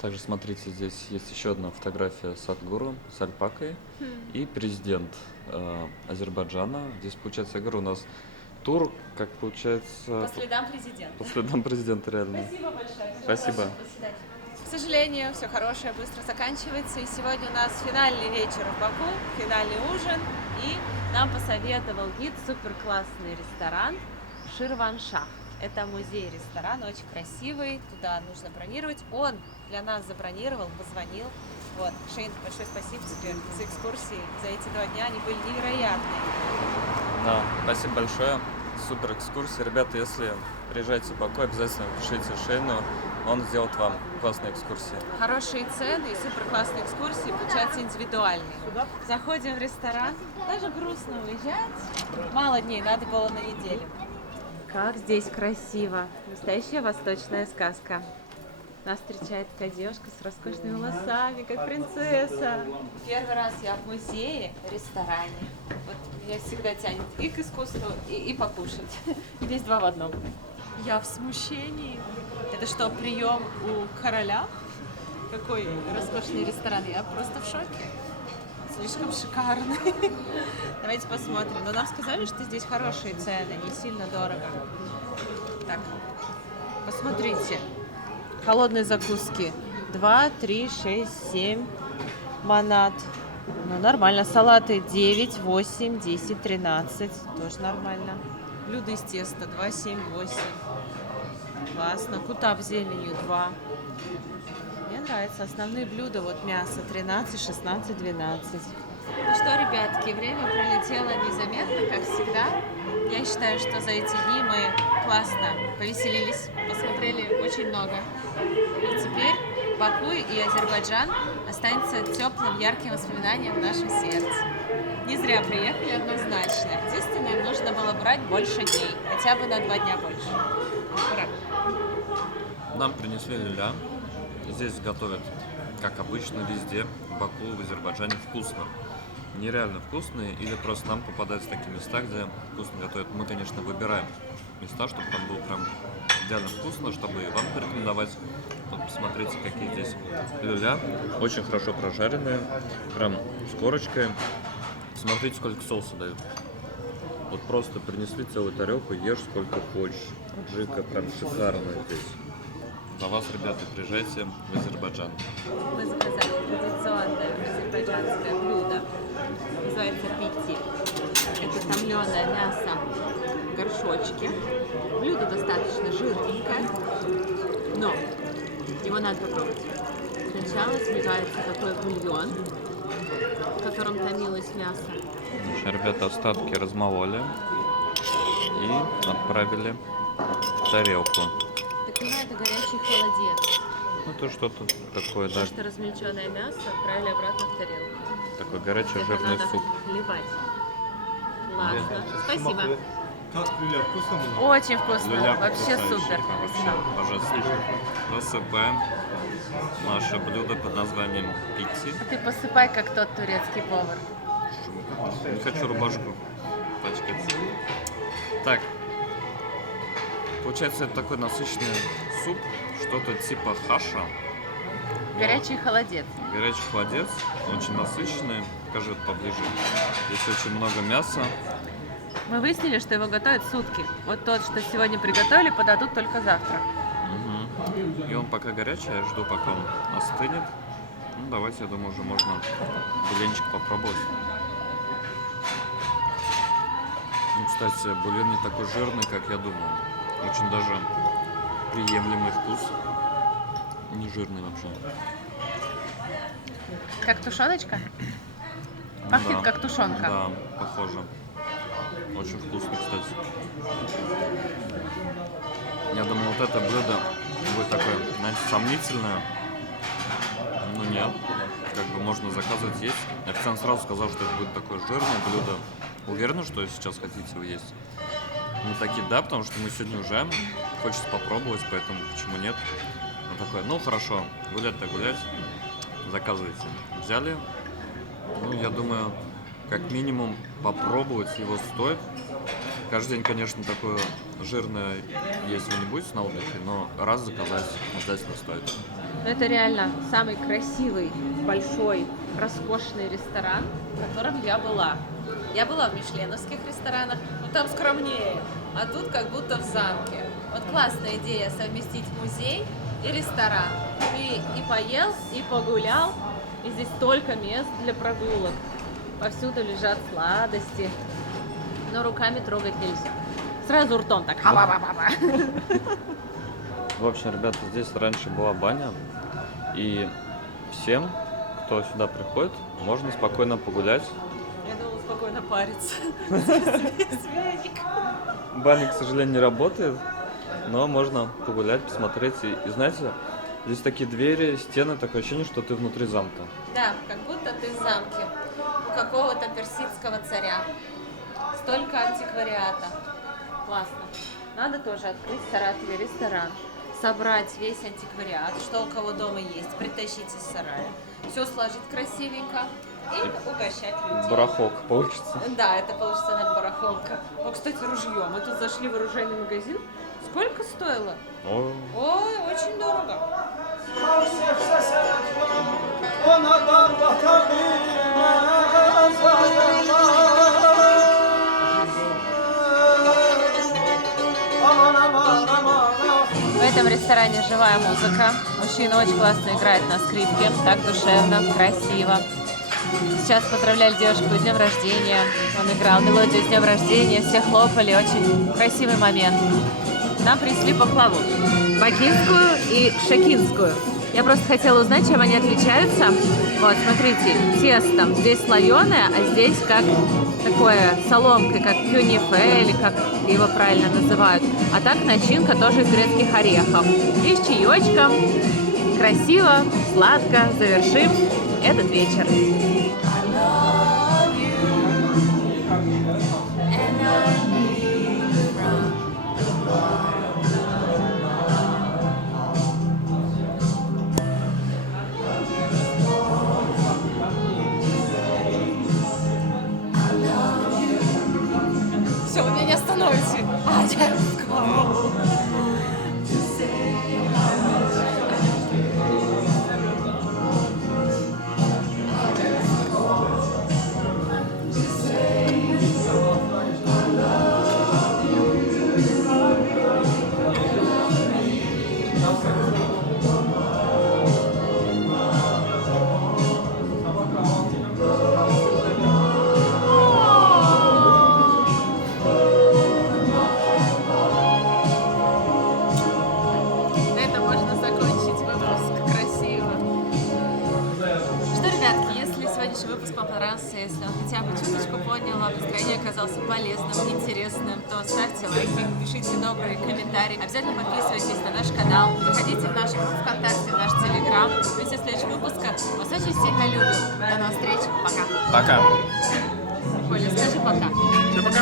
Также смотрите, здесь есть еще одна фотография Садгуру с альпакой и президент Азербайджана. Здесь, получается, я говорю, у нас тур, как получается... По следам президента. По следам президента, реально. Спасибо большое. Спасибо. До свидания. К сожалению, все хорошее быстро заканчивается. И сегодня у нас финальный вечер в Баку, финальный ужин. И нам посоветовал гид супер-классный ресторан Ширваншах. Это музей-ресторан, очень красивый, туда нужно бронировать. Он для нас забронировал, позвонил. Вот, Шейн, большое спасибо тебе за экскурсии, за эти 2 дня, они были невероятные. Да, спасибо большое. Супер экскурсия. Ребята, если приезжаете в Баку, обязательно пишите Шейну, он сделает вам классные экскурсии. Хорошие цены и супер-классные экскурсии, получаются индивидуальные. Заходим в ресторан, даже грустно уезжать. Мало дней, надо было на неделю. Как здесь красиво. Настоящая восточная сказка. Нас встречает такая девушка с роскошными волосами, как принцесса. Первый раз я в музее, ресторане. Вот меня всегда тянет и к искусству, и покушать. Здесь 2 в 1. Я в смущении. Это что, прием у короля? Какой роскошный ресторан. Я просто в шоке. Слишком шикарный. Давайте посмотрим. Но нам сказали, что здесь хорошие цены, не сильно дорого. Так, посмотрите. Холодные закуски. 2, 3, 6, 7 манат. Ну, нормально. Салаты 9, 8, 10, 13. Тоже нормально. Блюда из теста 2, 7, 8. Классно. Кутап с зеленью 2. Мне нравится. Основные блюда, вот мясо 13, 16, 12. Ну что, ребятки, время пролетело незаметно, как всегда. Я считаю, что за эти дни мы классно повеселились, посмотрели очень много. И теперь Баку и Азербайджан останется теплым, ярким воспоминанием в нашем сердце. Не зря приехали однозначно. Единственное, нужно было брать больше дней, хотя бы на 2 дня больше. Ура! Нам принесли люля. Здесь готовят, как обычно, везде, в Баку, в Азербайджане, вкусно. Нереально вкусные, или просто нам попадаются такие места, где вкусно готовят. Мы, конечно, выбираем места, чтобы там было прям идеально вкусно, чтобы и вам порекомендовать. Вот посмотрите, какие здесь люля. Очень хорошо прожаренные, прям с корочкой. Смотрите, сколько соуса дают. Вот просто принесли целую тарелку, ешь сколько хочешь. Аджика прям шикарная здесь. За вас, ребята, приезжайте в Азербайджан. Мы заказали традиционное азербайджанское блюдо Называется питти. Это томленое мясо в горшочке. Блюдо достаточно жирненькое, но его надо попробовать. Сначала сливается такой бульон, в котором томилось мясо. Наши ребята остатки размололи и отправили в тарелку. Так понимаю, это горячий холодец. Ну, то что-то такое, да. Потому что размельченное мясо отправили обратно в тарелку. Такой горячий Это жирный надо суп. хлебать. Классно. Спасибо. Как люля, вкусно было? Очень вкусно. Люля Вообще потрясающая, супер. вообще божественно. Посыпаем наше блюдо под названием питти. Ты посыпай, как тот турецкий повар. Не хочу рубашку пачкать. Так. Получается, это такой насыщенный суп, что-то типа хаша. Горячий холодец. Горячий холодец, очень насыщенный. Покажи это поближе. Здесь очень много мяса. Мы выяснили, что его готовят сутки. Вот тот, что сегодня приготовили, подадут только завтра. И он пока горячий, я жду, пока он остынет. Ну, давайте, я думаю, уже можно бульончик попробовать. Ну, кстати, бульон не такой жирный, как я думал. Очень даже приемлемый вкус. Не жирный вообще. Как тушеночка? Пахнет Да. как тушенка. Да, похоже. Очень вкусно, кстати. Я думал, вот это блюдо будет такое, знаете, сомнительное. Ну нет, как бы можно заказывать есть. Официант сразу сказал, что это будет такое жирное блюдо. Уверены, что сейчас хотите его есть? Мы такие, да, потому что мы сегодня уже хочется попробовать, поэтому почему нет? Он такой, ну хорошо, гулять-то гулять, заказывайте. Взяли, ну я думаю, как минимум попробовать его стоит. Каждый день, конечно, такое жирное есть вы не будете на отдыхе, но раз заказать обязательно стоит. Это реально самый красивый, большой, роскошный ресторан, в котором я была. Я была в мишленовских ресторанах, но там скромнее, а тут как будто в замке. Вот классная идея совместить музей и ресторан. Ты и поел, и погулял, и здесь столько мест для прогулок. Повсюду лежат сладости, но руками трогать нельзя. Сразу ртом так. В общем, ребята, здесь раньше была баня, и всем, кто сюда приходит, можно спокойно погулять. Я думала спокойно париться. Баня, к сожалению, не работает, но можно погулять, посмотреть. И знаете, здесь такие двери, стены, такое ощущение, что ты внутри замка. Да, как будто ты в замке у какого-то персидского царя. Столько антиквариата. Классно. Надо тоже открыть в Саратове ресторан, собрать весь антиквариат, что у кого дома есть, притащить из сарая, все сложить красивенько и угощать людей. Барахолка получится. Да, это получится, наверное, барахолка. О, кстати, ружье. Мы тут зашли в оружейный магазин. Сколько стоило? Ой. Ой, очень дорого. В этом ресторане живая музыка. Мужчина очень классно играет на скрипке, так душевно, красиво. Сейчас поздравляли девушку с днем рождения. Он играл мелодию с днем рождения, все хлопали, очень красивый момент. Нам принесли пахлаву. Бакинскую и шакинскую. Я просто хотела узнать, чем они отличаются. Вот, смотрите, тесто здесь слоеное, а здесь как такое соломкой, как кюнифе, или как его правильно называют. А так начинка тоже из грецких орехов. И с чаечком. Красиво, сладко. Завершим этот вечер. Все, вы меня не остановите. полезным, интересным, то ставьте лайки, пишите добрые комментарии. Обязательно подписывайтесь на наш канал, заходите в наш группу ВКонтакте, в наш Телеграм. Увидимся в следующих выпусках. Вас очень сильно любим. До новых встреч. Пока. Пока. Коля, скажи пока. Всем пока.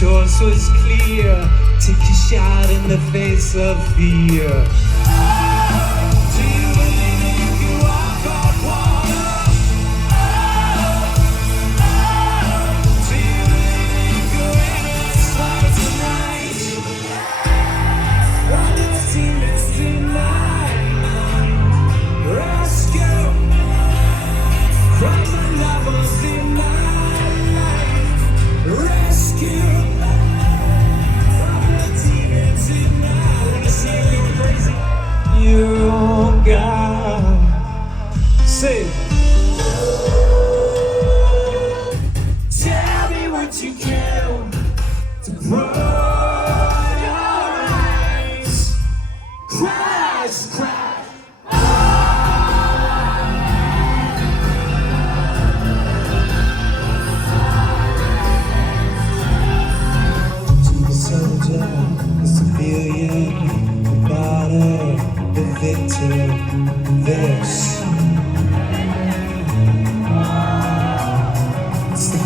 Choice was clear. Take a shot in the face of fear. Do you believe you can walk on water? Do you believe you can win this fight tonight? One of the teammates tonight. Rescue from the levels tonight. Rescue. You got say, tell me what you do to bright your eyes. Crash, crash. To the soldier, the civilian, the body. The victor, this. It's the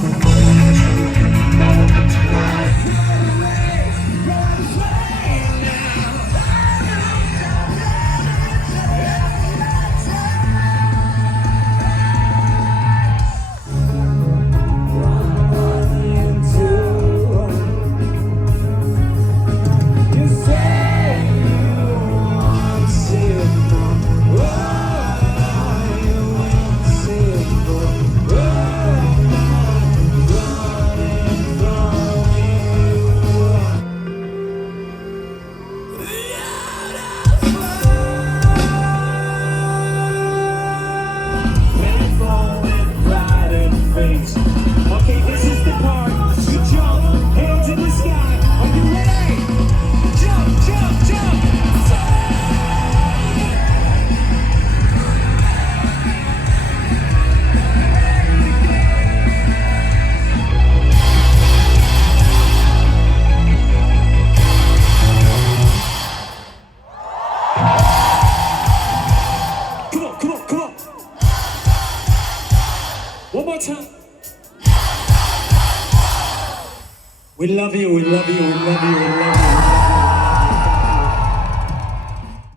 okay, this is the part. You jump, hands in the sky. Are you ready? Jump, jump, jump. Come on, come on, come on. One more time. We love you, we love you, we love you, we love you.